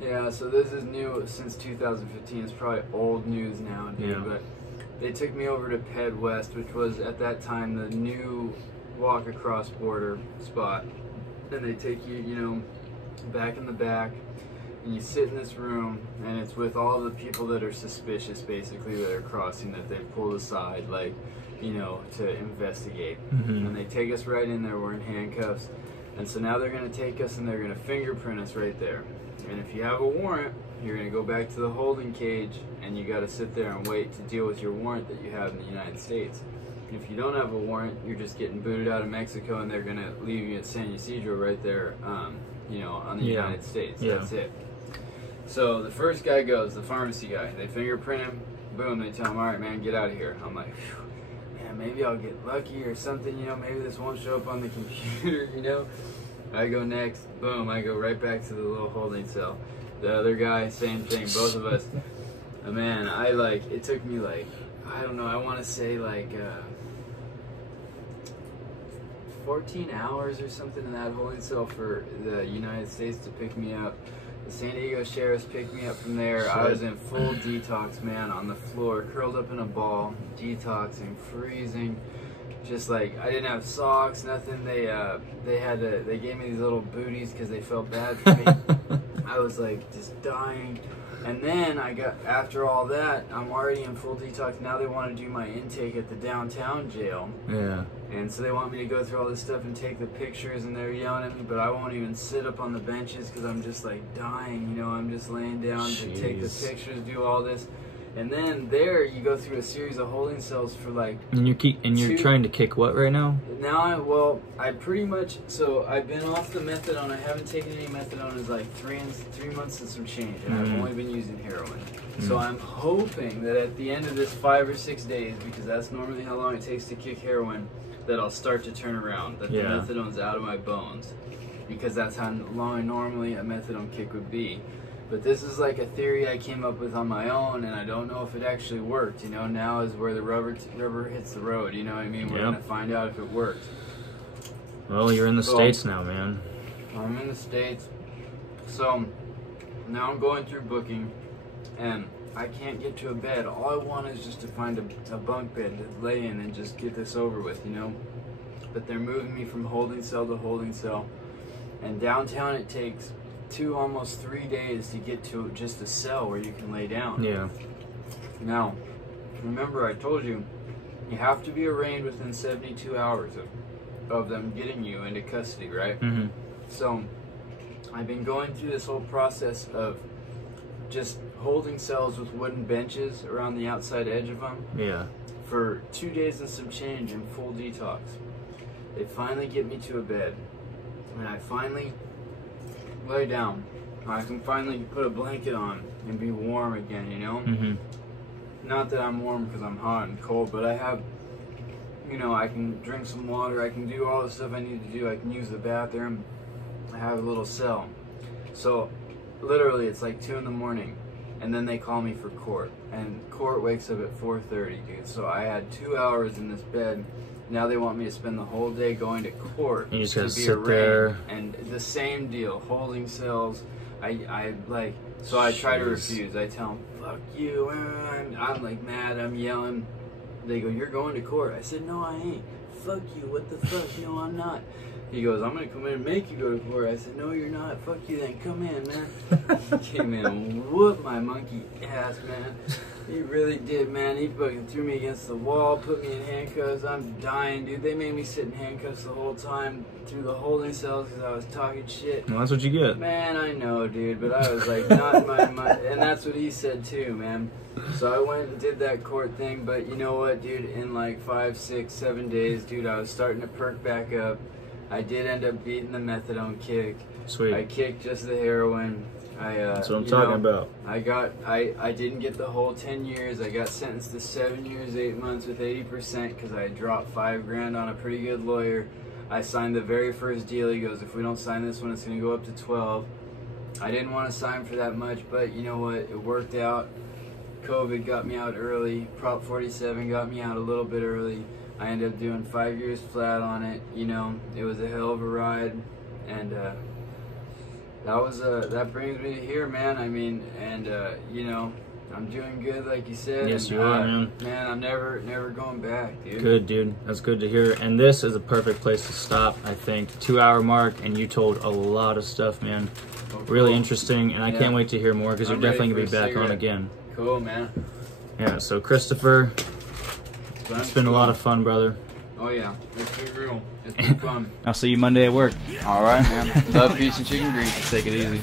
Yeah, so this is new since 2015. It's probably old news now, dude. Yeah. But they took me over to Ped West, which was at that time the new walk across border spot. And they take you, back in the back, and you sit in this room, and it's with all the people that are suspicious, basically, that are crossing, that they've pulled aside, like, to investigate. Mm-hmm. And they take us right in there. We're in handcuffs. And so now they're going to take us and they're going to fingerprint us right there. And if you have a warrant, you're going to go back to the holding cage, and you got to sit there and wait to deal with your warrant that you have in the United States. If you don't have a warrant, you're just getting booted out of Mexico, and they're going to leave you at San Ysidro right there, on the United States. Yeah. That's it. So the first guy goes, the pharmacy guy. They fingerprint him. Boom, they tell him, all right, man, get out of here. I'm like, phew, man, maybe I'll get lucky or something, maybe this won't show up on the computer, I go next, boom, I go right back to the little holding cell. The other guy, same thing, both of us. Man, it took me I don't know, I want to say 14 hours or something in that holding cell for the United States to pick me up. The San Diego sheriffs picked me up from there. I was in full detox, man, on the floor, curled up in a ball, detoxing, freezing. Just like, I didn't have socks, nothing. They gave me these little booties because they felt bad for me. I was like just dying. And then after all that, I'm already in full detox. Now they want to do my intake at the downtown jail. Yeah. And so they want me to go through all this stuff and take the pictures, and they're yelling at me, but I won't even sit up on the benches because I'm just like dying, you know. I'm just laying down to take the pictures, do all this. And then there you go through a series of holding cells for like. And you're trying to kick what right now? Now I pretty much, so I've been off the methadone. I haven't taken any methadone in like 3 months and some change, and I've only been using heroin. So I'm hoping that at the end of this 5 or 6 days, because that's normally how long it takes to kick heroin, that I'll start to turn around. That the methadone's out of my bones, because that's how long normally a methadone kick would be. But this is like a theory I came up with on my own, and I don't know if it actually worked. You know, now is where the rubber hits the road. You know what I mean? We're gonna find out if it works. Well, you're in the States now, man. I'm in the States. So now I'm going through booking, and I can't get to a bed. All I want is just to find a bunk bed to lay in and just get this over with, you know? But they're moving me from holding cell to holding cell. And downtown it takes almost 3 days to get to just a cell where you can lay down. Yeah. Now, remember I told you, you have to be arraigned within 72 hours of them getting you into custody, right? Mm-hmm. So, I've been going through this whole process of just holding cells with wooden benches around the outside edge of them. Yeah. For 2 days and some change in full detox. They finally get me to a bed, and I finally lay down. I can finally put a blanket on and be warm again, you know? Mm-hmm. Not that I'm warm because I'm hot and cold, but I have, you know, I can drink some water, I can do all the stuff I need to do, I can use the bathroom, I have a little cell. So, literally, it's like 2 in the morning, and then they call me for court, and court wakes up at 4:30, dude. So I had 2 hours in this bed. Now they want me to spend the whole day going to court. You just to gotta be sit arraigned. there. And the same deal, holding cells. I like, so I try to refuse. I tell them, fuck you. I'm like mad, I'm yelling. They go, you're going to court. I said, no, I ain't. Fuck you, what the fuck? No, I'm not. He goes, I'm gonna come in and make you go to court. I said, no, you're not. Fuck you then. Come in, man. He came in and whooped my monkey ass, man. He really did, man. He fucking threw me against the wall, put me in handcuffs. I'm dying, dude. They made me sit in handcuffs the whole time through the holding cells because I was talking shit. Well, that's what you get. Man, I know, dude, but I was like, not in my mind. And that's what he said too, man. So I went and did that court thing, but you know what, dude? In like 5, 6, 7 days, dude, I was starting to perk back up. I did end up beating the methadone kick. Sweet. I kicked just the heroin. That's what I'm talking about. I didn't get the whole 10 years. I got sentenced to 7 years, 8 months with 80% because I dropped $5 grand on a pretty good lawyer. I signed the very first deal. He goes, if we don't sign this one, it's going to go up to 12. I didn't want to sign for that much, but you know what? It worked out. COVID got me out early. Prop 47 got me out a little bit early. I ended up doing 5 years flat on it. You know, it was a hell of a ride, and that brings me to here, man. I mean, and you know, I'm doing good, like you said. Yes, and, you are, man. Man, I'm never going back, dude. Good, dude. That's good to hear. And this is a perfect place to stop, I think. 2-hour mark, and you told a lot of stuff, man. Oh, cool. Really interesting, and I can't wait to hear more because you're definitely gonna be back on again. Cool, man. Yeah. So, Christopher, it's been a lot of fun, brother. Oh yeah, it's been real. It's been fun. I'll see you Monday at work. All right, man. Love, peace, and chicken grease. Take it easy.